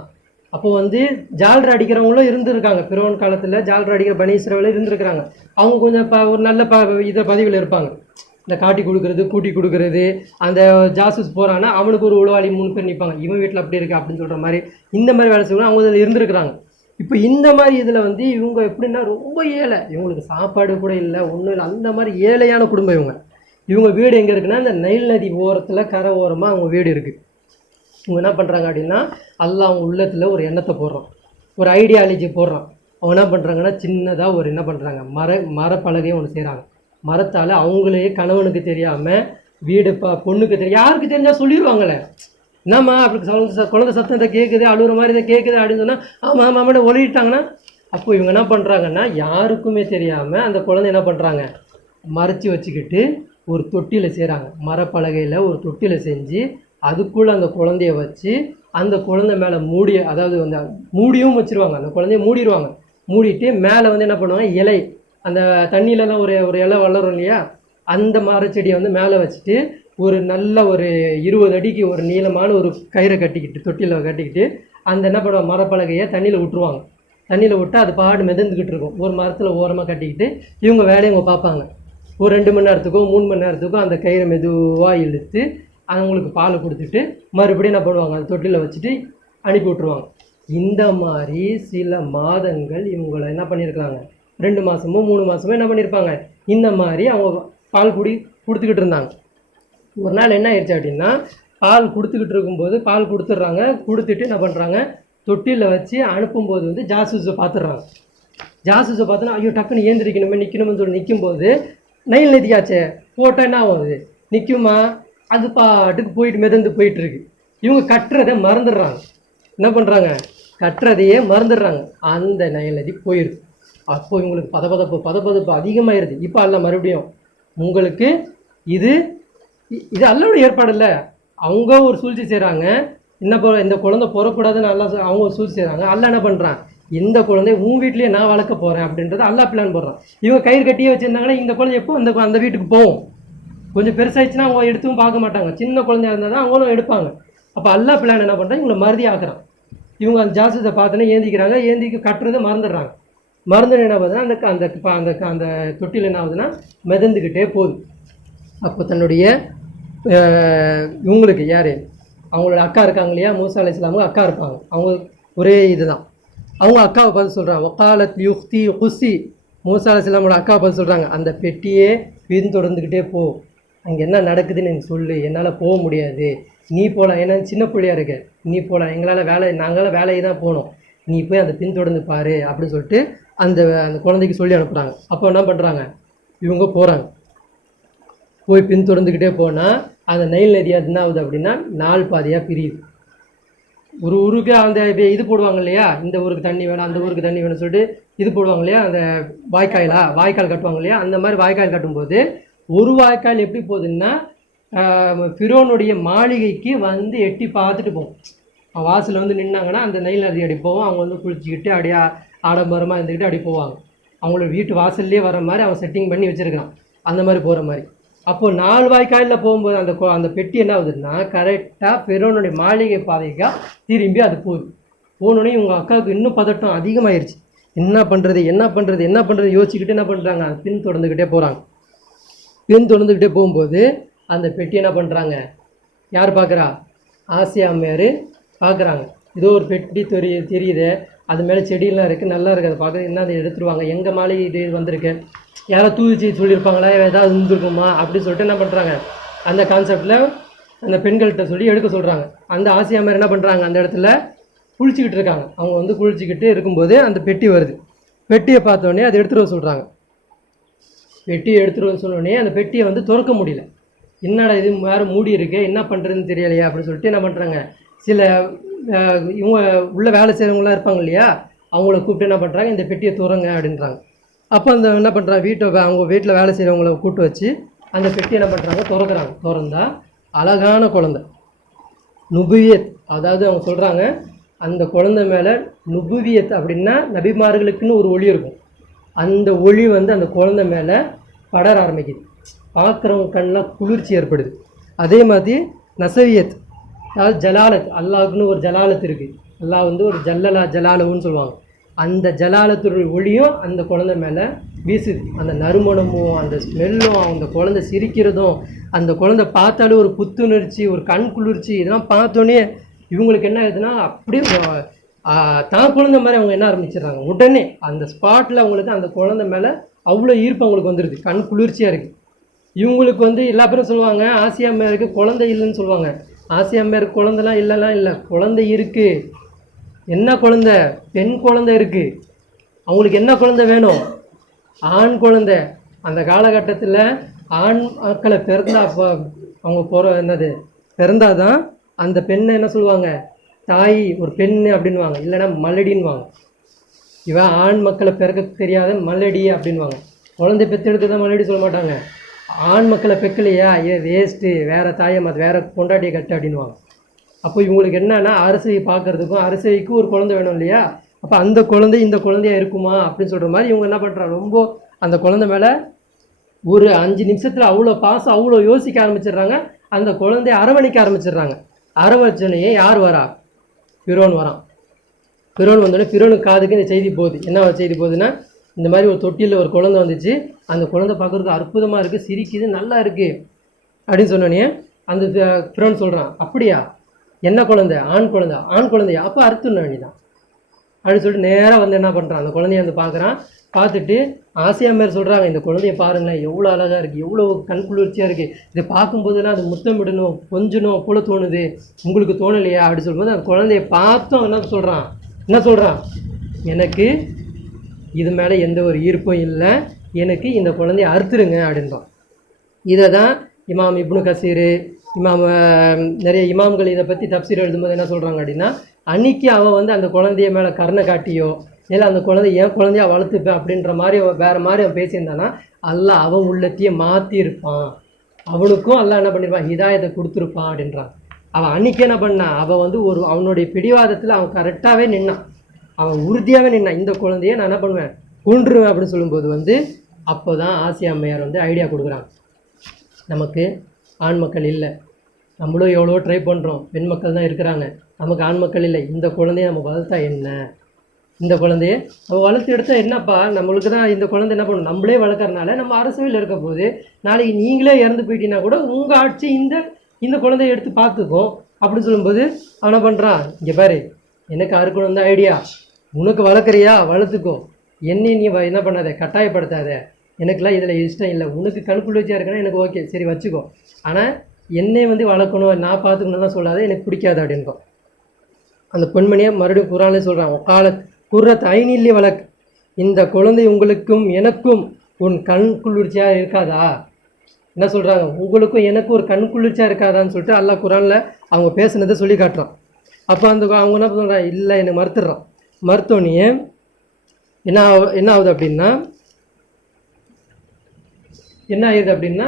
அப்போ வந்து ஜால்ரா அடிக்கிறவங்களும் இருந்திருக்காங்க. பிறவன் காலத்தில் ஜால்ரா அடிக்கிற பனி இஸ்ராயலும் இருந்திருக்கிறாங்க. அவங்க கொஞ்சம் ஒரு நல்ல இதை பதிவில் இருப்பாங்க. இந்த காட்டி கொடுக்குறது, கூட்டி கொடுக்குறது, அந்த ஜாசூஸ் போகிறான்னா அவனுக்கு ஒரு உளவாளி 3 பேர் நிற்பாங்க, இவன் வீட்டில் அப்படி இருக்குது அப்படின்னு சொல்கிற மாதிரி, இந்த மாதிரி வேலை செய்யணும் அவங்க இதில் இருந்திருக்கிறாங்க. இப்போ இந்த மாதிரி இதில் வந்து இவங்க எப்படின்னா ரொம்ப ஏழை, இவங்களுக்கு சாப்பாடு கூட இல்லை, ஒன்றும் இல்லை, அந்த மாதிரி ஏழையான குடும்பம் இவங்க. இவங்க வீடு எங்கே இருக்குன்னா, இந்த நைல் நதி ஓரத்தில் கரை ஓரமாக அவங்க வீடு இருக்குது. இவங்க என்ன பண்ணுறாங்க அப்படின்னா, அல்லாஹ் அவங்க உள்ளத்தில் ஒரு எண்ணத்தை போடுறான், ஒரு ஐடியாலஜி போடுறான். அவங்க என்ன பண்ணுறாங்கன்னா, சின்னதாக ஒரு என்ன பண்ணுறாங்க, மரப்பலகையும் ஒன்று செய்கிறாங்க. மரத்தால் அவங்களே கணவனுக்கு தெரியாமல் வீடு பொண்ணுக்கு தெரியும், யாருக்கு தெரிஞ்சால் சொல்லிடுவாங்களே, என்னம்மா அப்படி குழந்தை சத்தத்தை கேட்குது, அழுகிற மாதிரி இதை கேட்குது அப்படின்னு சொன்னால் ஆமாம் ஆமாம் ஒளிட்டாங்கன்னா, அப்போ இவங்க என்ன பண்ணுறாங்கன்னா, யாருக்குமே தெரியாமல் அந்த குழந்தை என்ன பண்ணுறாங்க, மறைச்சி வச்சுக்கிட்டு ஒரு தொட்டியில் செய்கிறாங்க. மரப்பலகையில் ஒரு தொட்டியில் செஞ்சு அதுக்குள்ளே அந்த குழந்தைய வச்சு, அந்த குழந்தை மேலே அதாவது அந்த மூடியும் வச்சுருவாங்க, அந்த குழந்தைய மூடிடுவாங்க. மூடிட்டு மேலே வந்து என்ன பண்ணுவாங்க, இலை, அந்த தண்ணியிலலாம் ஒரு இலை வளரும் இல்லையா, அந்த மரச்செடியை வந்து மேலே வச்சுட்டு ஒரு நல்ல ஒரு 20 அடிக்கு ஒரு நீளமான ஒரு கயிறை கட்டிக்கிட்டு, தொட்டியில் கட்டிக்கிட்டு, அந்த என்ன பண்ணுவாங்க, மரப்பலகையை தண்ணியில் விட்டுருவாங்க. தண்ணியில் விட்டால் அது பாடு மிதந்துக்கிட்டு இருக்கும். ஒரு மரத்தில் ஓரமாக கட்டிக்கிட்டு இவங்க வேலையை இவங்க பார்ப்பாங்க. ஒரு 2 மணி நேரத்துக்கோ 3 மணி நேரத்துக்கோ அந்த கயிறை மெதுவாக இழுத்து அவங்களுக்கு பால் கொடுத்துட்டு மறுபடியும் என்ன பண்ணுவாங்க, அந்த தொட்டியில் வச்சுட்டு அனுப்பி விட்ருவாங்க. இந்த மாதிரி சில மாதங்கள் இவங்களை என்ன பண்ணியிருக்காங்க, 2 மாதமோ 3 மாதமோ என்ன பண்ணியிருப்பாங்க, இந்த மாதிரி அவங்க பால் கொடுத்துக்கிட்டு இருந்தாங்க. ஒரு நாள் என்ன ஆயிடுச்சு அப்படின்னா, பால் கொடுத்துக்கிட்டு இருக்கும்போது பால் கொடுத்துட்றாங்க. கொடுத்துட்டு என்ன பண்ணுறாங்க, தொட்டியில் வச்சு அனுப்பும்போது வந்து ஜாசூஸை பார்த்துடுறாங்க. ஜாசூஸை பார்த்தோன்னா ஐயோ டக்குன்னு ஏந்திரிக்கணுமே நிற்கணும்னு சொல்லி நிற்கும்போது நைல் நதியாச்சே போட்டால் என்ன ஆகுது நிற்குமா, அது பாட்டுக்கு போயிட்டு மிதந்து போயிட்டு இருக்கு. இவங்க கட்டுறதை மறந்துடுறாங்க. என்ன பண்ணுறாங்க, கட்டுறதையே மறந்துடுறாங்க. அந்த நைல் நதி போயிடுது. அப்போ இவங்களுக்கு பதப்பதப்பு அதிகமாகிடுது. இப்போ அல்ல மறுபடியும் உங்களுக்கு இது அல்லாஹ்வுடைய ஏற்பாடு இல்லை, அவங்க ஒரு சூழ்ச்சி செய்கிறாங்க. இந்த குழந்தை பிறக்கூடாதுன்னு அல்லாஹ் அவங்க ஒரு சூழ்ச்சி செய்கிறாங்க. அல்லாஹ் என்ன பண்ணுறான், இந்த குழந்தை உன் வீட்லேயே நான் வளர்க்க போகிறேன் அப்படின்றத அல்லாஹ் பிளான் போடுறான். இவங்க கயிறு கட்டியே வச்சுருந்தாங்கன்னா இந்த குழந்தை எப்போ அந்த வீட்டுக்கு போகும். கொஞ்சம் பெருசாகிடுச்சுன்னா அவங்க எடுத்தும் பார்க்க மாட்டாங்க. சின்ன குழந்தையா இருந்தால் தான் அவங்களும் எடுப்பாங்க. அப்போ அல்லாஹ் பிளான் என்ன பண்ணுறான், இவங்களை மறுதி ஆக்குறான். இவங்க அந்த ஜாசூஸை பார்த்தோன்னே ஏந்திக்கிறாங்க. கட்டுறதை மறந்துடுறாங்க. மறந்துட்டு என்ன பார்த்தா அந்த அந்த தொட்டியில் என்ன ஆகுதுன்னா மிதந்துக்கிட்டே போகுது. அப்போ தன்னுடைய இவங்களுக்கு யார், அவங்களோட அக்கா இருக்காங்க இல்லையா, மூசா அலைஹிஸ்ஸலாமுக்கு அக்கா இருப்பாங்க. அவங்க ஒரே இதுதான். அவங்க அக்காவை பார்த்து சொல்கிறாங்க, வக்காலத் யுக்தி ஹுசி, மூசா அலைஹிஸ்ஸலாமோட அக்காவை பார்த்து சொல்கிறாங்க, அந்த பெட்டியே பின்தொடர்ந்துக்கிட்டே போ, அங்கே என்ன நடக்குதுன்னு எனக்கு சொல்லு, என்னால் போக முடியாது, நீ போகலாம், ஏன்னா சின்ன பிள்ளையா இருக்க, நீ போகலாம், நாங்களாம் வேலையை தான் போகணும், நீ போய் அந்த பின்தொடர்ந்து பாரு அப்படின்னு சொல்லிட்டு அந்த குழந்தைக்கு சொல்லி அனுப்புகிறாங்க. அப்போ என்ன பண்ணுறாங்க, இவங்க போகிறாங்க. போய் பின்தொடர்ந்துக்கிட்டே போனால் அந்த நைல் நதி அது என்ன ஆகுது அப்படின்னா 4 பாதியாக பிரியுது. ஒரு ஊருக்கு அந்த இது போடுவாங்க இல்லையா, இந்த ஊருக்கு தண்ணி வேணும் அந்த ஊருக்கு தண்ணி வேணும்னு சொல்லிட்டு இது போடுவாங்க இல்லையா, அந்த வாய்க்கால் கட்டுவாங்க இல்லையா, அந்த மாதிரி வாய்க்கால் கட்டும்போது ஒரு வாய்க்கால் எப்படி போகுதுன்னா ஃபிரோனுடைய மாளிகைக்கு வந்து எட்டி பார்த்துட்டு போகும். வாசலில் வந்து நின்னாங்கன்னா அந்த நைல் நதி அடி போவோம். அவங்க வந்து குளிச்சுக்கிட்டு அப்படியே ஆடம்பரமாக இருந்துக்கிட்டு அப்படி போவாங்க. அவங்களோட வீட்டு வாசல்லே வர மாதிரி அவன் செட்டிங் பண்ணி வச்சுருக்கான், அந்த மாதிரி போகிற மாதிரி. அப்போது 4 வாய்க்காலில் போகும்போது அந்த பெட்டி என்ன ஆகுதுன்னா கரெக்டாக ஃபிரோனுடைய மாளிகை பாதைக்காக திரும்பி அது போகுது. போனோடனே இவங்க அக்காவுக்கு இன்னும் பதட்டம் அதிகமாகிடுச்சு. என்ன பண்ணுறது யோசிச்சுக்கிட்டு என்ன பண்ணுறாங்க, பின்தொடர்ந்துக்கிட்டே போகிறாங்க. பின்தொடர்ந்துக்கிட்டே போகும்போது அந்த பெட்டி என்ன பண்ணுறாங்க, யார் பார்க்குறா, ஆசியா அம்மையார் பார்க்குறாங்க. ஏதோ ஒரு பெட்டி தெரியுது, அது மேலே செடியெல்லாம் இருக்குது, நல்லா இருக்குது, அதை பார்க்குறது, என்ன அதை எடுத்துருவாங்க, எங்கள் மாளிகை இது வந்திருக்கு, யாரோ தூச்சி சொல்லியிருப்பாங்களா, ஏதாவது இருந்திருக்குமா அப்படின்னு சொல்லிட்டு என்ன பண்ணுறாங்க, அந்த கான்செப்டில் அந்த பெண்கள்கிட்ட சொல்லி எடுக்க சொல்கிறாங்க. அந்த ஆசியா அம்மையார் என்ன பண்ணுறாங்க, அந்த இடத்துல குளிச்சுக்கிட்டு இருக்காங்க. அவங்க வந்து குளிச்சுக்கிட்டு இருக்கும்போது அந்த பெட்டி வருது. பெட்டியை பார்த்தோன்னே அதை எடுத்துகிட்டு வர சொல்கிறாங்க. பெட்டியை எடுத்துகிட்டு வர சொன்னோடனே அந்த பெட்டியை வந்து திறக்க முடியல. என்னடா இது வேறு மூடி இருக்கு, என்ன பண்ணுறதுன்னு தெரியலையா அப்படின்னு சொல்லிட்டு என்ன பண்ணுறாங்க, சில இவங்க உள்ள வேலை செய்கிறவங்களாம் இருப்பாங்க இல்லையா, அவங்கள கூப்பிட்டு என்ன பண்ணுறாங்க, இந்த பெட்டியை திறங்க அப்படின்றாங்க. அப்போ அந்த என்ன பண்ணுறாங்க, அவங்க வீட்டில் வேலை செய்கிறவங்கள கூப்பிட்டு வச்சு அந்த பெட்டியை என்ன பண்ணுறாங்க, திறக்கிறாங்க. திறந்தா அழகான குழந்தை, நுபுவியத், அதாவது அவங்க சொல்கிறாங்க அந்த குழந்தை மேலே நுபுவியத் அப்படின்னா நபிமார்களுக்குன்னு ஒரு ஒளி இருக்கும். அந்த ஒளி வந்து அந்த குழந்தை மேலே படர ஆரம்பிக்குது. பார்க்குறவங்க கண்ணெலாம் குளிர்ச்சி ஏற்படுது. அதே மாதிரி நசவியத், அதாவது ஜலாலத், அல்லாஹ்க்குன்னு ஒரு ஜலாலத் இருக்குது. அல்லாஹ் வந்து ஒரு ஜலாலவுன்னு சொல்லுவாங்க. அந்த ஜலாலத்துடைய ஒளியும் அந்த குழந்தை மேலே வீசுது. அந்த நறுமணமும் அந்த ஸ்மெல்லும் அந்த குழந்தை சிரிக்கிறதும் அந்த குழந்தை பார்த்தாலும் ஒரு புத்துணர்ச்சி, ஒரு கண் குளிர்ச்சி, இதெல்லாம் பார்த்தோன்னே இவங்களுக்கு என்ன ஆகுதுன்னா அப்படியே தான் குழந்தை மாதிரி அவங்க என்ன ஆரம்பிச்சிடுறாங்க. உடனே அந்த ஸ்பாட்டில் அவங்களுக்கு அந்த குழந்தை மேலே அவ்வளோ ஈர்ப்பு அவங்களுக்கு வந்துடுது, கண் குளிர்ச்சியாக இருக்குது. இவங்களுக்கு வந்து எல்லா பேரும் சொல்லுவாங்க ஆசியா அம்மையாருக்கு குழந்தை இல்லைன்னு சொல்லுவாங்க. ஆசியா அம்மையாருக்கு குழந்தைலாம் இல்லை, குழந்தை இருக்குது. என்ன குழந்தை, பெண் குழந்தை இருக்குது. அவங்களுக்கு என்ன குழந்தை வேணும், ஆண் குழந்தை. அந்த காலகட்டத்தில் ஆண் மக்களை பிறந்தா அவங்க பிறந்தாதான் அந்த பெண்ணை என்ன சொல்லுவாங்க, தாய் ஒரு பெண் அப்படின்வாங்க, இல்லைன்னா மலடின்வாங்க. இவன் ஆண் மக்களை பிறக்க தெரியாத மலடி அப்படின்வாங்க. குழந்தை பெற்றெடுத்து தான் மலடி சொல்ல மாட்டாங்க. ஆண் மக்களை பெக்கலையா, வேஸ்ட்டு, வேறு தாயை வேறு கொண்டாட்டியை கட்டு அப்படின்வாங்க. அப்போ இவங்களுக்கு என்னன்னா அரசவை பார்க்குறதுக்கும் அரசவைக்கும் ஒரு குழந்தை வேணும் இல்லையா, அப்போ அந்த குழந்தை இந்த குழந்தையா இருக்குமா அப்படின்னு சொல்கிற மாதிரி இவங்க என்ன பண்ணுறாங்க, ரொம்ப அந்த குழந்தை மேலே ஒரு 5 நிமிஷத்தில் அவ்வளோ பாசம், அவ்வளோ யோசிக்க ஆரம்பிச்சிடுறாங்க. அந்த குழந்தைய அரவணைக்க ஆரம்பிச்சிடுறாங்க. அரவணைச்சோடனே யார் வரா, ஃபிரோன் வரான். ஃபிரோன் வந்தோடனே ஃபிரோனுக்கு காதுக்கு இந்த செய்தி போகுது. என்ன செய்தி போகுதுன்னா, இந்த மாதிரி ஒரு தொட்டியில் ஒரு குழந்தை வந்துச்சு, அந்த குழந்தை பார்க்குறதுக்கு அற்புதமாக இருக்குது, சிரிக்குது, நல்லா இருக்குது அப்படின்னு சொன்னோடனே அந்த ஃபிரோன் சொல்கிறான், அப்படியா, என்ன குழந்தை, ஆண் குழந்தையா, அப்போ அறுத்துணும் வேண்டிதான் அப்படின்னு சொல்லிட்டு நேராக வந்து என்ன பண்ணுறான், அந்த குழந்தைய வந்து பார்க்குறான். பார்த்துட்டு ஆசியா அம்மையார் சொல்கிறாங்க, இந்த குழந்தைய பாருங்களேன், எவ்வளோ அழகாக இருக்குது, எவ்வளோ கண் குளிர்ச்சியாக இருக்குது, இதை பார்க்கும்போதுலாம் அது முத்தமிடணும் கொஞ்சணும் போல தோணுது, உங்களுக்கு தோணலையா அப்படின்னு சொல்லும்போது அந்த குழந்தைய பார்த்தும் என்ன சொல்கிறான், எனக்கு இது மேலே எந்த ஒரு ஈர்ப்பும் இல்லை, எனக்கு இந்த குழந்தைய அறுத்துருங்க அப்படின்றான். இதை தான் இமாம் இப்னு கசீர், நிறைய இமாம்கள் இதை பற்றி தப்சீர் எழுதும்போது என்ன சொல்கிறாங்க அப்படின்னா, அன்னைக்கு அவன் வந்து அந்த குழந்தைய மேலே கருணை காட்டியோ இல்லை அந்த குழந்தை ஏன் குழந்தையா வளர்த்துப்பேன் அப்படின்ற மாதிரி வேறு மாதிரி அவன் பேசியிருந்தானா அல்லாஹ் அவன் உள்ளத்தையே மாற்றிருப்பான், அவனுக்கும் அல்லாஹ் என்ன பண்ணியிருப்பான், ஹிதாயத்தை கொடுத்துருப்பான் அப்படின்றான். அவன் அன்றைக்கி என்ன பண்ணான், அவன் வந்து அவனுடைய பிடிவாதத்தில் அவன் கரெக்டாகவே நின்னான், அவன் உறுதியாகவே நின்னான், இந்த குழந்தைய நான் என்ன பண்ணுவேன், கொன்றுவேன் அப்படின்னு சொல்லும்போது வந்து அப்போ தான் ஆசியா அம்மையார் வந்து ஐடியா கொடுக்குறாங்க. நமக்கு ஆண் மக்கள் இல்லை, நம்மளும் எவ்வளோ ட்ரை பண்ணுறோம், பெண் மக்கள் தான் இருக்கிறாங்க, நமக்கு ஆண் மக்கள் இல்லை, இந்த குழந்தைய நம்ம வளர்த்தா என்ன, இந்த குழந்தைய நம்ம வளர்த்து எடுத்தா என்னப்பா, நம்மளுக்கு தான் இந்த குழந்தை என்ன பண்ணணும், நம்மளே வளர்க்குறதுனால நம்ம அரசவையில் இருக்க போது நாளைக்கு நீங்களே இறந்து போயிட்டீங்கன்னா கூட உங்கள் ஆட்சி இந்த குழந்தைய எடுத்து பார்த்துக்கும் அப்படின்னு சொல்லும்போது அவனை பண்ணுறான், இங்கே பாரு எனக்கு அறுக்கணும் தான் ஐடியா, உனக்கு வளர்க்குறியா வளர்த்துக்கோ, என்னையும் நீ என்ன பண்ணாத கட்டாயப்படுத்தாத, எனக்குலாம் இதில் இஷ்டம் இல்லை, உனக்கு கண்குளிர்ச்சியாக இருக்குன்னா எனக்கு ஓகே சரி வச்சுக்கோ, ஆனால் என்னை வந்து வளர்க்கணும் நான் பார்த்துக்கணும்லாம் சொல்லாத, எனக்கு பிடிக்காது அப்படின்றோம். அந்த பெண்மணியை மறுபடியும் குரானே சொல்கிறான், கால குர்ரத் ஐனில்லி வழக்கு, இந்த குழந்தை உங்களுக்கும் எனக்கும் உன் கண் குளிர்ச்சியாக இருக்காதா, என்ன சொல்கிறாங்க, உங்களுக்கும் எனக்கும் ஒரு கண் குளிர்ச்சியாக இருக்காதான்னு சொல்லிட்டு அல்லாஹ் குரானில் அவங்க பேசுனதை சொல்லி காட்டுறான். அப்போ அவங்க என்ன சொல்கிறான், இல்லை எனக்கு மறுத்துடுறான். மருத்துவனே என்ன ஆகுது அப்படின்னா, என்ன ஆகுது அப்படின்னா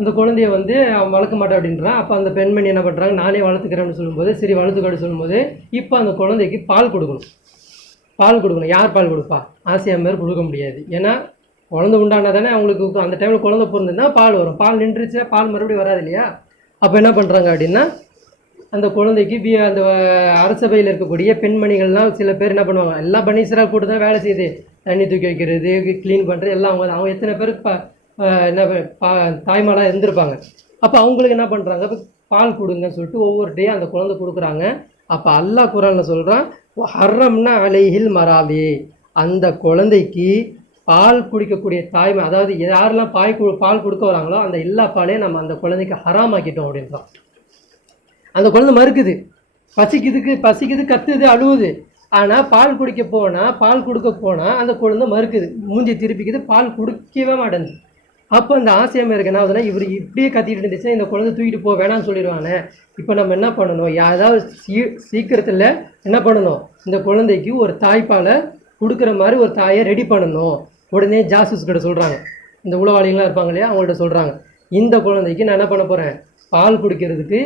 அந்த குழந்தைய வந்து அவன் வளர்க்க மாட்டான் அப்படின்றான். அப்போ அந்த பெண்மணி என்ன பண்ணுறாங்க, நானே வளர்த்துக்கிறேன்னு சொல்லும்போது சரி வளர்த்துக்காடு சொல்லும்போது இப்போ அந்த குழந்தைக்கு பால் கொடுக்கணும். யார் பால் கொடுப்பா, ஆசியா அம்மையார் கொடுக்க முடியாது, ஏன்னா குழந்தை உண்டானா தானே அவங்களுக்கு அந்த டைமில் குழந்தை பிறந்ததுன்னா பால் வரும், பால் நின்றுச்சுன்னா பால் மறுபடியும் வராது இல்லையா. அப்போ என்ன பண்ணுறாங்க அப்படின்னா அந்த குழந்தைக்கு அந்த அரசபையில் இருக்கக்கூடிய பெண்மணிகள்லாம் சில பேர் என்ன பண்ணுவாங்க, எல்லாம் பனீஸ்வரா கூட்டு தான் வேலை செய்யுது, தண்ணி தூக்கி வைக்கிறது க்ளீன் பண்ணுறது எல்லாம் அவங்க எத்தனை பேருக்கு என்ன தாய்மாலாக இருந்திருப்பாங்க. அப்போ அவங்களுக்கு என்ன பண்ணுறாங்க, பால் கொடுங்கன்னு சொல்லிட்டு ஒவ்வொரு டே அந்த குழந்தை கொடுக்குறாங்க. அப்போ அல்லாஹ் குரானில் சொல்கிறான், ஹர்ரம்னா அலைஹில் மராவி, அந்த குழந்தைக்கு பால் குடிக்கக்கூடிய தாய்மை, அதாவது யாரெல்லாம் பால் கொடுக்க வராங்களோ அந்த எல்லா பாலையும் நம்ம அந்த குழந்தைக்கு ஹராமாக்கிட்டோம் அப்படின்றான். அந்த குழந்தை மறுக்குது, பசிக்குது கத்துது அழுவுது, ஆனால் பால் கொடுக்க போனால் அந்த குழந்தை மறுக்குது, மூஞ்சி திருப்பிக்குது, பால் குடிக்கவே மாட்டேங்குது. அப்போ அந்த ஆசியமாக இருக்கு என்ன ஆகுதுன்னா, இவர் இப்படியே கத்திட்டு இருந்துச்சுன்னா இந்த குழந்தை தூக்கிட்டு போ வேணாம்னு சொல்லிடுவானே, இப்போ நம்ம என்ன பண்ணணும், யாராவது சீக்கிரத்தில் என்ன பண்ணணும், இந்த குழந்தைக்கு ஒரு தாய்ப்பாலை கொடுக்குற மாதிரி ஒரு தாயை ரெடி பண்ணணும். உடனே ஜாசூஸ் கிட்ட சொல்கிறாங்க, இந்த உளவாளிகளாம் இருப்பாங்க இல்லையா, அவங்கள்ட்ட சொல்கிறாங்க, இந்த குழந்தைக்கு நான் என்ன பண்ண போகிறேன், பால் குடிக்கிறதுக்கு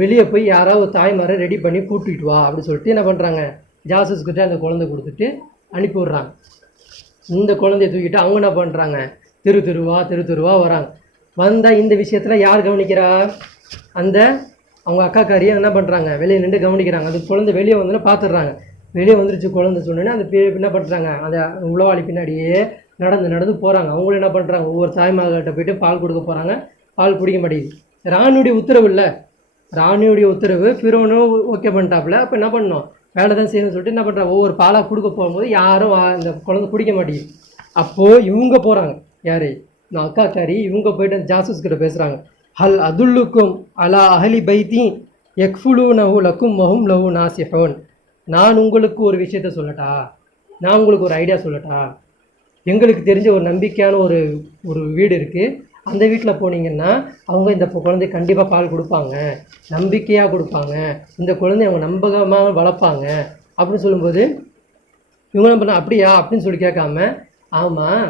வெளியே போய் யாராவது ஒரு தாய்மாரை ரெடி பண்ணி கூட்டிகிட்டு வா அப்படின்னு சொல்லிட்டு என்ன பண்ணுறாங்க, ஜாசூஸ்கிட்ட அந்த குழந்தை கொடுத்துட்டு அனுப்பி விட்றாங்க. இந்த குழந்தைய தூக்கிட்டு அவங்க என்ன பண்ணுறாங்க, தெரு தெருவா வராங்க. வந்தால் இந்த விஷயத்தில் யார் கவனிக்கிறா, அவங்க அக்காக்காரியை என்ன பண்ணுறாங்க, வெளியே நின்று கவனிக்கிறாங்க. அது குழந்தை வெளியே வந்தோன்னா பார்த்துடுறாங்க, வெளியே வந்துருச்சு குழந்தை சொன்னோன்னே அந்த என்ன பண்ணுறாங்க, அந்த உளவாளி பின்னாடியே நடந்து போகிறாங்க. அவங்களும் என்ன பண்ணுறாங்க, ஒவ்வொரு தாய்மார்கிட்ட போய்ட்டு பால் கொடுக்க போகிறாங்க, பால் குடிக்க மாட்டேங்குது. ராணியுடைய உத்தரவு இல்லை, ராணியுடைய உத்தரவு ஃபிரோனும் ஓகே பண்ணிட்டாப்புல. அப்போ என்ன பண்ணோம், வேலை தான் செய்யணும்னு சொல்லிட்டு என்ன பண்ணுறாங்க, ஒவ்வொரு பாலாக கொடுக்க போகும்போது யாரும் இந்த குழந்தை குடிக்க மாட்டேங்குது. அப்போது இவங்க போகிறாங்க, யார், நான் அக்காக்காரி, இவங்க போய்ட்டு அந்த ஜாசூஸ் கிட்ட பேசுகிறாங்க, ஹல் அதுல்லுக்கும் அலா அஹலி பைத்தி எக்ஃபுலு நஹு லக்கும் மஹும் லஹு நாசிஹூன், நான் உங்களுக்கு ஒரு விஷயத்த சொல்லட்டா, நான் உங்களுக்கு ஒரு ஐடியா சொல்லட்டா, எங்களுக்கு தெரிஞ்ச ஒரு நம்பிக்கையான ஒரு வீடு இருக்குது, அந்த வீட்டில் போனீங்கன்னா அவங்க இந்த குழந்தை கண்டிப்பாக பால் கொடுப்பாங்க, நம்பிக்கையாக கொடுப்பாங்க, இந்த குழந்தை அவங்க நம்பகமாக வளர்ப்பாங்க அப்படின்னு சொல்லும்போது இவங்க என்ன பண்ண, அப்படியா அப்படின்னு சொல்லி கேட்காம, ஆமாம்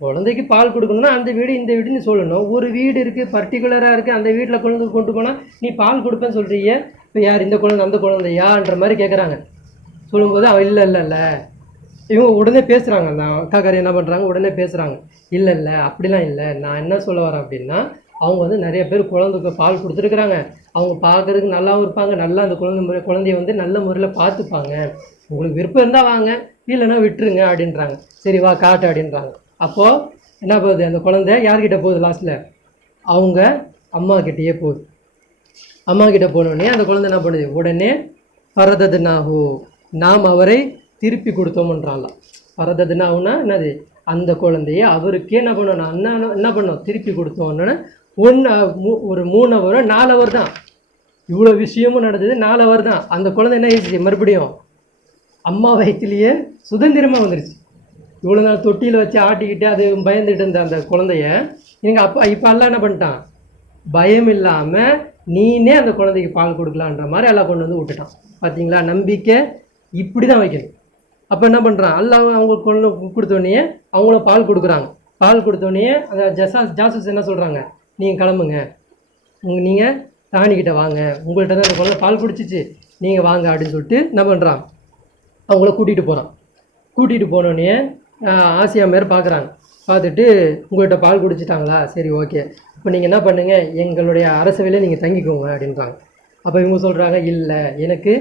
குழந்தைக்கு பால் கொடுக்கணும்னா அந்த வீடு இந்த வீடுன்னு சொல்லணும், ஒரு வீடு இருக்குது பர்டிகுலராக இருக்குது, அந்த வீட்டில் குழந்தை கொண்டு போனால் நீ பால் கொடுப்பேன்னு சொல்கிறீங்க, இப்போ யார் இந்த குழந்தை அந்த குழந்தையான்ற மாதிரி கேட்குறாங்க. சொல்லும்போது அவன் இல்லை இவங்க உடனே பேசுகிறாங்க, அந்த அக்காக்காரி என்ன பண்ணுறாங்க, உடனே பேசுகிறாங்க, இல்லை அப்படிலாம் இல்லை, நான் என்ன சொல்ல வரேன் அப்படின்னா, அவங்க வந்து நிறைய பேர் குழந்தைக்கு பால் கொடுத்துருக்குறாங்க, அவங்க பார்க்குறதுக்கு நல்லாவும் இருப்பாங்க, நல்லா அந்த குழந்தைய வந்து நல்ல முறையில் பார்த்துப்பாங்க, உங்களுக்கு விருப்பம் இருந்தால் வாங்க, இல்லைன்னா விட்டுருங்க அப்படின்றாங்க. சரி வா காட்டு அப்படின்றாங்க. அப்போது என்ன போகுது, அந்த குழந்தை யார்கிட்ட போகுது, லாஸ்ட்டில் அவங்க அம்மா கிட்டேயே போகுது. அம்மா கிட்டே போனோடனே அந்த குழந்தை என்ன பண்ணுது, உடனே பரததுனாஹு, நாம் அவரை திருப்பி கொடுத்தோம்ன்றாலாம். பரததுனாவுன்னா என்னது, அந்த குழந்தைய அவருக்கே என்ன பண்ணணும், என்ன பண்ணோம் திருப்பி கொடுத்தோன்னு ஒரு 3 ஹவர் 4 ஹவர் தான் இவ்வளோ விஷயமும் நடந்தது, 4 ஹவர் தான். அந்த குழந்தை என்ன ஆயிடுச்சு, மறுபடியும் அம்மா வயிற்றுலேயே சுதந்திரமாக வந்துருச்சு. இவ்வளோ நாள் தொட்டியில் வச்சு ஆட்டிக்கிட்டு அது பயந்துட்டு இருந்த அந்த குழந்தைய எங்கள் அப்பா இப்போ எல்லாம் என்ன பண்ணிட்டான், பயம் இல்லாமல் நீனே அந்த குழந்தைக்கு பால் கொடுக்கலான்ற மாதிரி எல்லாம் கொண்டு வந்து விட்டுட்டான். பார்த்தீங்களா, நம்பிக்கை இப்படி தான் வைக்கணும். அப்போ என்ன பண்ணுறான், எல்லாம் அவங்க கொண்டு கொடுத்தோடனே அவங்களும் பால் கொடுக்குறாங்க. பால் கொடுத்தோடனே அந்த ஜாசூஸ் என்ன சொல்கிறாங்க, நீங்கள் கிளம்புங்க, நீங்கள் ராணிக்கிட்ட வாங்க, உங்கள்கிட்ட தான் அந்த குழந்தை பால் குடிச்சிச்சு, நீங்கள் வாங்க அப்படின்னு சொல்லிட்டு என்ன பண்ணுறான், அவங்கள கூட்டிகிட்டு போகிறான். கூட்டிகிட்டு போனோடனே ஆசியா மேர் பார்க்குறாங்க. பார்த்துட்டு உங்கள்கிட்ட பால் குடிச்சிட்டாங்களா, சரி ஓகே, இப்போ நீங்கள் என்ன பண்ணுங்கள், எங்களுடைய அரசவையில் நீங்கள் தங்கிக்கோங்க அப்படின்றாங்க. அப்போ இவங்க சொல்கிறாங்க, இல்லை எனக்கு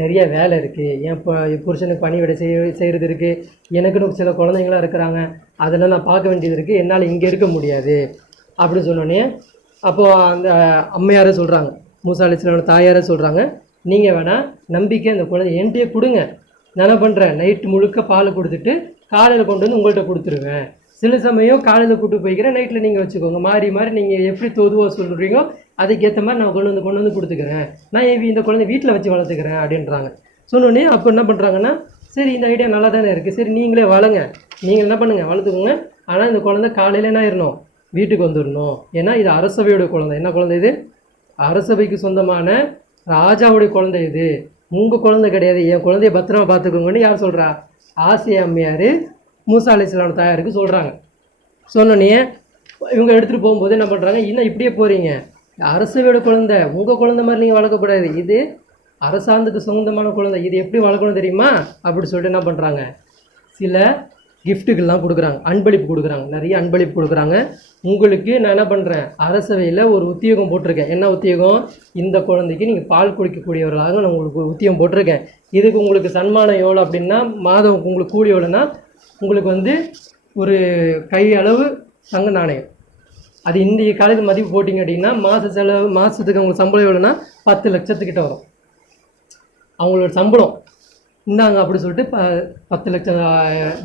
நிறைய வேலை இருக்குது, என் புருஷனுக்கு பணிவிடை செய்கிறது இருக்குது, எனக்குன்னு சில குழந்தைங்களாம் இருக்கிறாங்க, அதெல்லாம் நான் பார்க்க வேண்டியது இருக்குது, என்னால் இங்கே இருக்க முடியாது அப்படின்னு சொன்னோடனே அப்போது அந்த அம்மையாரே சொல்கிறாங்க, மூசா அலைஹிஸ்ஸலாமோட தாயாரே சொல்கிறாங்க, நீங்கள் வேணால் நம்பிக்கை அந்த குழந்தை என்கிட்டயே கொடுங்க, நான் என்ன பண்ணுறேன், நைட்டு முழுக்க பால் கொடுத்துட்டு காலையில் கொண்டு வந்து உங்கள்கிட்ட கொடுத்துருவேன், சில சமயம் காலையில் கூட்டு போய்க்கிறேன், நைட்டில் நீங்கள் வச்சுக்கோங்க, மாறி மாறி நீங்கள் எப்படி தொதுவாக சொல்கிறீங்களோ அதுக்கேற்ற மாதிரி நான் கொண்டு வந்து கொடுத்துக்கிறேன், நான் இந்த குழந்தை வீட்டில் வச்சு வளர்த்துக்கிறேன் அப்படின்றாங்க. சொன்னோடனே அப்போ என்ன பண்ணுறாங்கன்னா, சரி இந்த ஐடியா நல்லா தானே இருக்குது, சரி நீங்களே வளங்க, நீங்கள் என்ன பண்ணுங்கள் வளர்த்துக்கோங்க, ஆனால் இந்த குழந்தை காலையில் என்ன ஆயிடணும், வீட்டுக்கு வந்துடணும், ஏன்னா இது அரசவையோட குழந்தை. என்ன குழந்தை இது, அரசவைக்கு சொந்தமான ராஜாவுடைய குழந்தை, இது உங்கள் குழந்தை கிடையாது, என் குழந்தைய பத்திரமா பார்த்துக்கோங்கன்னு யார் சொல்கிறா, ஆசியா அம்மையார் மூசா அலைஹிஸ்ஸலாம் தாயாருக்கு சொல்கிறாங்க. சொன்னோடனே இவங்க எடுத்துகிட்டு போகும்போது என்ன பண்ணுறாங்க, இன்னும் இப்படியே போகிறீங்க, அரசவையோட குழந்தை உங்கள் குழந்தை மாதிரி நீங்கள் வளர்க்கக்கூடாது, இது அரசாங்கத்துக்கு சொந்தமான குழந்தை, இது எப்படி வளர்க்கணும் தெரியுமா அப்படி சொல்லிட்டு என்ன பண்ணுறாங்க, சில கிஃப்ட்டுகள்லாம் கொடுக்குறாங்க, அன்பளிப்பு கொடுக்குறாங்க, நிறைய அன்பளிப்பு கொடுக்குறாங்க. உங்களுக்கு நான் என்ன பண்ணுறேன், அரசவையில் ஒரு உத்தியோகம் போட்டிருக்கேன். என்ன உத்தியோகம், இந்த குழந்தைக்கு நீங்கள் பால் குடிக்கக்கூடியவர்களாக நான் உங்களுக்கு உத்தியோகம் போட்டிருக்கேன். இதுக்கு உங்களுக்கு சன்மானம் எவ்வளோ அப்படின்னா, மாதம் உங்களுக்கு கூலி எவ்வளோன்னா, உங்களுக்கு வந்து ஒரு கை அளவு தங்க நாணயம், அது இந்திய காலையில் மதிப்பு போட்டிங்க அப்படின்னா மாதத்துக்கு அவங்களுக்கு சம்பளம் எவ்வளோன்னா 10 லட்சத்துக்கிட்ட வரும். அவங்களோட சம்பளம் இந்தாங்க அப்படி சொல்லிட்டு 10 லட்சம்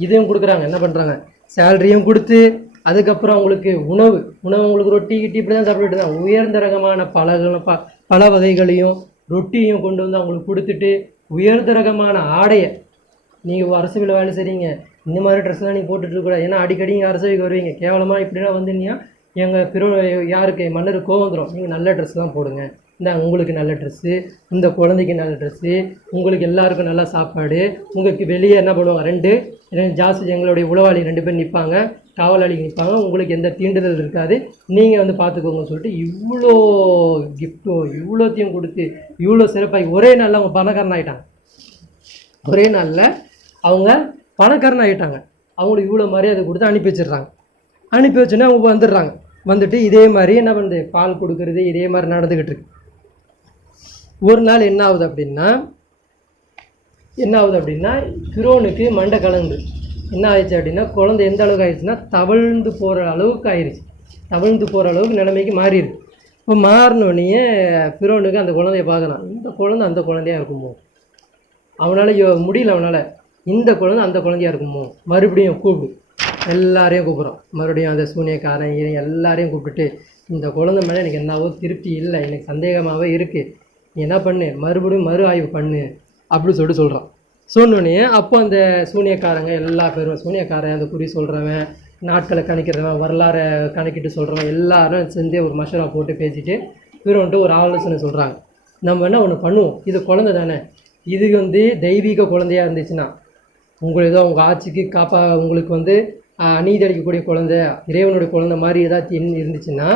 இதையும் கொடுக்குறாங்க. என்ன பண்ணுறாங்க, சேலரியும் கொடுத்து அதுக்கப்புறம் அவங்களுக்கு உணவு அவங்களுக்கு ரொட்டி கிட்டி இப்படி தான் சாப்பிட்டுட்டு தான், உயர்ந்த ரகமான பல வகைகளையும் ரொட்டியும் கொண்டு வந்து அவங்களுக்கு கொடுத்துட்டு, உயர்ந்த ரகமான ஆடையை, நீங்கள் அரசவையில் வேலை செய்கிறீங்க, இந்த மாதிரி ட்ரெஸ்லாம் நீங்கள் போட்டுட்ருக்கூடாது, ஏன்னா அடிக்கடி நீங்கள் அரசவைக்கு வருவீங்க, கேவலமாக இப்படிலாம் வந்தீங்கன்னா எங்கள் யாருக்கு மன்னருக்கு கோவம் வந்துடும், நீங்கள் நல்ல ட்ரெஸ்லாம் போடுங்க, இந்த உங்களுக்கு நல்ல ட்ரெஸ்ஸு, இந்த குழந்தைக்கு நல்ல ட்ரெஸ்ஸு, உங்களுக்கு எல்லாருக்கும் நல்லா சாப்பாடு, உங்களுக்கு வெளியே என்ன பண்ணுவாங்க, ரெண்டு ஜாஸ்தி எங்களுடைய உளவாளி 2 பேர் நிற்பாங்க, காவலாளி நிற்பாங்க, உங்களுக்கு எந்த தீண்டுதல் இருக்காது, நீங்கள் வந்து பார்த்துக்கோங்கன்னு சொல்லிட்டு இவ்வளோ கிஃப்ட்டோ இவ்வளோத்தையும் கொடுத்து இவ்வளோ சிறப்பாக ஒரே நாளில் அவங்க பணக்காரன் ஆகிட்டாங்க. ஒரே நாளில் அவங்க பணக்காரன் ஆகிட்டாங்க. அவங்களுக்கு இவ்வளோ மரியாதை கொடுத்து அனுப்பி வச்சிடுறாங்க. அனுப்பி வச்சோன்னே அவங்க வந்துடுறாங்க. வந்துட்டு இதே மாதிரி என்ன பண்ணுது, பால் கொடுக்குறது இதே மாதிரி நடந்துக்கிட்டு இருக்கு. ஒரு நாள் என்ன ஆகுது அப்படின்னா ஃபிரோனுக்கு மண்டை கலந்து என்ன ஆயிடுச்சு அப்படின்னா, குழந்தை எந்த அளவுக்கு ஆயிடுச்சுன்னா தவழ்ந்து போகிற அளவுக்கு நிலைமைக்கு மாறிடுது. இப்போ மாறினோடனே ஃபிரோனுக்கு அந்த குழந்தைய பார்க்கலாம், இந்த குழந்தை அந்த குழந்தையாக இருக்குமோ, அவனால் முடியல, அவனால் இந்த குழந்தை அந்த குழந்தையாக இருக்குமோ, மறுபடியும் எல்லாரையும் கூப்பிட்றோம், மறுபடியும் அந்த சூனியக்காரன் எல்லாரையும் கூப்பிட்டுட்டு, இந்த குழந்தை மேலே எனக்கு என்னவோ திருப்தி இல்லை, எனக்கு சந்தேகமாகவே இருக்குது, நீ என்ன பண்ணு, மறுபடியும் மறு ஆய்வு பண்ணு அப்படின்னு சொல்லிட்டு சொல்கிறான். சொன்னோடனே அப்போ அந்த சூனியக்காரங்க எல்லா பேரும், சூனியக்காரன், அந்த குறி சொல்கிறவன், நாட்களை கணிக்கிறவன், வரலாறை கணக்கிட்டு சொல்கிறவன் எல்லாரும் சேர்ந்து ஒரு மஷரா போட்டு பேசிட்டு வந்துட்டு ஒரு ஆலோசனை சொல்கிறாங்க. நம்ம என்ன ஒன்று பண்ணுவோம், இது குழந்தை தானே, இதுக்கு வந்து தெய்வீக குழந்தையாக இருந்துச்சுன்னா, ஏதோ உங்கள் ஆட்சிக்கு உங்களுக்கு வந்து அநீதி அளிக்கக்கூடிய குழந்தை, இறைவனுடைய குழந்தை மாதிரி ஏதாச்சும் இருந்துச்சுன்னா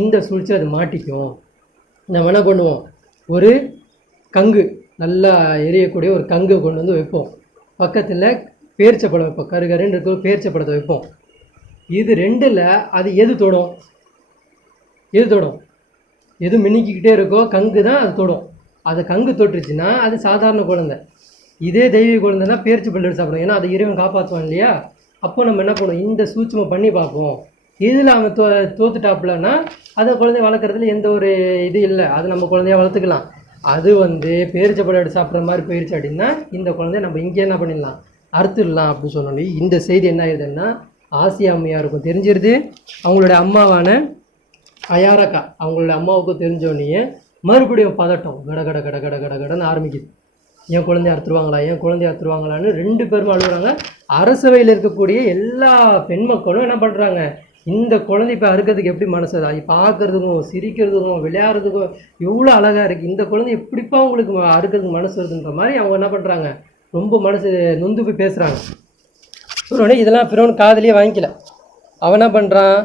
இந்த சூழ்ச்சி அது மாட்டிக்கும். நம்ம என்ன பண்ணுவோம், ஒரு கங்கு, நல்லா எரியக்கூடிய ஒரு கங்கு கொண்டு வந்து வைப்போம், பக்கத்தில் பேரிச்சப்பழம் வைப்போம், கருகருன்னு இருக்க பேரிச்சப்பழத்தை வைப்போம். இது ரெண்டில் அது எது தொடும், எது மின்னிக்கிட்டே இருக்கோ கங்கு தான் அது தொடும். அது கங்கு தொட்டுருச்சுன்னா அது சாதாரண குழந்தை. இதே தெய்வீக குழந்தைன்னா பேரிச்சப்பழம் எடுத்து சாப்பிடும், ஏன்னா அதை இறைவன் காப்பாற்றுவான் இல்லையா. அப்போ நம்ம என்ன பண்ணுவோம், இந்த சூட்சுமை பண்ணி பார்ப்போம். இதில் அவன் தோத்துட்டாப்புலன்னா அதை குழந்தைய வளர்க்குறதுல எந்த ஒரு இது இல்லை, அது நம்ம குழந்தைய வளர்த்துக்கலாம். அது வந்து பேரிச்சப்பழம் எடுத்து சாப்பிட்ற மாதிரி போயிடுச்சு அப்படின்னா இந்த குழந்தைய நம்ம இங்கே என்ன பண்ணிடலாம், அறுத்துடலாம் அப்படின்னு சொன்னோன்னே இந்த செய்தி என்ன ஆயிடுதுன்னா ஆசியா அம்மையாருக்கும் தெரிஞ்சிருது, அவங்களுடைய அம்மாவான அயாரக்கா அவங்களுடைய அம்மாவுக்கும் தெரிஞ்சோடனே மறுபடியும் பதட்டம் கட கடன்னு ஆரம்பிக்குது. என் குழந்தைய அறுத்துருவாங்களான்னு 2 பேரும் அழுகுறாங்க. அரசவையில் இருக்கக்கூடிய எல்லா பெண் மக்களும் என்ன பண்ணுறாங்க, இந்த குழந்தை இப்போ அறுக்கிறதுக்கு எப்படி மனசு, அது பார்க்கறதுக்கும் சிரிக்கிறதுக்கும் விளையாடுறதுக்கும் எவ்வளோ அழகாக இருக்குது, இந்த குழந்தை எப்படிப்பா உங்களுக்கு அறுக்கிறதுக்கு மனசு வருதுன்ற மாதிரி அவங்க என்ன பண்ணுறாங்க, ரொம்ப மனசு நொந்து போய் பேசுகிறாங்க. உடனே இதெல்லாம் பிறவன் காதலியே வாங்கிக்கல. அவன் என்ன பண்ணுறான்,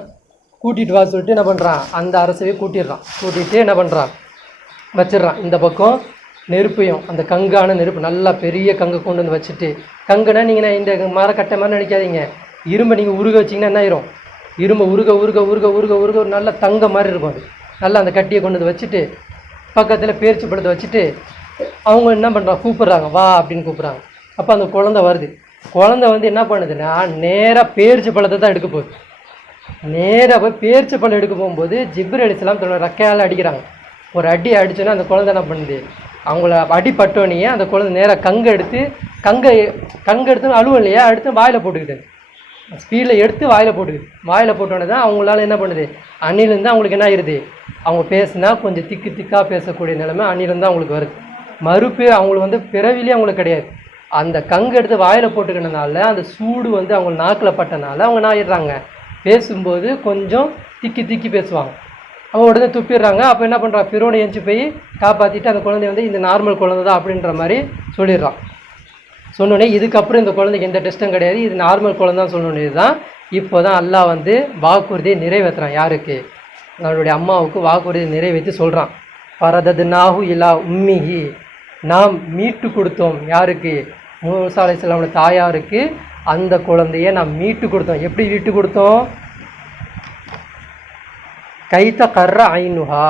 கூட்டிகிட்டு வா சொல்லிட்டு என்ன பண்ணுறான், அந்த அரசவையை கூட்டிகிட்டு என்ன பண்ணுறான் வச்சிடுறான். இந்த பக்கம் நெருப்பையும், அந்த கங்கான நெருப்பு நல்லா பெரிய கங்கை கொண்டு வந்து வச்சுட்டு, கங்குனா நீங்கள் இந்த மரக்கட்டை மாதிரி நினைக்காதீங்க, இரும்பை நீங்கள் உருக வச்சிங்கன்னா என்ன ஆயிரும், இரும்பை உருக நல்லா தங்க மாதிரி இருக்கும். அது நல்லா அந்த கட்டியை கொண்டு வந்து வச்சுட்டு பக்கத்தில் பேரிச்சு பழத்தை வச்சுட்டு அவங்க என்ன பண்ணுறாங்க, கூப்பிட்றாங்க, வா அப்படின்னு கூப்பிட்றாங்க. அப்போ அந்த குழந்தை வருது. குழந்தை வந்து என்ன பண்ணுதுன்னா நேராக பேரிச்சு பழத்தை தான் எடுக்க போகுது. நேராக போய் பேரிச்சு பழம் எடுக்க போகும்போது ஜிப்ரீல் அலைஹிஸ்ஸலாம் தன்னோட ரெக்கையால் அடிக்கிறாங்க. ஒரு அடி அடிச்சோன்னா அந்த குழந்தை என்ன பண்ணுது, அவங்கள அடிப்பட்டோன்னே அந்த குழந்தை நேராக கங்கை எடுத்து அழுவும் இல்லையா, எடுத்து வாயில் போட்டுக்கிட்டு ஸ்பீடில் எடுத்து வாயில் போட்டோன்னே தான் அவங்களால என்ன பண்ணுது, அன்னிலேருந்து அவங்களுக்கு என்ன ஆயிடுது, அவங்க பேசுனா கொஞ்சம் திக்காக பேசக்கூடிய நிலைமை அன்னிலேருந்து அவங்களுக்கு வருது. மறுப்பு அவங்களுக்கு வந்து பிறவிலே அவங்களுக்கு கிடையாது. அந்த கங்கு எடுத்து வாயில் போட்டுக்கிட்டனால அந்த சூடு வந்து அவங்க நாக்கில் பட்டனால அவங்க என்ன ஆயிடுறாங்க, பேசும்போது கொஞ்சம் திக்கி பேசுவாங்க. அவங்க உடனே துப்பிடுறாங்க. அப்போ என்ன பண்ணுறான், ஃபிரௌன் எஞ்சி போய் காப்பாற்றிட்டு அந்த குழந்தைய வந்து இந்த நார்மல் குழந்தை தான் அப்படின்ற மாதிரி சொல்லிடுறான். சொன்னோடனே இதுக்கப்புறம் இந்த குழந்தைக்கு எந்த டெஸ்ட்டும் கிடையாது, இது நார்மல் குழந்தைன்னு சொன்னோடனே தான் இப்போ தான் அல்லாஹ் வந்து வாக்குறுதியை நிறைவேற்றுறான். யாருக்கு, அவனுடைய அம்மாவுக்கு வாக்குறுதியை நிறைவேற்றி சொல்கிறான். பரதத்னாஹு இலா உம்மிஹி, நாம் மீட்டு கொடுத்தோம். யாருக்கு, மூசா அலைஹிஸ்ஸலாமுடைய தாயாருக்கு அந்த குழந்தைய நாம் மீட்டு கொடுத்தோம். எப்படி மீட்டு கொடுத்தோம், கைத்த கர்ற ஐனுஹா,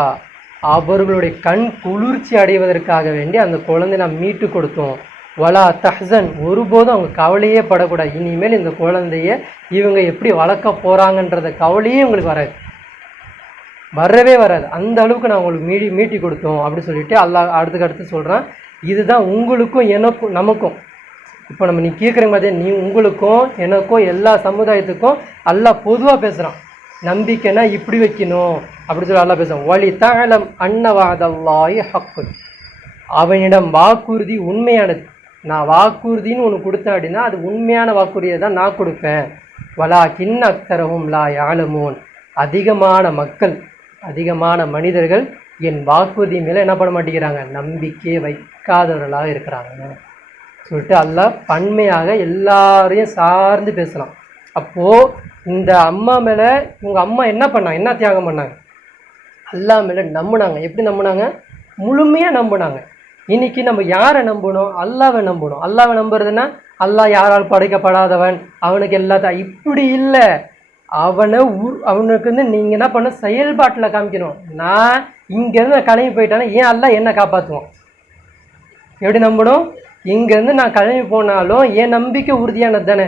அவர்களுடைய கண் குளிர்ச்சி அடைவதற்காக வேண்டி அந்த குழந்தை நாம் மீட்டு கொடுத்தோம். வலா தஹ்சன், ஒருபோதும் அவங்க கவலையே படக்கூடாது. இனிமேல் இந்த குழந்தைய இவங்க எப்படி வளர்க்க போகிறாங்கன்றத கவலையே உங்களுக்கு வரவே வராது. அந்த அளவுக்கு நான் உங்களுக்கு மீட்டி கொடுத்தோம் அப்படி சொல்லிட்டு அல்லாஹ் அடுத்து சொல்கிறான். இதுதான் உங்களுக்கும் எனக்கும் நமக்கும். இப்போ நீ கேட்குற மாதிரி நீ உங்களுக்கும் எனக்கும் எல்லா சமுதாயத்துக்கும் அல்லாஹ் பொதுவாக பேசுகிறான். நம்பிக்கைனா இப்படி வைக்கணும் அப்படி சொல்லி அல்லாஹ் பேசுகிறான். வலி தஅலம் அன்ன வஅதல்லாஹி ஹக்கு, அவனிடம் வாக்குறுதி உண்மையானது. நான் வாக்குறுதின்னு ஒன்று கொடுத்தேன் அப்படின்னா அது உண்மையான வாக்குறுதியை தான் நான் கொடுப்பேன். வலாகின் அக்ஸரஹும் லா யஅலமூன், அதிகமான மனிதர்கள் என் வாக்குறுதி மேலே என்ன பண்ண மாட்டேங்கிறாங்க, நம்பிக்கை வைக்காதவர்களாக இருக்கிறாங்க சொல்லிட்டு அல்லாஹ் பன்மையாக எல்லாரையும் சார்ந்து பேசலாம். அப்போது இந்த அம்மா மேலே இவங்க அம்மா என்ன பண்ணாங்க, என்ன தியாகம் பண்ணாங்க, அல்லாஹ் மேலே நம்பினாங்க. எப்படி நம்பினாங்க, முழுமையாக நம்பினாங்க. இன்னைக்கு நம்ம யாரை நம்பணும், அல்லாவை நம்பணும். அல்லாவை நம்புறதுன்னா அல்லாஹ் யாரால் படைக்கப்படாதவன், அவனுக்கு எல்லாத்தையும் இப்படி இல்லை. அவனுக்கு வந்து நீங்கள் என்ன பண்ண செயல்பாட்டில் காமிக்கணும். நான் இங்கேருந்து நான் கிளம்பி போயிட்டேன்னா ஏன் அல்லாஹ் என்ன காப்பாற்றுவோம். எப்படி நம்பணும், இங்கேருந்து நான் கிளம்பி போனாலும் என் நம்பிக்கை உறுதியானது தானே,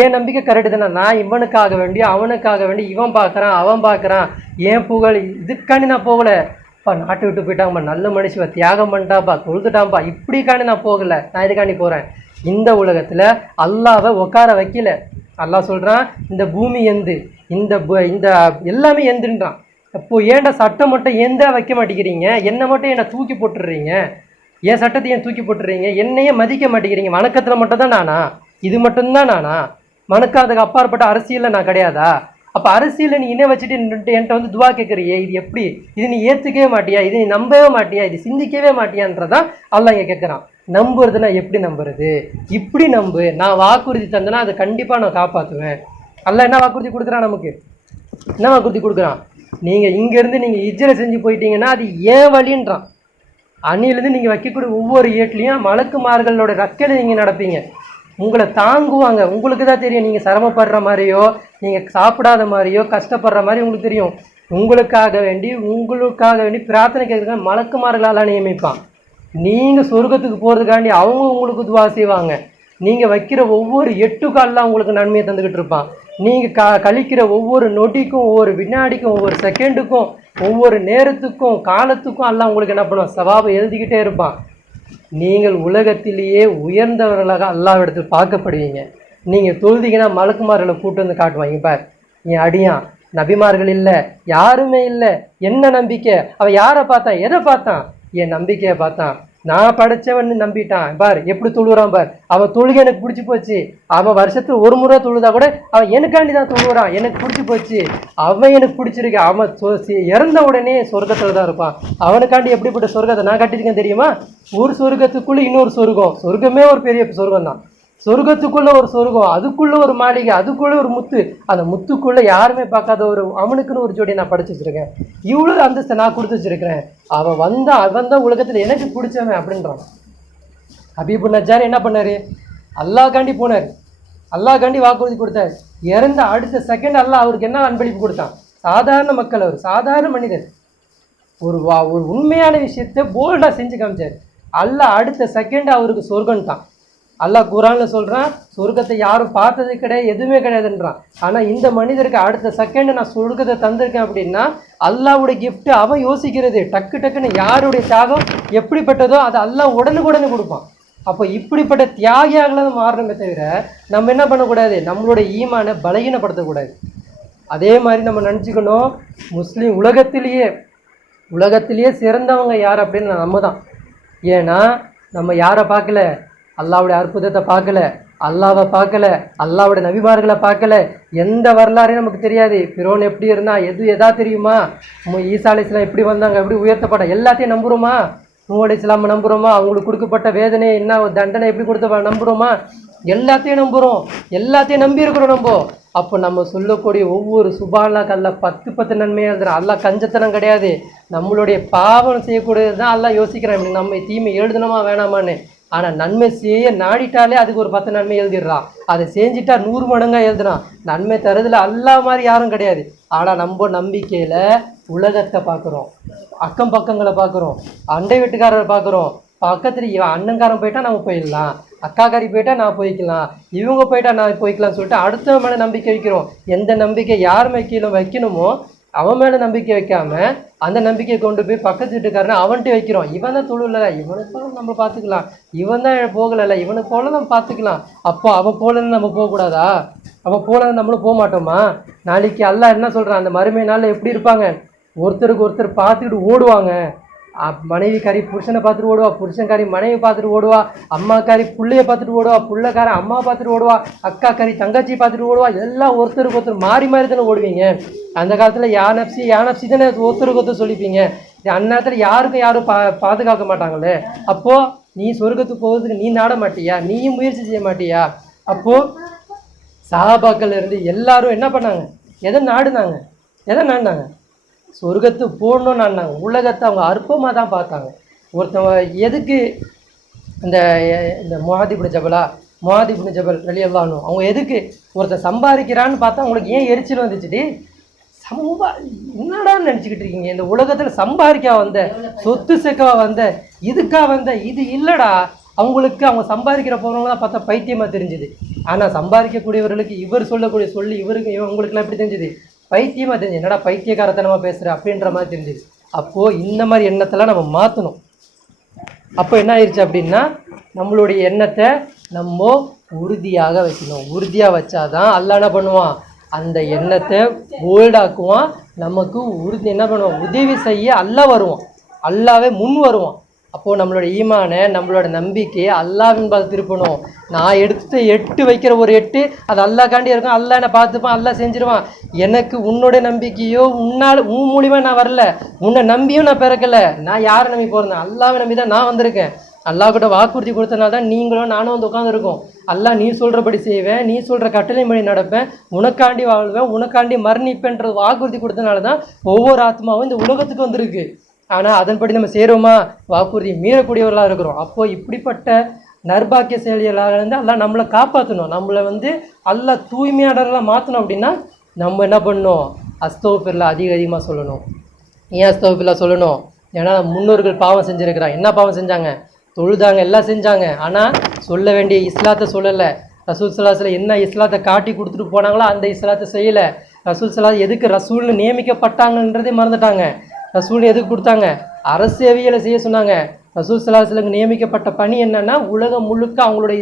என் நம்பிக்கை கரெக்டு தானே. நான் இவனுக்காக வேண்டி அவனுக்காக வேண்டி இவன் பார்க்குறான் அவன் பார்க்குறான், ஏன் புகழ் இதுக்காண்டி நான் போகலை. நாட்டை விட்டு போயிட்டாங்கப்பா, நல்ல மனுஷன் தியாகம் பண்ணிட்டாப்பா, தொழுதுட்டான்ப்பா, இப்படிக்காண்டி நான் போகலை, நான் இதுக்காண்டி போகிறேன். இந்த உலகத்தில் அல்லாவை உட்கார வைக்கல. அல்லாஹ் சொல்கிறான், இந்த பூமி எந்து, இந்த எல்லாமே எந்துன்றான். அப்போது ஏன்டா சட்டம் மட்டும் எந்த வைக்க மாட்டேங்கிறீங்க, என்னை மட்டும் என்னை தூக்கி போட்டுடுறீங்க, என் சட்டத்தை ஏன் தூக்கி போட்டுடுறீங்க, என்னையே மதிக்க மாட்டேங்கிறீங்க. வணக்கத்தில் மட்டும் தான் நானா, இது மட்டும்தான் நானா, வணக்கம் அப்பாற்பட்ட அரசியலில் நான் கிடையாதா. அப்போ அரசியலில் நீ என்ன வச்சுட்டு என்கிட்ட வந்து துவா கேட்குறியே, இது எப்படி, இது நீ ஏற்றுக்கவே மாட்டியா, இது நீ நம்பவே மாட்டியா, இது சிந்திக்கவே மாட்டியான்றதான் அல்லாஹ் இங்கே கேட்குறான். நம்புறதுன்னா எப்படி நம்புறது, இப்படி நம்பு, நான் வாக்குறுதி தந்தேன்னா அதை கண்டிப்பாக நான் காப்பாற்றுவேன். அல்லாஹ் என்ன வாக்குறுதி கொடுக்குறான், நமக்கு என்ன வாக்குறுதி கொடுக்குறான், நீங்கள் இங்கேருந்து நீங்கள் இஜ்ரை செஞ்சு போயிட்டீங்கன்னா அது ஏன் வழின்றான். அன்னிலேருந்து நீங்கள் வைக்கக்கூடிய ஒவ்வொரு ஏட்லேயும் மலக்குமார்களோட ரக்கையில் நீங்கள் நடப்பீங்க, உங்களை தாங்குவாங்க. உங்களுக்கு தான் தெரியும் நீங்கள் சிரமப்படுற மாதிரியோ நீங்கள் சாப்பிடாத மாதிரியோ கஷ்டப்படுற மாதிரி உங்களுக்கு தெரியும். உங்களுக்காக வேண்டி பிரார்த்தனை கேட்குறதுக்காக மலக்குமார்களால் நியமிப்பான். நீங்கள் சொர்க்கத்துக்கு போகிறதுக்காண்டி அவங்க உங்களுக்கு துவா செய்வாங்க. நீங்கள் வைக்கிற ஒவ்வொரு 8 கால்லாம் உங்களுக்கு நன்மையை தந்துக்கிட்டு இருப்பான். நீங்கள் கழிக்கிற ஒவ்வொரு நொடிக்கும் ஒவ்வொரு வினாடிக்கும் ஒவ்வொரு செகண்டுக்கும் ஒவ்வொரு நேரத்துக்கும் காலத்துக்கும் எல்லாம் உங்களுக்கு என்ன பண்ணுவான், சவாபை எழுதிக்கிட்டே இருப்பான். நீங்கள் உலகத்திலேயே உயர்ந்தவர்களாக அல்லாஹ்விடத்தில் பார்க்கப்படுவீங்க. நீங்கள் தொழுதிங்கன்னா மலக்குமார்களை கூட்டு வந்து காட்டுவாங்க, பார் என் அடியான், நபிமார்கள் இல்லை, யாருமே இல்லை, என்ன நம்பிக்கை, அவன் யாரை பார்த்தான், எதை பார்த்தான், என் நம்பிக்கையை பார்த்தான். நான் படைச்சவன் நம்பிட்டான் பார், எப்படி தொழுகிறான் பார், அவன் தொழுகை எனக்கு பிடிச்சி போச்சு, அவன் வருஷத்துக்கு ஒரு முறை தொழுதா கூட அவன் எனக்காண்டி தான் தொழுகிறான், எனக்கு பிடிச்சி போச்சு, அவன் எனக்கு பிடிச்சிருக்கு, அவன் இறந்த உடனே சொர்க்கத்தில் தான் இருப்பான், அவனுக்காண்டி எப்படிப்பட்ட சொர்க்கத்தை நான் கட்டியிருக்கேன் தெரியுமா? ஒரு சொர்க்கத்துக்குள்ளே இன்னொரு சொர்க்கம், சொர்க்கமே ஒரு பெரிய சொர்க்கம் தான், சொர்க்கத்துக்குள்ள ஒரு சொர்க்கம், அதுக்குள்ள ஒரு மாளிகை, அதுக்குள்ள ஒரு முத்து, அந்த முத்துக்குள்ள யாருமே பார்க்காத ஒரு அவனுக்குன்னு ஒரு ஜோடியை நான் படிச்சு வச்சிருக்கேன், இவ்வளவு அந்தஸ்தை நான் கொடுத்து வச்சிருக்கிறேன், அவன் தான் உலகத்துல எனக்கு பிடிச்சவன் அப்படின்றான். ஹபீபு நஜ்ஜார் என்ன பண்ணாரு? அல்லாஹ்காண்டி போனார், அல்லாஹ்காண்டி வாக்குறுதி கொடுத்தார், இறந்த அடுத்த செகண்ட் அல்லாஹ் அவருக்கு என்ன அன்பளிப்பு கொடுத்தான்? சாதாரண மக்கள், அவர் சாதாரண மனிதர், ஒரு உண்மையான விஷயத்தை போல்டா செஞ்சு காமிச்சார். அல்லாஹ் அடுத்த செகண்ட் அவருக்கு சொர்க்கம் தான். அல்லாஹ் குரான்ல சொல்றான், சொர்க்கத்தை யாரும் பார்த்தது கிடையாது, எதுவுமே கிடையாதுன்றான். ஆனா இந்த மனிதருக்கு அடுத்த செகண்ட் நான் சொர்க்கத்தை தந்திருக்கேன் அப்படின்னா அல்லாஹ்வுடைய கிஃப்ட் அவன் யோசிக்கிறது டக்கு டக்குன்னு யாருடைய தியாகம் எப்படிப்பட்டதோ அதை அல்லாஹ் உடனுக்குடனே கொடுப்பான். அப்போ இப்படிப்பட்ட தியாகியாக மாறணுமே தவிர நம்ம என்ன பண்ணக்கூடாது, நம்மளுடைய ஈமானை பலகீனப்படுத்தக்கூடாது. அதே மாதிரி நம்ம நினச்சிக்கணும், முஸ்லீம் உலகத்திலேயே சிறந்தவங்க யார் அப்படின்னு நம்ம தான். ஏன்னா நம்ம யாரை பார்க்கல? அல்லாவுடைய அற்புதத்தை பார்க்கல, அல்லாவை பார்க்கல, அல்லாவுடைய நபிமார்களை பார்க்கல, எந்த வரலாறையும் நமக்கு தெரியாது. ஃபிரௌன் எப்படி இருந்தா, எதா தெரியுமா? ஈசா அலைஹிஸ்ஸலாம் எப்படி வந்தாங்க, எப்படி உயர்த்தப்பட்ட, எல்லாத்தையும் நம்புகிறோமா? நூஹ் அலைஹிஸ்ஸலாம் நம்புகிறோமா? அவங்களுக்கு கொடுக்கப்பட்ட வேதனை என்ன தண்டனை எப்படி கொடுத்த நம்புகிறோமா? எல்லாத்தையும் நம்புகிறோம், எல்லாத்தையும் நம்பி இருக்கிறோம் நம்ம. அப்போ நம்ம சொல்லக்கூடிய ஒவ்வொரு சுபாலாக்கு அல்ல 10 நன்மையாக எழுதுறான். அல்லா கஞ்சத்தனம் கிடையாது, நம்மளுடைய பாவம் செய்யக்கூடியது தான் அல்லா யோசிக்கிறான், நம்ம தீமை எழுதணுமா வேணாமான்னு. ஆனால் நன்மை செய்ய நாடிட்டாலே அதுக்கு ஒரு 10 நன்மை எழுதிடுறான், அதை செஞ்சுட்டா 100 மடங்காக எழுதுறான். நன்மை தருதில் அல்லா மாதிரி யாரும் கிடையாது. ஆனால் நம்ம நம்பிக்கையில் உலகத்தை பார்க்குறோம், அக்கம் பக்கங்களை பார்க்குறோம், அண்டை வீட்டுக்காரரை பார்க்குறோம், பக்கத்தில் இவன் அண்ணங்காரன் போயிட்டா நம்ம போயிடலாம், அக்காக்காரி போயிட்டா நான் போய்க்கலாம், இவங்க போயிட்டா நான் போய்க்கலாம்னு சொல்லிட்டு அடுத்த மேலே நம்பிக்கை வைக்கிறோம். எந்த நம்பிக்கை யார் மேலே வைக்கணுமோ அவன் மேலே நம்பிக்கை வைக்காம அந்த நம்பிக்கையை கொண்டு போய் பக்கத்து வீட்டுக்காரனை அவன்கிட்ட வைக்கிறோம். இவன் தான் தொழில், இவனுக்கு போல நம்ம பார்த்துக்கலாம், இவன் தான் போகலை, இவனுக்கு போல நம்ம பார்த்துக்கலாம். அப்போ அவன் போலன்னு நம்ம போகக்கூடாதா? அவன் போல நம்மளும் போக மாட்டோமா? நாளைக்கு அல்லாஹ் என்ன சொல்கிறான், அந்த மறுமை நாளில் எப்படி இருப்பாங்க? ஒருத்தருக்கு ஒருத்தர் பார்த்துக்கிட்டு ஓடுவாங்க. மனைவிக்காரி புருஷனை பார்த்துட்டு ஓடுவா, புருஷன்காரி மனைவி பார்த்துட்டு ஓடுவா, அம்மாக்காரி பிள்ளைய பார்த்துட்டு ஓடுவா, பிள்ளைக்காரன் அம்மா பார்த்துட்டு ஓடுவா, அக்காக்காரி தங்கச்சி பார்த்துட்டு ஓடுவா, எல்லாம் ஒருத்தருக்கு ஒருத்தர் மாறி மாறி தானே ஓடுவீங்க. அந்த காலத்தில் யா நப்சி தானே ஒருத்தருக்கு ஒருத்தர் சொல்லிப்பீங்க. அந்நேரத்தில் யாருக்கும் யாரும் பாதுகாக்க மாட்டாங்களே. அப்போது நீ சொர்க்கத்துக்கு போகிறதுக்கு நீ நாட மாட்டியா? நீயும் முயற்சி செய்ய மாட்டியா? அப்போது சஹாபாக்கள் இருந்து எல்லாரும் என்ன பண்ணாங்க? எதை நாடினாங்க? சொர்க்கத்துக்கு போடணும்னு நாடினாங்க. உலகத்தை அவங்க அற்பமாக தான் பார்த்தாங்க. ஒருத்தவங்க எதுக்கு இந்த முஆத் இப்னு ஜபல் ரலியல்லாஹு அன்ஹு அவங்க எதுக்கு ஒருத்தர் சம்பாதிக்கிறான்னு பார்த்தா அவங்களுக்கு ஏன் எரிச்சல் வந்துச்சுடி? என்னடா நினச்சிக்கிட்டு இருக்கீங்க? இந்த உலகத்தில் சம்பாதிக்கா வந்த, சொத்து சேர்க்கவா வந்த, இதுக்கா வந்த? இது இல்லைடா. அவங்களுக்கு அவங்க சம்பாதிக்கிற போகிறவங்க தான் பார்த்தா பைத்தியமாக தெரிஞ்சுது. ஆனால் சம்பாதிக்கக்கூடியவர்களுக்கு இவர் சொல்லக்கூடிய இவங்களுக்குலாம் எப்படி தெரிஞ்சுது? பைத்தியமாக தெரிஞ்சு, என்னடா பைத்தியக்காரத்தனமாக பேசுகிற அப்படின்ற மாதிரி தெரிஞ்சுது. அப்போது இந்த மாதிரி எண்ணத்தெல்லாம் நம்ம மாற்றணும். அப்போ என்ன ஆயிடுச்சு அப்படின்னா, நம்மளுடைய எண்ணத்தை நம்ம உறுதியாக வைக்கணும். உறுதியாக வச்சாதான் அல்லாஹ் என்ன பண்ணுவான்? அந்த எண்ணத்தை போல்டாக்குவான். நமக்கு என்ன பண்ணுவான்? உதவி செய்ய அல்லாஹ் வருவான், அல்லாவே முன் வருவான். அப்போது நம்மளோட ஈமானை, நம்மளோட நம்பிக்கையை அல்லாஹ்வின் பால் திருப்பணும். நான் எடுத்து 8 வைக்கிற ஒரு 8 அது அல்லாஹ்காண்டி இருக்கும், அல்லாஹ் என்னை பார்த்துப்பான், அல்லாஹ் செஞ்சிருவான். எனக்கு உன்னோட நம்பிக்கையோ உன் மூலியமாக நான் வரல, உன்னை நம்பியும் நான் பிறக்கலை. நான் யாரை நம்பி போகிறேன்? அல்லாஹ்வை நம்பி தான் நான் வந்திருக்கேன். அல்லாஹ் கிட்ட வாக்குறுதி கொடுத்தனால தான் நீங்களும் நானும் வந்து உட்காந்துருக்கோம். அல்லாஹ் நீ சொல்கிறபடி செய்வேன், நீ சொல்கிற கட்டளை படி நடப்பேன், உனக்காண்டி வாழ்வேன், உனக்காண்டி மரணிப்பேன்றது வாக்குறுதி கொடுத்தனால தான் ஒவ்வொரு ஆத்மாவும் இந்த உலகத்துக்கு வந்திருக்கு. ஆனால் அதன்படி நம்ம சேருவோமா? வாக்குறுதி மீறக்கூடியவர்களாக இருக்கிறோம். அப்போது இப்படிப்பட்ட நர்பாக்கிய செயலிகளாக இருந்து அல்லாஹ் நம்மளை காப்பாற்றணும். நம்மளை அல்லாஹ் தூய்மையாளர்களாக மாற்றணும். அப்படின்னா நம்ம என்ன பண்ணணும்? அஸ்தக்ஃபிருல்லாஹ் அதிகமாக சொல்லணும். ஏன் அஸ்தக்ஃபிருல்லாஹ் சொல்லணும்? ஏன்னா முன்னோர்கள் பாவம் செஞ்சுருக்கிறாங்க. என்ன பாவம் செஞ்சாங்க? தொழுதாங்க, எல்லாம் செஞ்சாங்க. ஆனால் சொல்ல வேண்டிய இஸ்லாத்தை சொல்லலை. ரசூல் ஸல்லல்லாஹு என்ன இஸ்லாத்தை காட்டி கொடுத்துட்டு போனாங்களோ அந்த இஸ்லாத்தை செய்யலை. ரசூல் ஸல்லல்லாஹு எதுக்கு ரசூல்னு நியமிக்கப்பட்டாங்கன்றதே மறந்துட்டாங்க. ரசூல் எதுக்கு கொடுத்தாங்க? அரசேவியலை செய்ய சொன்னாங்க. ரசூல் ஸல்லல்லாஹு அலைஹி நியமிக்கப்பட்ட பணி என்னன்னா, உலகம் முழுக்க அவங்களுடைய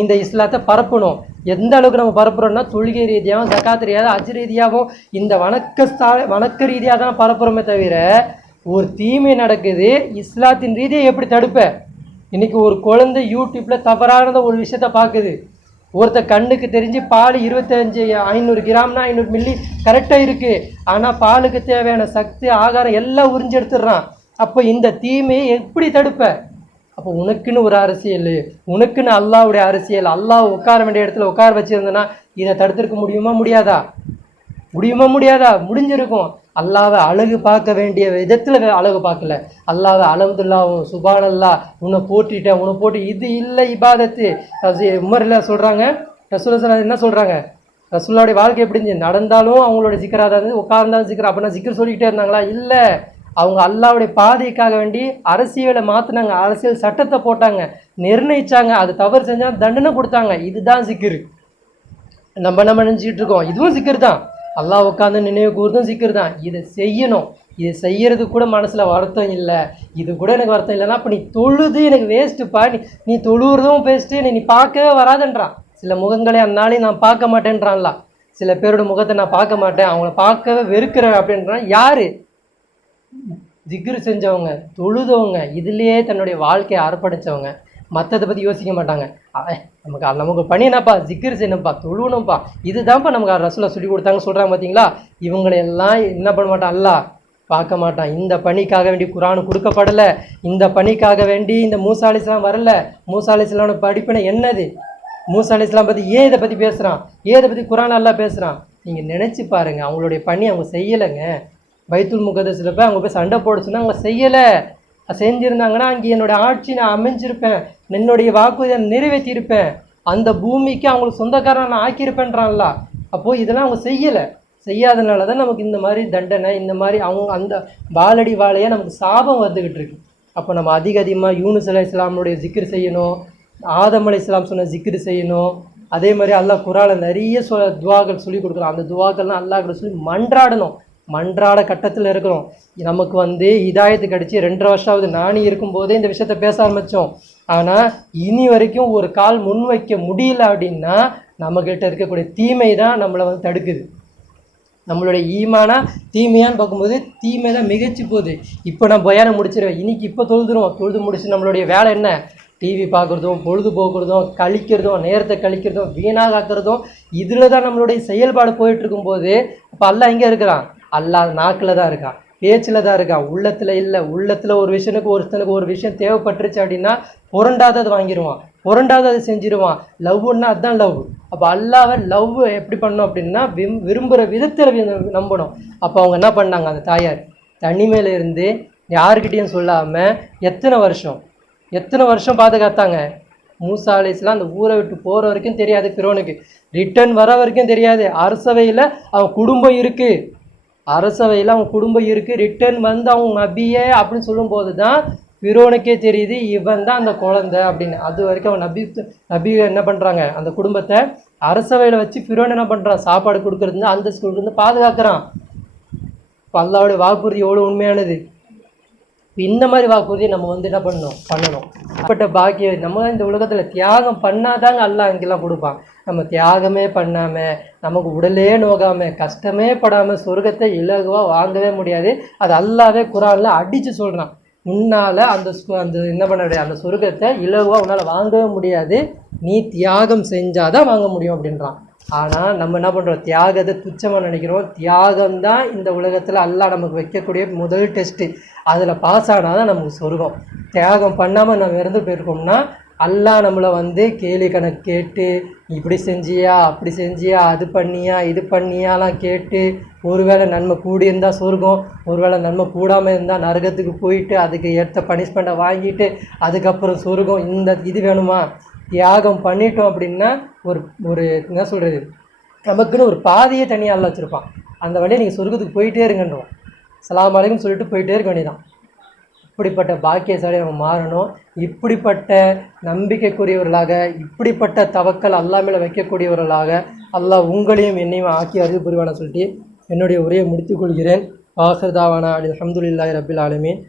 இந்த இஸ்லாத்தை பரப்பணும். எந்த அளவுக்கு நம்ம பரப்புறோம்னா, தொழுகை ரீதியாகவும், ஜகாத் ரீதியாகவும், ஹஜ் ரீதியாகவும், இந்த வணக்க ரீதியாக தான் பரப்புறோமே தவிர ஒரு தீமை நடக்குது, இஸ்லாத்தின் ரீதியை எப்படி தடுப்ப? இன்னைக்கு ஒரு குழந்தை யூடியூப்பில் தவறானத ஒரு விஷயத்த பார்க்குது. கண்ணுக்கு தெரிஞ்சு பால் 25 500 கிராம்னா 500 மில்லி கரெக்டாக இருக்குது. ஆனால் பாலுக்கு தேவையான சக்தி ஆகாரம் எல்லாம் உறிஞ்சி எடுத்துடுறான். அப்போ இந்த தீமையை எப்படி தடுப்ப? அப்போ உனக்குன்னு ஒரு அரசியல், உனக்குன்னு அல்லாவுடைய அரசியல், அல்லாஹ் உட்கார வேண்டிய இடத்துல உட்கார வச்சுருந்தனா இதை தடுத்திருக்க முடியுமா? முடியாதா? முடியாதா? முடிஞ்சிருக்கும். அல்லாவை அழகு பார்க்க வேண்டிய விதத்தில் அழகு பார்க்கல. அல்லாவை அல்ஹம்துலில்லாஹ் சுப்ஹானல்லாஹ் உன்னை போட்டு இது இல்லை இபாதத்து. உமரில் சொல்கிறாங்க, ரசூலுல்லாஹ் என்ன சொல்கிறாங்க, ரசூலுல்லாஹ்வுடைய வாழ்க்கை எப்படி இருந்துச்சு? நடந்தாலும் அவங்களோட ஜிக்கராக தான் இருந்தது, உட்கார்ந்தாலும் ஜிக்கர். அப்படின்னா ஜிக்கர் சொல்லிக்கிட்டே இருந்தாங்களா? இல்லை. அவங்க அல்லாவுடைய பாதைக்காக வேண்டி அரசியலை மாற்றினாங்க, அரசியல் சட்டத்தை போட்டாங்க, நிர்ணயிச்சாங்க. அது தவறு செஞ்சால் தண்டனை கொடுத்தாங்க. இதுதான் ஜிக்கிர். நம்ம நினச்சிக்கிட்டு இருக்கோம் இதுவும் சிக்கர் தான், அல்லாஹ் உட்காந்து நினைவு கூறுதும் சிக்கர் தான். இதை செய்யணும். இதை செய்யறதுக்கு கூட மனசில் வருத்தம் இல்லை, இது கூட எனக்கு வருத்தம் இல்லைன்னா அப்போ நீ தொழுது எனக்கு வேஸ்ட்டுப்பா, நீ தொழுவுறதும் வேஸ்ட்டு, நீ பார்க்கவே வராதுன்றான். சில முகங்களை அந்நாளையும் நான் பார்க்க மாட்டேன்றான்ல. சில பேரோட முகத்தை நான் பார்க்க மாட்டேன், அவங்கள பார்க்கவே வெறுக்கிறேன் அப்படின்றான். யார்? ஜிக்ரு செஞ்சவங்க, தொழுதவங்க, இதுலேயே தன்னுடைய வாழ்க்கையை அர்ப்பணித்தவங்க. மற்றதை பற்றி யோசிக்க மாட்டாங்க. நமக்கு பணி என்னப்பா? ஜிக்ரு செய்யணும்ப்பா, தொழுவணும்ப்பா, இதுதான்ப்பா நமக்கு ரசூலுல்லாஹ் சொல்லி கொடுத்தாங்க சொல்கிறாங்க பார்த்தீங்களா? இவங்களையெல்லாம் என்ன பண்ண மாட்டான்? அல்லாஹ் பார்க்க மாட்டான். இந்த பணிக்காக வேண்டி குர்ஆன் கொடுக்கப்படலை, இந்த பணிக்காக வேண்டி இந்த மூசா அலைஹிஸ்ஸலாம் வரல. மூசா அலைஹிஸ்ஸலாமோட படிப்பினை என்னது? மூசா அலைஹிஸ்ஸலாம் பற்றி ஏன் இதை பற்றி பேசுகிறான்? ஏன் இதை பற்றி குர்ஆன் அல்லாஹ் பேசுகிறான்? நீங்கள் நினச்சி பாருங்கள். அவங்களுடைய பணி அவங்க செய்யலைங்க. பைத்துல் முகத்தஸில் போய் அவங்க போய் சண்டை போட சொன்னால் அவங்க செய்யலை. செஞ்சுருந்தாங்கன்னா அங்கே என்னோடய ஆட்சி நான் அமைஞ்சிருப்பேன், என்னுடைய வாக்குறுதியை நிறைவேற்றியிருப்பேன், அந்த பூமிக்கு அவங்களுக்கு சொந்தக்காரன் நான் ஆக்கியிருப்பேன்றான்ல. அப்போது இதெல்லாம் அவங்க செய்யலை. செய்யாதனால தான் நமக்கு இந்த மாதிரி தண்டனை, இந்த மாதிரி அவங்க அந்த வாழடி வாழையாக நமக்கு சாபம் வந்துக்கிட்டு இருக்கு. அப்போ நம்ம அதிகமாக யூனுஸ் அலைஹிஸ்ஸலாமுடைய ஜிக்ர் செய்யணும், ஆதம் அலைஹிஸ்ஸலாம் சொன்ன ஜிக்ர் செய்யணும். அதே மாதிரி அல்லாஹ் குர்ஆனில் நிறைய துவாக்கள் சொல்லி கொடுக்குறோம். அந்த துவாக்கள்லாம் அல்லாஹ் கிட்ட சொல்லி மன்றாடணும். மன்றாட கட்டத்தில் இருக்கிறோம். நமக்கு ஹிதாயத்து கிடச்சி 2.5 வருஷம் ஆகுது. நானே இருக்கும்போதே இந்த விஷயத்த பேச ஆரம்பித்தோம். ஆனால் இனி வரைக்கும் ஒரு கால் முன் வைக்க முடியல. அப்படின்னா நம்மக்கிட்ட இருக்கக்கூடிய தீமை தான் நம்மளை தடுக்குது. நம்மளுடைய ஈமானா தீமையான்னு பார்க்கும்போது தீமை தான் மிகச்சி போகுது. இப்போ நான் பயானம் முடிச்சிடுவேன், இன்னைக்கு இப்போ தொழுது முடிச்சு நம்மளுடைய வேலை என்ன? டிவி பார்க்குறதும், பொழுது போக்குறதும், கழிக்கிறதும், நேரத்தை கழிக்கிறதும், வீணாக ஆக்கிறதும், இதில் தான் நம்மளுடைய செயல்பாடு போயிட்டுருக்கும்போது அப்போ அல்லாஹ் எங்கே இருக்கிறான்? அல்லாஹ் நாக்கில் தான் இருக்கான், பேச்சில் தான் இருக்கான், உள்ளத்தில் இல்லை. உள்ளத்தில் ஒருத்தனுக்கு ஒரு விஷயம் தேவைப்பட்டுருச்சு அப்படின்னா புரண்டாதது வாங்கிடுவான், புரண்டாதது செஞ்சிடுவான். லவ்வுன்னா அதுதான் லவ். அப்போ அல்லாஹ்வை லவ் எப்படி பண்ணணும் அப்படின்னா விரும்புகிற விதத்தில் நம்பணும். அப்போ அவங்க என்ன பண்ணாங்க? அந்த தாயார் தனிமையில் இருந்து யாருக்கிட்டேயும் சொல்லாமல் எத்தனை வருஷம் பாதுகாத்தாங்க. மூசா அலைஹிஸ்ஸலாம் அந்த ஊரை விட்டு போகிற வரைக்கும் தெரியாது ஃபிரௌனுக்கு, ரிட்டர்ன் வர வரைக்கும் தெரியாது. அரசவையில் அவன் குடும்பம் இருக்குது, ரிட்டர்ன் வந்து அவங்க நபியே அப்படின்னு சொல்லும்போது தான் ஃபிரௌனுக்கே தெரியுது இவன் தான் அந்த குழந்தை அப்படின்னு. அது வரைக்கும் அவன் நபி என்ன பண்ணுறாங்க? அந்த குடும்பத்தை அரசவையில் வச்சு ஃபிரௌன் என்ன பண்ணுறான்? சாப்பாடு கொடுக்குறது, அந்த ஸ்கூலுக்கு பாதுகாக்கிறான். இப்போ அல்லாஹ்வுடைய வாக்குறுதி எவ்வளோ உண்மையானது. இந்த மாதிரி வாக்குறுதியை நம்ம என்ன பண்ணணும். அப்பட்ட பாக்கியம் நம்ம இந்த உலகத்தில் தியாகம் பண்ணாதாங்க அல்லாஹ் இங்கெல்லாம் கொடுப்பான். நம்ம தியாகமே பண்ணாமல், நமக்கு உடலே நோகாமல், கஷ்டமே படாமல் சொர்க்கத்தை இலகுவாக வாங்கவே முடியாது. அது அல்லாஹ்வே குர்ஆனில் அடித்து சொல்கிறான். உன்னால் அந்த என்ன பண்ண அந்த சொர்க்கத்தை இலகுவாக உன்னால் வாங்கவே முடியாது, நீ தியாகம் செஞ்சாதான் வாங்க முடியும் அப்படின்றான். ஆனால் நம்ம என்ன பண்ணுறோம்? தியாகத்தை துச்சமாக நினைக்கிறோம். தியாகம்தான் இந்த உலகத்தில் அல்லாஹ் நமக்கு வைக்கக்கூடிய முதல் டெஸ்ட்டு. அதில் பாஸ் ஆனால் தான் நமக்கு சொர்க்கம். தியாகம் பண்ணாமல் நம்ம இறந்து போயிருக்கோம்னா அல்லாஹ் நம்மளை கேலி கணக்கு கேட்டு, இப்படி செஞ்சியா, அப்படி செஞ்சியா, அது பண்ணியா, இது பண்ணியாலாம் கேட்டு, ஒருவேளை நன்மை கூடியிருந்தால் சொர்க்கம், ஒருவேளை நன்மை கூடாமல் இருந்தால் நரகத்துக்கு போயிட்டு அதுக்கு ஏற்ற பனிஷ்மெண்ட்டை வாங்கிட்டு அதுக்கப்புறம் சொர்க்கம். இது வேணுமா? தியாகம் பண்ணிட்டோம் அப்படின்னா ஒரு என்ன சொல்கிறது, நமக்குன்னு ஒரு பாதையே தனியாக அல்லாஹ் வச்சுருப்பான். அந்த வழியை நீங்கள் சொர்க்கத்துக்கு போயிட்டே இருங்கன்றோம். ஸலாம் அலைக்கும் சொல்லிட்டு போயிட்டே இருக்க வேண்டியதான். இப்படிப்பட்ட பாக்கியசாலி நம்ம மாறணும். இப்படிப்பட்ட நம்பிக்கைக்குரியவர்களாக, இப்படிப்பட்ட தவக்கல் அல்லாஹ் மேலே வைக்கக்கூடியவர்களாக அல்லாஹ் உங்களையும் என்னையும் ஆக்கி அருள் புரிவான சொல்லிட்டு என்னுடைய உரையை முடித்துக் கொள்கிறேன். ஆஹிர் தாவானா அல்ஹம்துலில்லாஹி ரப்பில் ஆலமீன்.